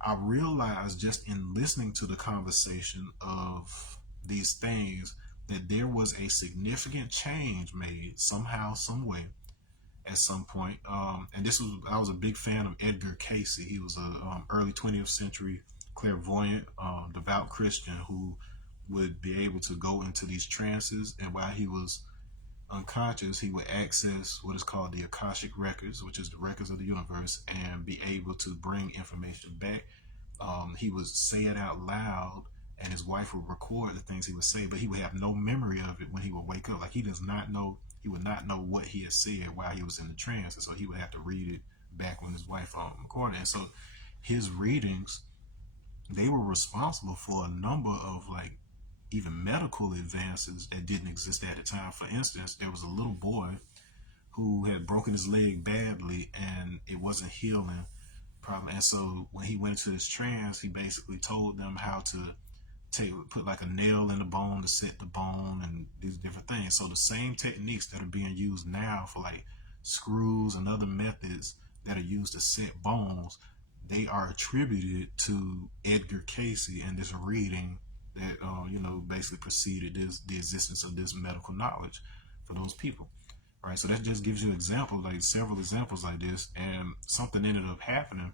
I realized just in listening to the conversation of these things that there was a significant change made somehow, some way, at some point. And I was a big fan of Edgar Cayce. He was a early 20th century clairvoyant, devout Christian who would be able to go into these trances. And while he was unconscious, he would access what is called the Akashic records, which is the records of the universe, and be able to bring information back. He would say it out loud, and his wife would record the things he would say, but he would have no memory of it when he would wake up. Like he does not know, he would not know what he had said while he was in the trance, and so he would have to read it back when his wife recorded. And so his readings, they were responsible for a number of like even medical advances that didn't exist at the time. For instance, there was a little boy who had broken his leg badly and it wasn't healing problem. And so when he went into his trance, he basically told them how to put like a nail in the bone to set the bone and these different things. So the same techniques that are being used now for like screws and other methods that are used to set bones, they are attributed to Edgar Casey and this reading that basically preceded the existence of this medical knowledge for those people. Right, so that just gives you examples, like several examples like this, and something ended up happening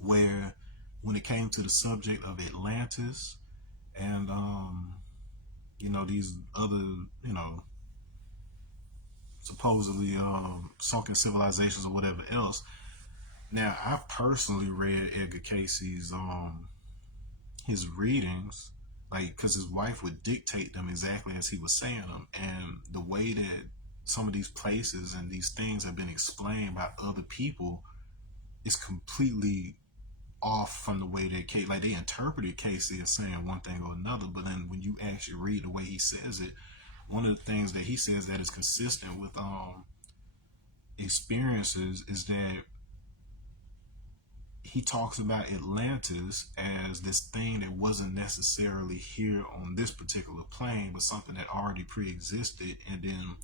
where, when it came to the subject of Atlantis and these other supposedly sunken civilizations or whatever else. Now, I personally read Edgar Casey's his readings, like, because his wife would dictate them exactly as he was saying them, and the way that some of these places and these things have been explained by other people is completely off from the way that Casey, like, they interpreted Casey as saying one thing or another, but then when you actually read the way he says it, one of the things that he says that is consistent with experiences is that he talks about Atlantis as this thing that wasn't necessarily here on this particular plane, but something that already pre-existed, and then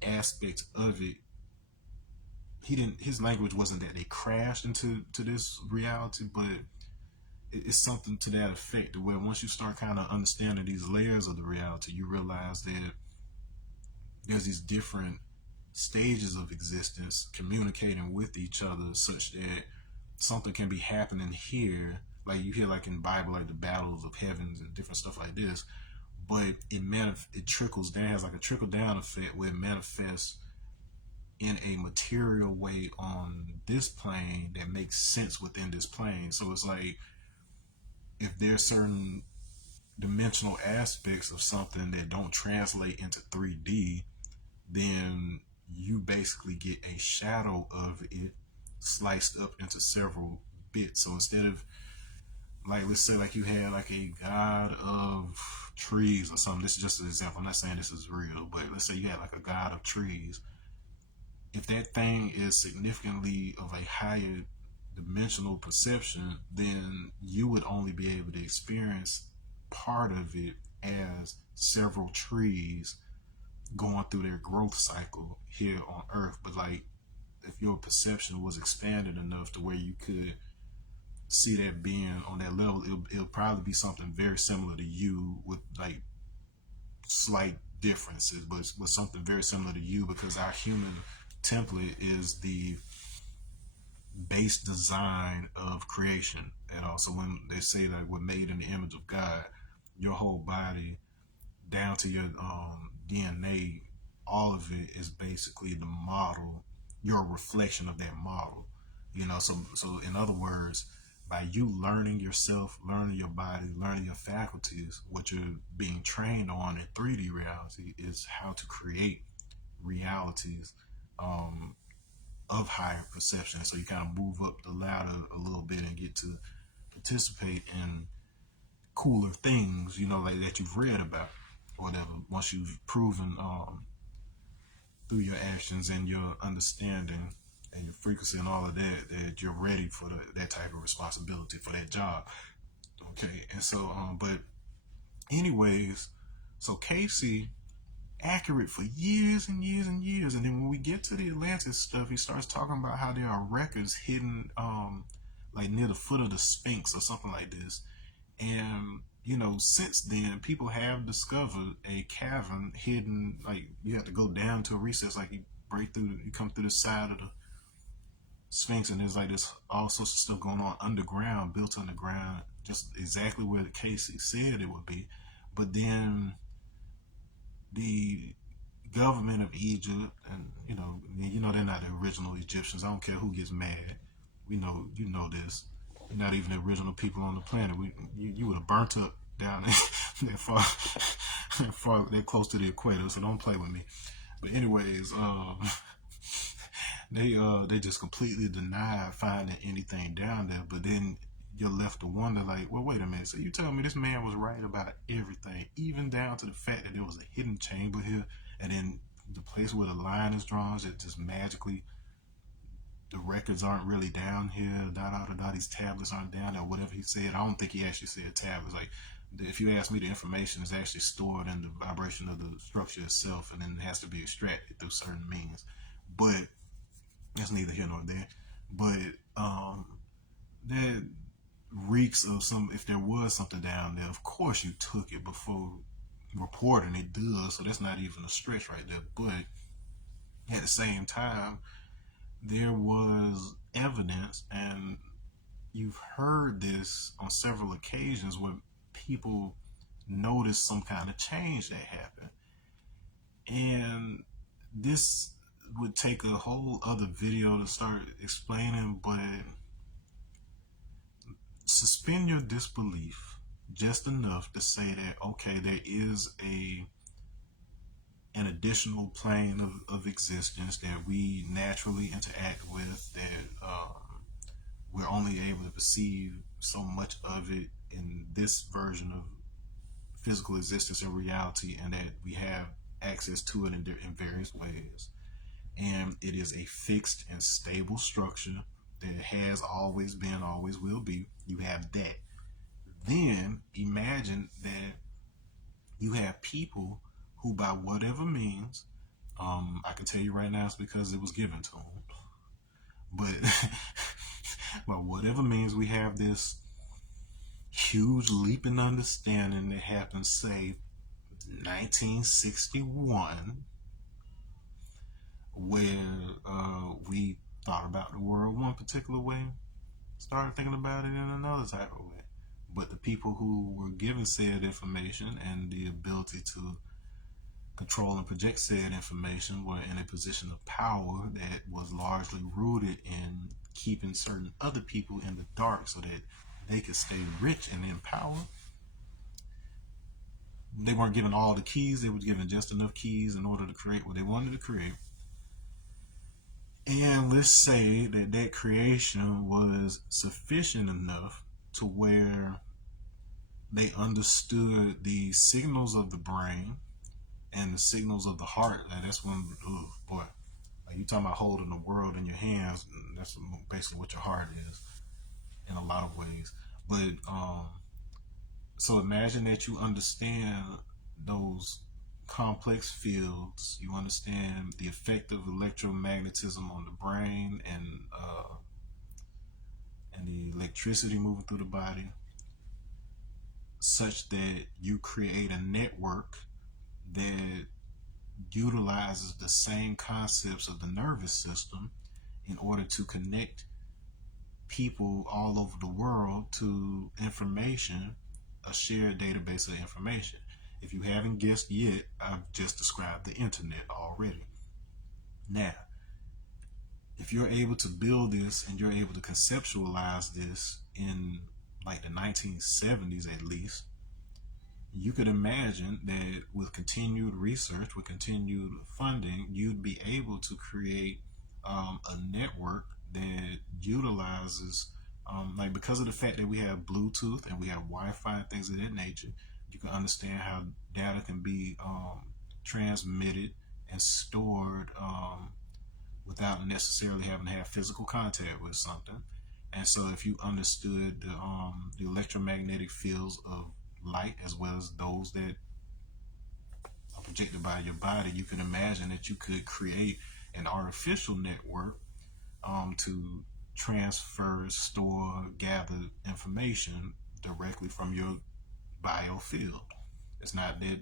aspects of it. He didn't. His language wasn't that they crashed into this reality, but it's something to that effect. Where once you start kind of understanding these layers of the reality, you realize that there's these different stages of existence communicating with each other, such that something can be happening here, like you hear like in the Bible, like the battles of heavens and different stuff like this, but it trickles down, has like a trickle down effect where it manifests in a material way on this plane that makes sense within this plane. So it's like if there's certain dimensional aspects of something that don't translate into 3D, then you basically get a shadow of it sliced up into several bits. So instead of, like, let's say like you had like a god of trees or something. This is just an example. I'm not saying this is real, but let's say you had like a god of trees. If that thing is significantly of a higher dimensional perception, then you would only be able to experience part of it as several trees going through their growth cycle here on Earth. But like, if your perception was expanded enough to where you could see that being on that level, it'll probably be something very similar to you with like slight differences, but with something very similar to you, because our human template is the base design of creation. And also when they say that we're made in the image of God, your whole body down to your DNA, all of it is basically the model. You're a reflection of that model. So in other words, by you learning yourself, learning your body, learning your faculties, what you're being trained on in 3D reality is how to create realities of higher perception. So you kind of move up the ladder a little bit and get to participate in cooler things, like that you've read about or whatever. Once you've proven through your actions and your understanding and your frequency and all of that, that you're ready for that type of responsibility for that job. Okay, and so, but anyways, so Casey, accurate for years and years and years, and then when we get to the Atlantis stuff, he starts talking about how there are records hidden, like near the foot of the Sphinx or something like this. And since then, people have discovered a cavern hidden. Like you have to go down to a recess, like you come through the side of the Sphinx, and there's like this all sorts of stuff going on underground, built underground, just exactly where the Casey said it would be. But then the government of Egypt, and you know they're not the original Egyptians. I don't care who gets mad. We know, you know this. You're not even the original people on the planet. You would have burnt up down there that far, that close to the equator. So don't play with me. But anyways, they just completely denied finding anything down there. But then you're left to wonder, like, well, wait a minute. So you tell me this man was right about everything, even down to the fact that there was a hidden chamber here, and then the place where the line is drawn, that just magically the records aren't really down here. These tablets aren't down there. Whatever he said, I don't think he actually said tablets. Like, if you ask me, the information is actually stored in the vibration of the structure itself, and then it has to be extracted through certain means. But that's neither here nor there. But that reeks of some. If there was something down there, of course you took it before reporting it does. So that's not even a stretch right there. But at the same time, there was evidence, and you've heard this on several occasions where people noticed some kind of change that happened. And this would take a whole other video to start explaining, but suspend your disbelief just enough to say that, okay, there is an additional plane of existence that we naturally interact with, that we're only able to perceive so much of it in this version of physical existence and reality, and that we have access to it in various ways. And it is a fixed and stable structure that has always been, always will be. You have that. Then imagine that you have people who, by whatever means, I can tell you right now, it's because it was given to them. But by whatever means, we have this huge leap in understanding that happened, say, 1961, where we thought about the world one particular way, started thinking about it in another type of way. But the people who were given said information and the ability to control and project said information were in a position of power that was largely rooted in keeping certain other people in the dark so that they could stay rich and in power. They weren't given all the keys. They were given just enough keys in order to create what they wanted to create. And let's say that that creation was sufficient enough to where they understood the signals of the brain and the signals of the heart. And that's when, oh boy, like you talking about holding the world in your hands. That's basically what your heart is in a lot of ways. But so imagine that you understand those complex fields. You understand the effect of electromagnetism on the brain, and the electricity moving through the body, such that you create a network that utilizes the same concepts of the nervous system in order to connect people all over the world to information, a shared database of information. If you haven't guessed yet, I've just described the internet already. Now, if you're able to build this and you're able to conceptualize this in like the 1970s at least, you could imagine that with continued research, with continued funding, you'd be able to create a network that utilizes, like, because of the fact that we have Bluetooth and we have Wi-Fi and things of that nature, you can understand how data can be transmitted and stored without necessarily having to have physical contact with something. And so if you understood the electromagnetic fields of light as well as those that are projected by your body, you can imagine that you could create an artificial network to transfer, store, gather information directly from your biofield. It's not that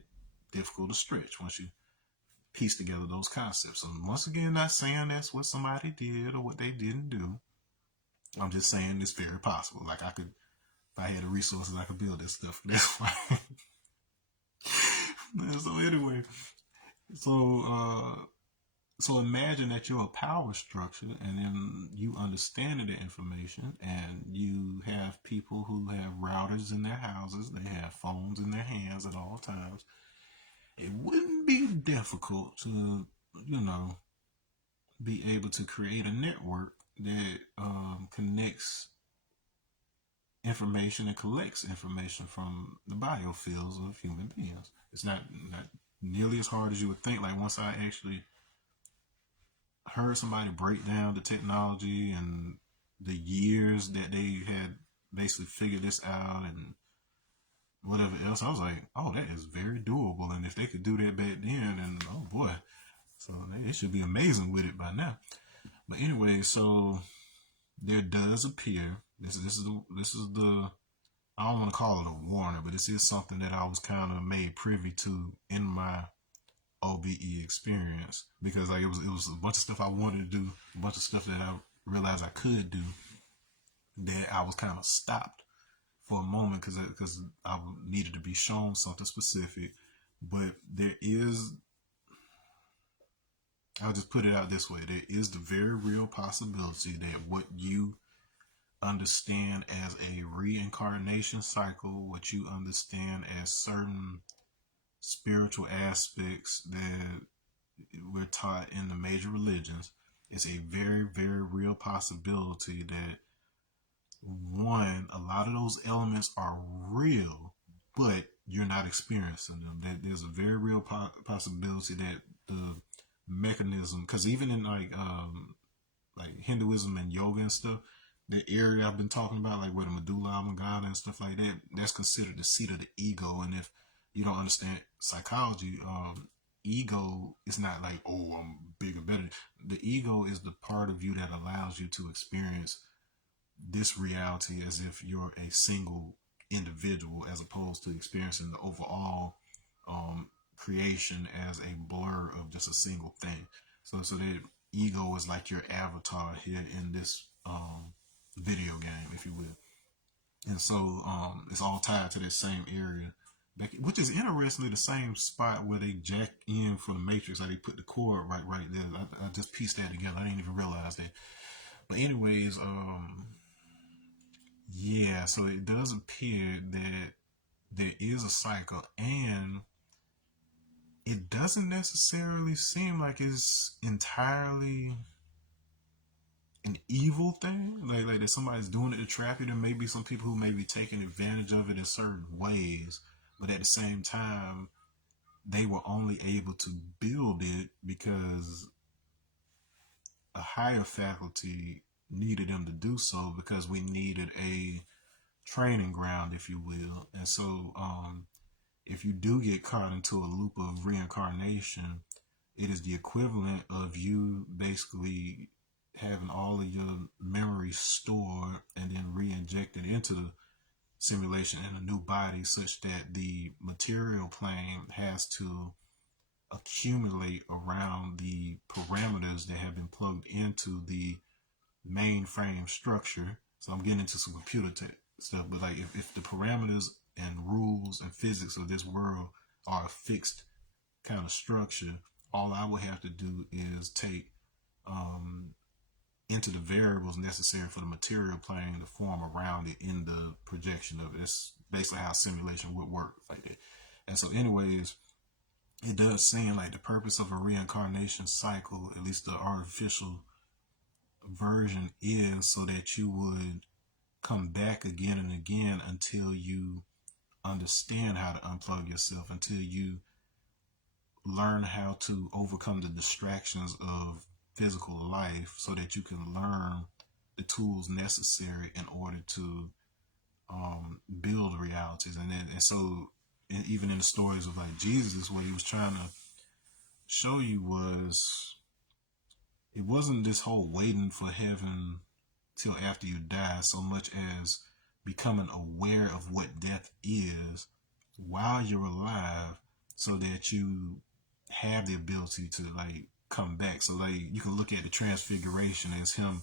difficult to stretch once you piece together those concepts. So once again, not saying that's what somebody did or what they didn't do. I'm just saying it's very possible. Like, I could, if I had the resources, I could build this stuff. That's why. So anyway, So, so imagine that you're a power structure, and then you understanding the information, and you have people who have routers in their houses. They have phones in their hands at all times. It wouldn't be difficult to, you know, be able to create a network that connects information and collects information from the biofields of human beings. It's not nearly as hard as you would think. Like once I actually heard somebody break down the technology and the years that they had basically figured this out and whatever else, I was like, oh, that is very doable. And if they could do that back then, and oh boy, so they should be amazing with it by now. But anyway, so there does appear this is the I don't want to call it a warning, but this is something that I was kind of made privy to in my OBE experience, because like it was a bunch of stuff I wanted to do, a bunch of stuff that I realized I could do, that I was kind of stopped for a moment because I needed to be shown something specific. But there is, I'll just put it out this way: there is the very real possibility that what you understand as a reincarnation cycle, what you understand as certain spiritual aspects that we're taught in the major religions, is a very, very real possibility that one, a lot of those elements are real, but you're not experiencing them. That there's a very real possibility that the mechanism, because even in like Hinduism and yoga and stuff, the area I've been talking about, like where the medulla oblongata and stuff like that, that's considered the seat of the ego. And if you don't understand psychology, ego is not like, oh, I'm bigger, better. The ego is the part of you that allows you to experience this reality as if you're a single individual, as opposed to experiencing the overall creation as a blur of just a single thing. So the ego is like your avatar here in this video game, if you will. And so it's all tied to that same area, which is interestingly the same spot where they jack in for the Matrix. Like they put the cord right there. I just pieced that together. I didn't even realize that. But anyways, yeah. So it does appear that there is a cycle, and it doesn't necessarily seem like it's entirely an evil thing, like that somebody's doing it to trap you. There may be some people who may be taking advantage of it in certain ways, but at the same time, they were only able to build it because a higher faculty needed them to do so, because we needed a training ground, if you will. And so, if you do get caught into a loop of reincarnation, it is the equivalent of you basically having all of your memories stored and then re-injected into the simulation in a new body, such that the material plane has to accumulate around the parameters that have been plugged into the mainframe structure. So I'm getting into some computer stuff, but like if the parameters and rules and physics of this world are a fixed kind of structure, all I would have to do is take into the variables necessary for the material plane to form around it in the projection of it. It's basically how simulation would work like that. And so, anyways, it does seem like the purpose of a reincarnation cycle, at least the artificial version, is so that you would come back again and again until you understand how to unplug yourself, until you learn how to overcome the distractions of physical life, so that you can learn the tools necessary in order to build realities. And so, and even in the stories of like Jesus, what he was trying to show you was, it wasn't this whole waiting for heaven till after you die, so much as becoming aware of what death is while you're alive, so that you have the ability to like come back. So like you can look at the transfiguration as him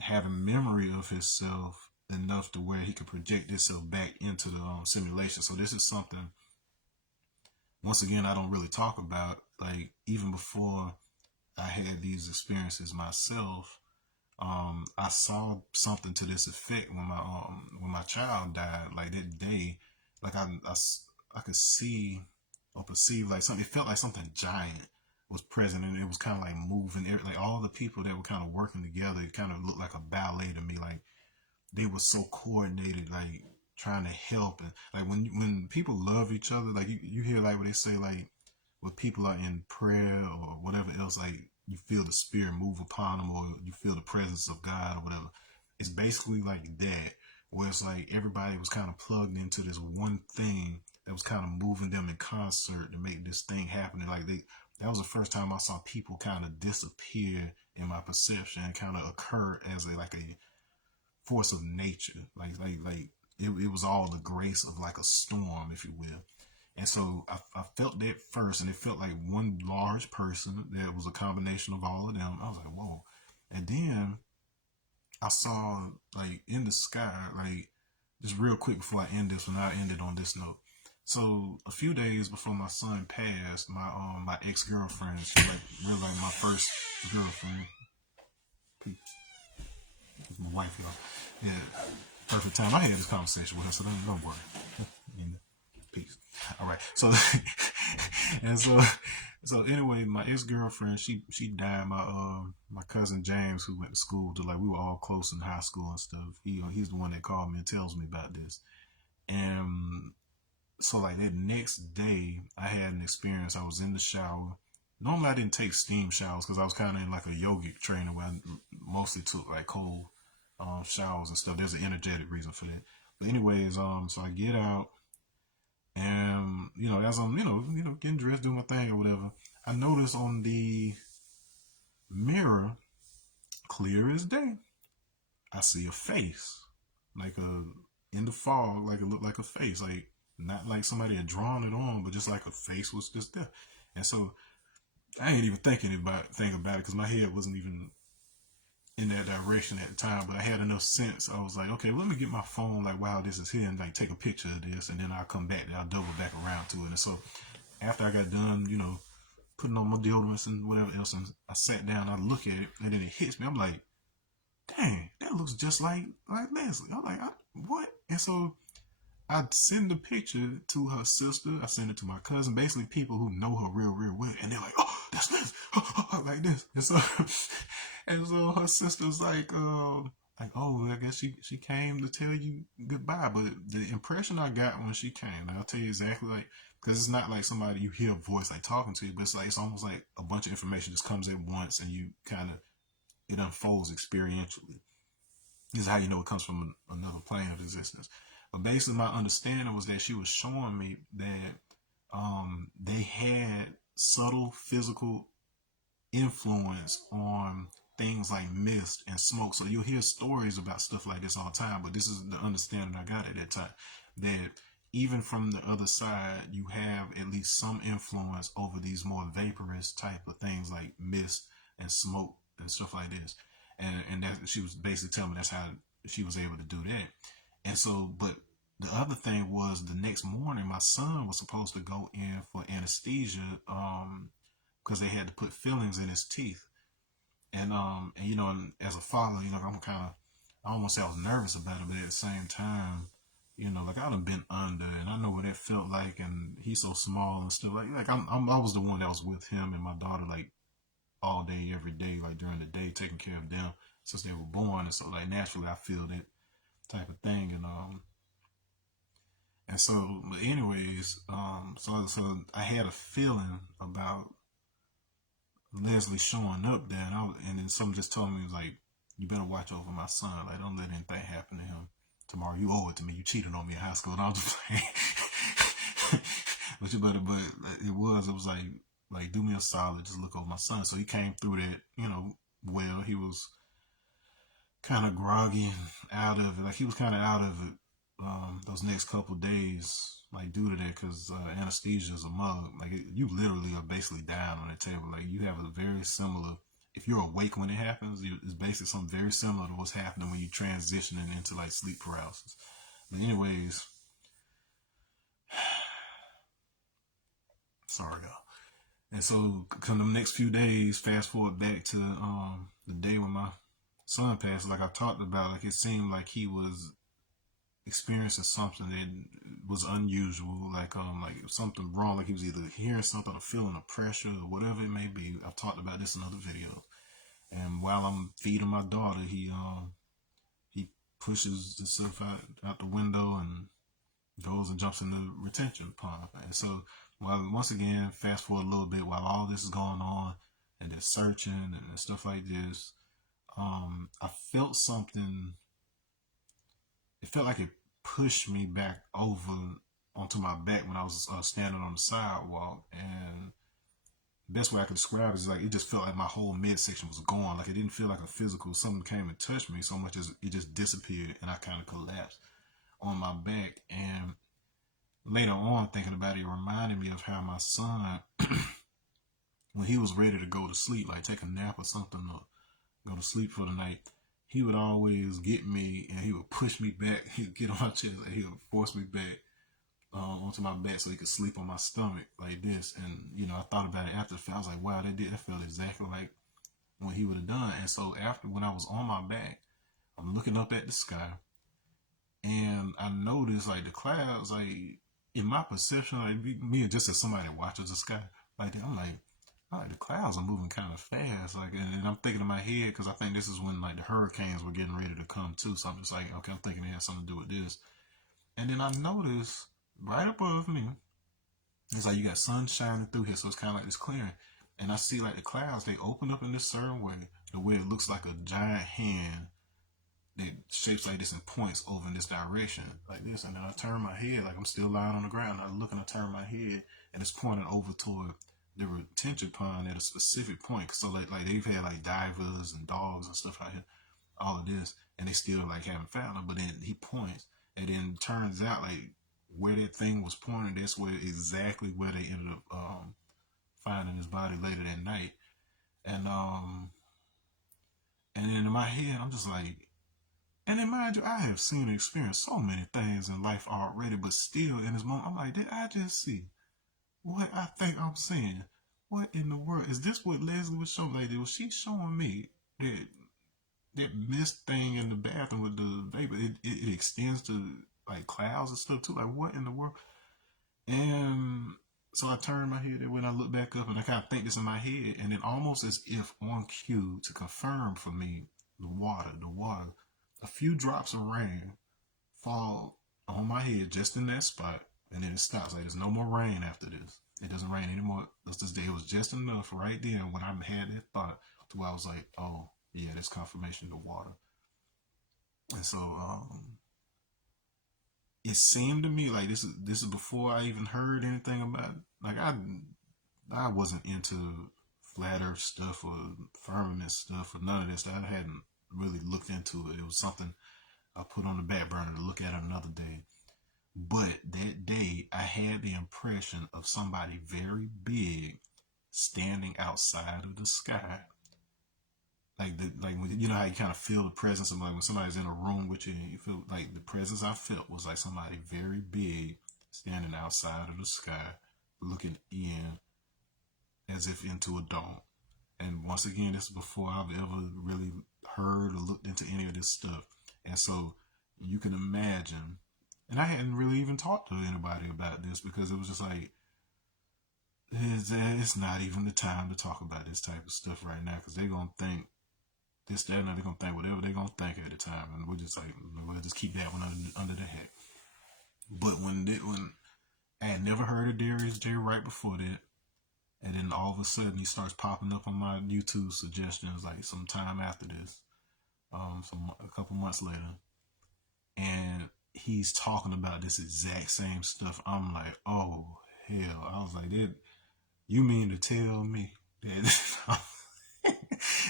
having memory of himself enough to where he could project himself back into the simulation. So this is something, once again, I don't really talk about, like, even before I had these experiences myself. I saw something to this effect when my child died. Like that day, like I could see or perceive like something. It felt like something giant was present, and it was kind of like moving. Like all the people that were kind of working together, it kind of looked like a ballet to me. Like they were so coordinated, like trying to help. And like when people love each other, like you hear like what they say, like when people are in prayer or whatever else, like you feel the spirit move upon them, or you feel the presence of God or whatever. It's basically like that, where it's like everybody was kind of plugged into this one thing that was kind of moving them in concert to make this thing happen. And like that was the first time I saw people kind of disappear in my perception and kind of occur as a force of nature. It was all the grace of like a storm, if you will. And so I felt that first, and it felt like one large person that was a combination of all of them. I was like, whoa. And then I saw, like, in the sky, like, just real quick before I end this one, I ended on this note. So a few days before my son passed, my ex girlfriend, she like really like my first girlfriend. My wife, y'all. Yeah, perfect time. I had this conversation with her, so don't worry. Peace. All right. So and so anyway, my ex girlfriend, she died. My cousin James, who went to school to, like, we were all close in high school and stuff. He's the one that called me and tells me about this. And so like that next day, I had an experience. I was in the shower. Normally, I didn't take steam showers because I was kind of in like a yogic training where I mostly took like cold showers and stuff. There's an energetic reason for that. But anyways, so I get out, and as I'm getting dressed, doing my thing or whatever, I notice on the mirror, clear as day, I see a face, like a in the fog, like it looked like a face, like not like somebody had drawn it on, but just like a face was just there. And so I ain't even think about it because my head wasn't even in that direction at the time, but I had enough sense. I was like, okay, let me get my phone, like, while this is here, and like take a picture of this, and then I'll come back and I'll double back around to it. And so after I got done, putting on my deodorants and whatever else, and I sat down, I look at it, and then it hits me. I'm like, dang, that looks just like Leslie. I'm like, what? And so I send the picture to her sister. I send it to my cousin, basically people who know her real, real well. And they're like, oh, that's Leslie. Like this. And so, and so her sister's like, oh, I guess she came to tell you goodbye. But the impression I got when she came, and I'll tell you exactly, like, because it's not like somebody you hear a voice like talking to you, but it's almost like a bunch of information just comes at once, and you kind of, it unfolds experientially. This is how you know it comes from another plane of existence. But basically, my understanding was that she was showing me that they had subtle physical influence on things like mist and smoke. So you'll hear stories about stuff like this all the time, but this is the understanding I got at that time, that even from the other side, you have at least some influence over these more vaporous type of things like mist and smoke and stuff like this. And that she was basically telling me that's how she was able to do that. And so, but the other thing was the next morning, my son was supposed to go in for anesthesia, because they had to put fillings in his teeth. And as a father, I'm kind of, I don't want to say I was nervous about it, but at the same time, like I'd have been under, and I know what that felt like, and he's so small and stuff I was the one that was with him and my daughter, like, all day, every day, like during the day, taking care of them since they were born. And so, like, naturally, I feel that type of thing. And so, but anyways, so I had a feeling about Leslie showing up there, and then something just told me, like, you better watch over my son. Like, don't let anything happen to him tomorrow. You owe it to me. You cheated on me in high school. And I was just like, but it was like, do me a solid, just look over my son. So he came through that, well. He was kind of groggy and out of it. Like, he was kind of out of it those next couple of days, like, due to that, because anesthesia is a mug. Like, you literally are basically dying on that table. Like, you have a very similar, if you're awake when it happens, it's basically something very similar to what's happening when you're transitioning into, like, sleep paralysis. But anyways, Sorry, y'all. And so, come the next few days, fast forward back to the day when my son passed. Like I talked about, like it seemed like he was experiencing something that was unusual, like something wrong, like he was either hearing something or feeling a pressure or whatever it may be. I've talked about this in other videos. And while I'm feeding my daughter, he pushes himself out the window and goes and jumps in the retention pond. And so, while once again, fast forward a little bit, while all this is going on and they're searching and stuff like this, I felt something. It felt like it pushed me back over onto my back when I was standing on the sidewalk. And the best way I can describe it is like it just felt like my whole midsection was gone. Like it didn't feel like a physical. Something came and touched me so much as it just disappeared, and I kind of collapsed on my back. And later on, thinking about it, it reminded me of how my son, when he was ready to go to sleep, like take a nap or something, or go to sleep for the night, he would always get me and he would push me back. He'd get on my chest and he would force me back onto my back so he could sleep on my stomach like this. And, you know, I thought about it after the fact. I was like, wow, that felt exactly like what he would have done. And so after, when I was on my back, I'm looking up at the sky and I noticed like the clouds, like in my perception, like me just as somebody that watches the sky, like I'm like the clouds are moving kind of fast, like, and I'm thinking in my head because I think this is when like the hurricanes were getting ready to come too. So I'm just like, okay, I'm thinking it has something to do with this. And then I noticed right above me, it's like you got sun shining through here, so it's kind of like this clearing. And I see like the clouds, they open up in this certain way, the way it looks like a giant hand that shapes like this and points over in this direction, like this. And then I turn my head, like I'm still lying on the ground. I look and I turn my head, and it's pointing over toward the retention pond at a specific point. So like they've had like divers and dogs and stuff out here, all of this, and they still like haven't found them. But then he points, and then turns out like where that thing was pointing, that's where exactly where they ended up finding his body later that night. And then in my head, I'm just like, and then mind you, I have seen and experienced so many things in life already, but still in this moment, I'm like, did I just see what I think I'm seeing? What in the world? Is this what Leslie was showing? Like, was she showing me that mist thing in the bathroom with the vapor? It extends to like clouds and stuff too. Like, what in the world? And so I turned my head, and when I look back up, and I kind of think this in my head, and then almost as if on cue to confirm for me, the water, a few drops of rain fall on my head just in that spot, and then it stops. Like there's no more rain after this. It doesn't rain anymore. Let's just say it was just enough right then when I had that thought to where I was like, oh yeah, that's confirmation of water. And so it seemed to me like this is before I even heard anything about it. Like I wasn't into flat earth stuff or firmament stuff or none of this. I hadn't really looked into it. It was something I put on the back burner to look at another day. But that day, I had the impression of somebody very big standing outside of the sky. Like when, you know how you kind of feel the presence of, like when somebody's in a room with you, and you feel like the presence I felt was like somebody very big standing outside of the sky, looking in as if into a dome. And once again, this is before I've ever really heard or looked into any of this stuff. And so you can imagine, and I hadn't really even talked to anybody about this because it was just like, it's not even the time to talk about this type of stuff right now because they're going to think this, that, and they're going to think whatever they're going to think at the time. And we're just like, we'll just keep that one under the hat. But when I had never heard of Darius J right before that, and then all of a sudden he starts popping up on my YouTube suggestions like some time after this, a couple months later, and he's talking about this exact same stuff. I'm like, oh hell! I was like, that you mean to tell me that?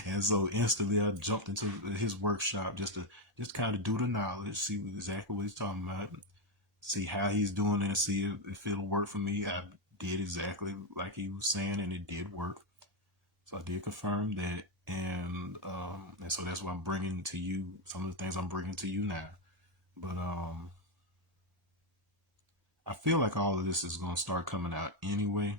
And so instantly I jumped into his workshop just to kind of do the knowledge, see exactly what he's talking about, see how he's doing it, see if it'll work for me. I did exactly like he was saying, and it did work. So I did confirm that, and so that's what I'm bringing to you. Some of the things I'm bringing to you now, but I feel like all of this is going to start coming out anyway.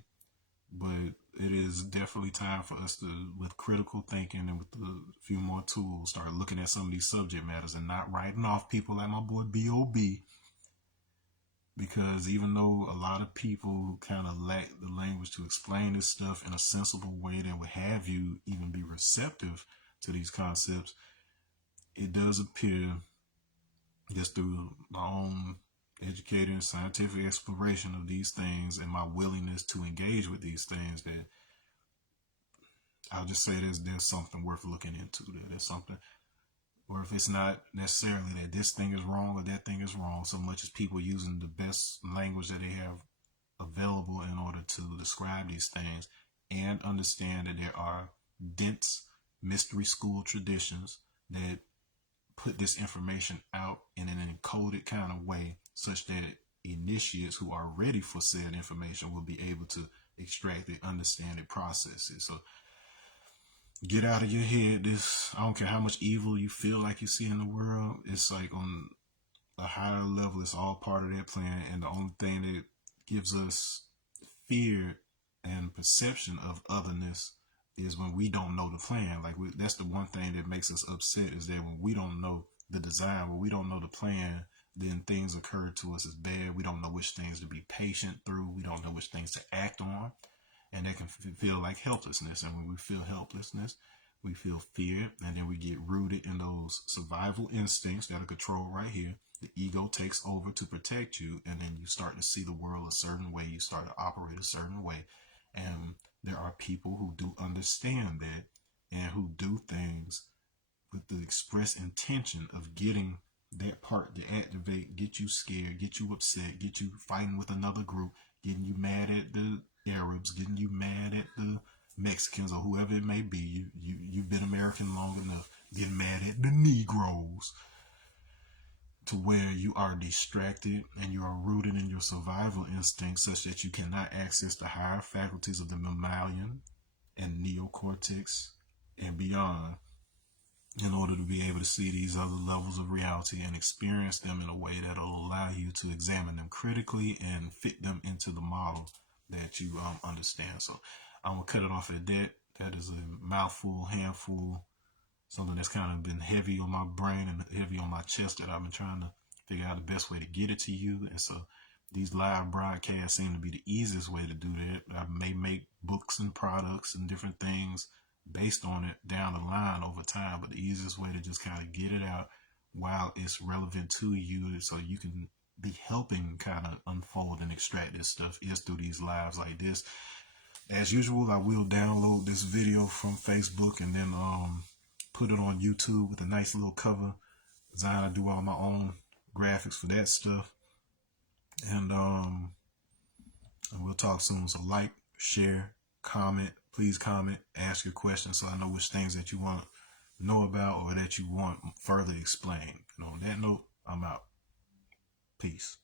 But it is definitely time for us to, with critical thinking and with a few more tools, start looking at some of these subject matters and not writing off people like my boy B.O.B. Because even though a lot of people kind of lack the language to explain this stuff in a sensible way that would have you even be receptive to these concepts, it does appear, just through my own educated and scientific exploration of these things and my willingness to engage with these things, that I'll just say there's something worth looking into. There's something, or if it's not necessarily that this thing is wrong or that thing is wrong, so much as people using the best language that they have available in order to describe these things, and understand that there are dense mystery school traditions that put this information out in an encoded kind of way such that initiates who are ready for said information will be able to extract it, understand it, process it. So get out of your head. This, I don't care how much evil you feel like you see in the world, it's like on a higher level, it's all part of that plan. And the only thing that gives us fear and perception of otherness is when we don't know the plan. Like that's the one thing that makes us upset, is that when we don't know the design, when we don't know the plan, then things occur to us as bad. We don't know which things to be patient through. We don't know which things to act on. And that can feel like helplessness. And when we feel helplessness, we feel fear, and then we get rooted in those survival instincts that are controlled right here. The ego takes over to protect you, and then you start to see the world a certain way. You start to operate a certain way. And there are people who do understand that and who do things with the express intention of getting that part to activate, get you scared, get you upset, get you fighting with another group, getting you mad at the Arabs, getting you mad at the Mexicans or whoever it may be. You've been American long enough, getting mad at the Negroes, to where you are distracted and you are rooted in your survival instincts such that you cannot access the higher faculties of the mammalian and neocortex and beyond, in order to be able to see these other levels of reality and experience them in a way that will allow you to examine them critically and fit them into the model that you understand. So I'm going to cut it off at that. That is a mouthful, handful, something that's kind of been heavy on my brain and heavy on my chest that I've been trying to figure out the best way to get it to you. And so these live broadcasts seem to be the easiest way to do that. I may make books and products and different things based on it down the line over time, but the easiest way to just kind of get it out while it's relevant to you, so you can be helping kind of unfold and extract this stuff, is through these lives like this. As usual, I will download this video from Facebook and then put it on YouTube with a nice little cover design. I do all my own graphics for that stuff. And we'll talk soon. So like, share, comment. Please comment, ask your questions so I know which things that you want to know about or that you want further explained. And on that note, I'm out. Peace.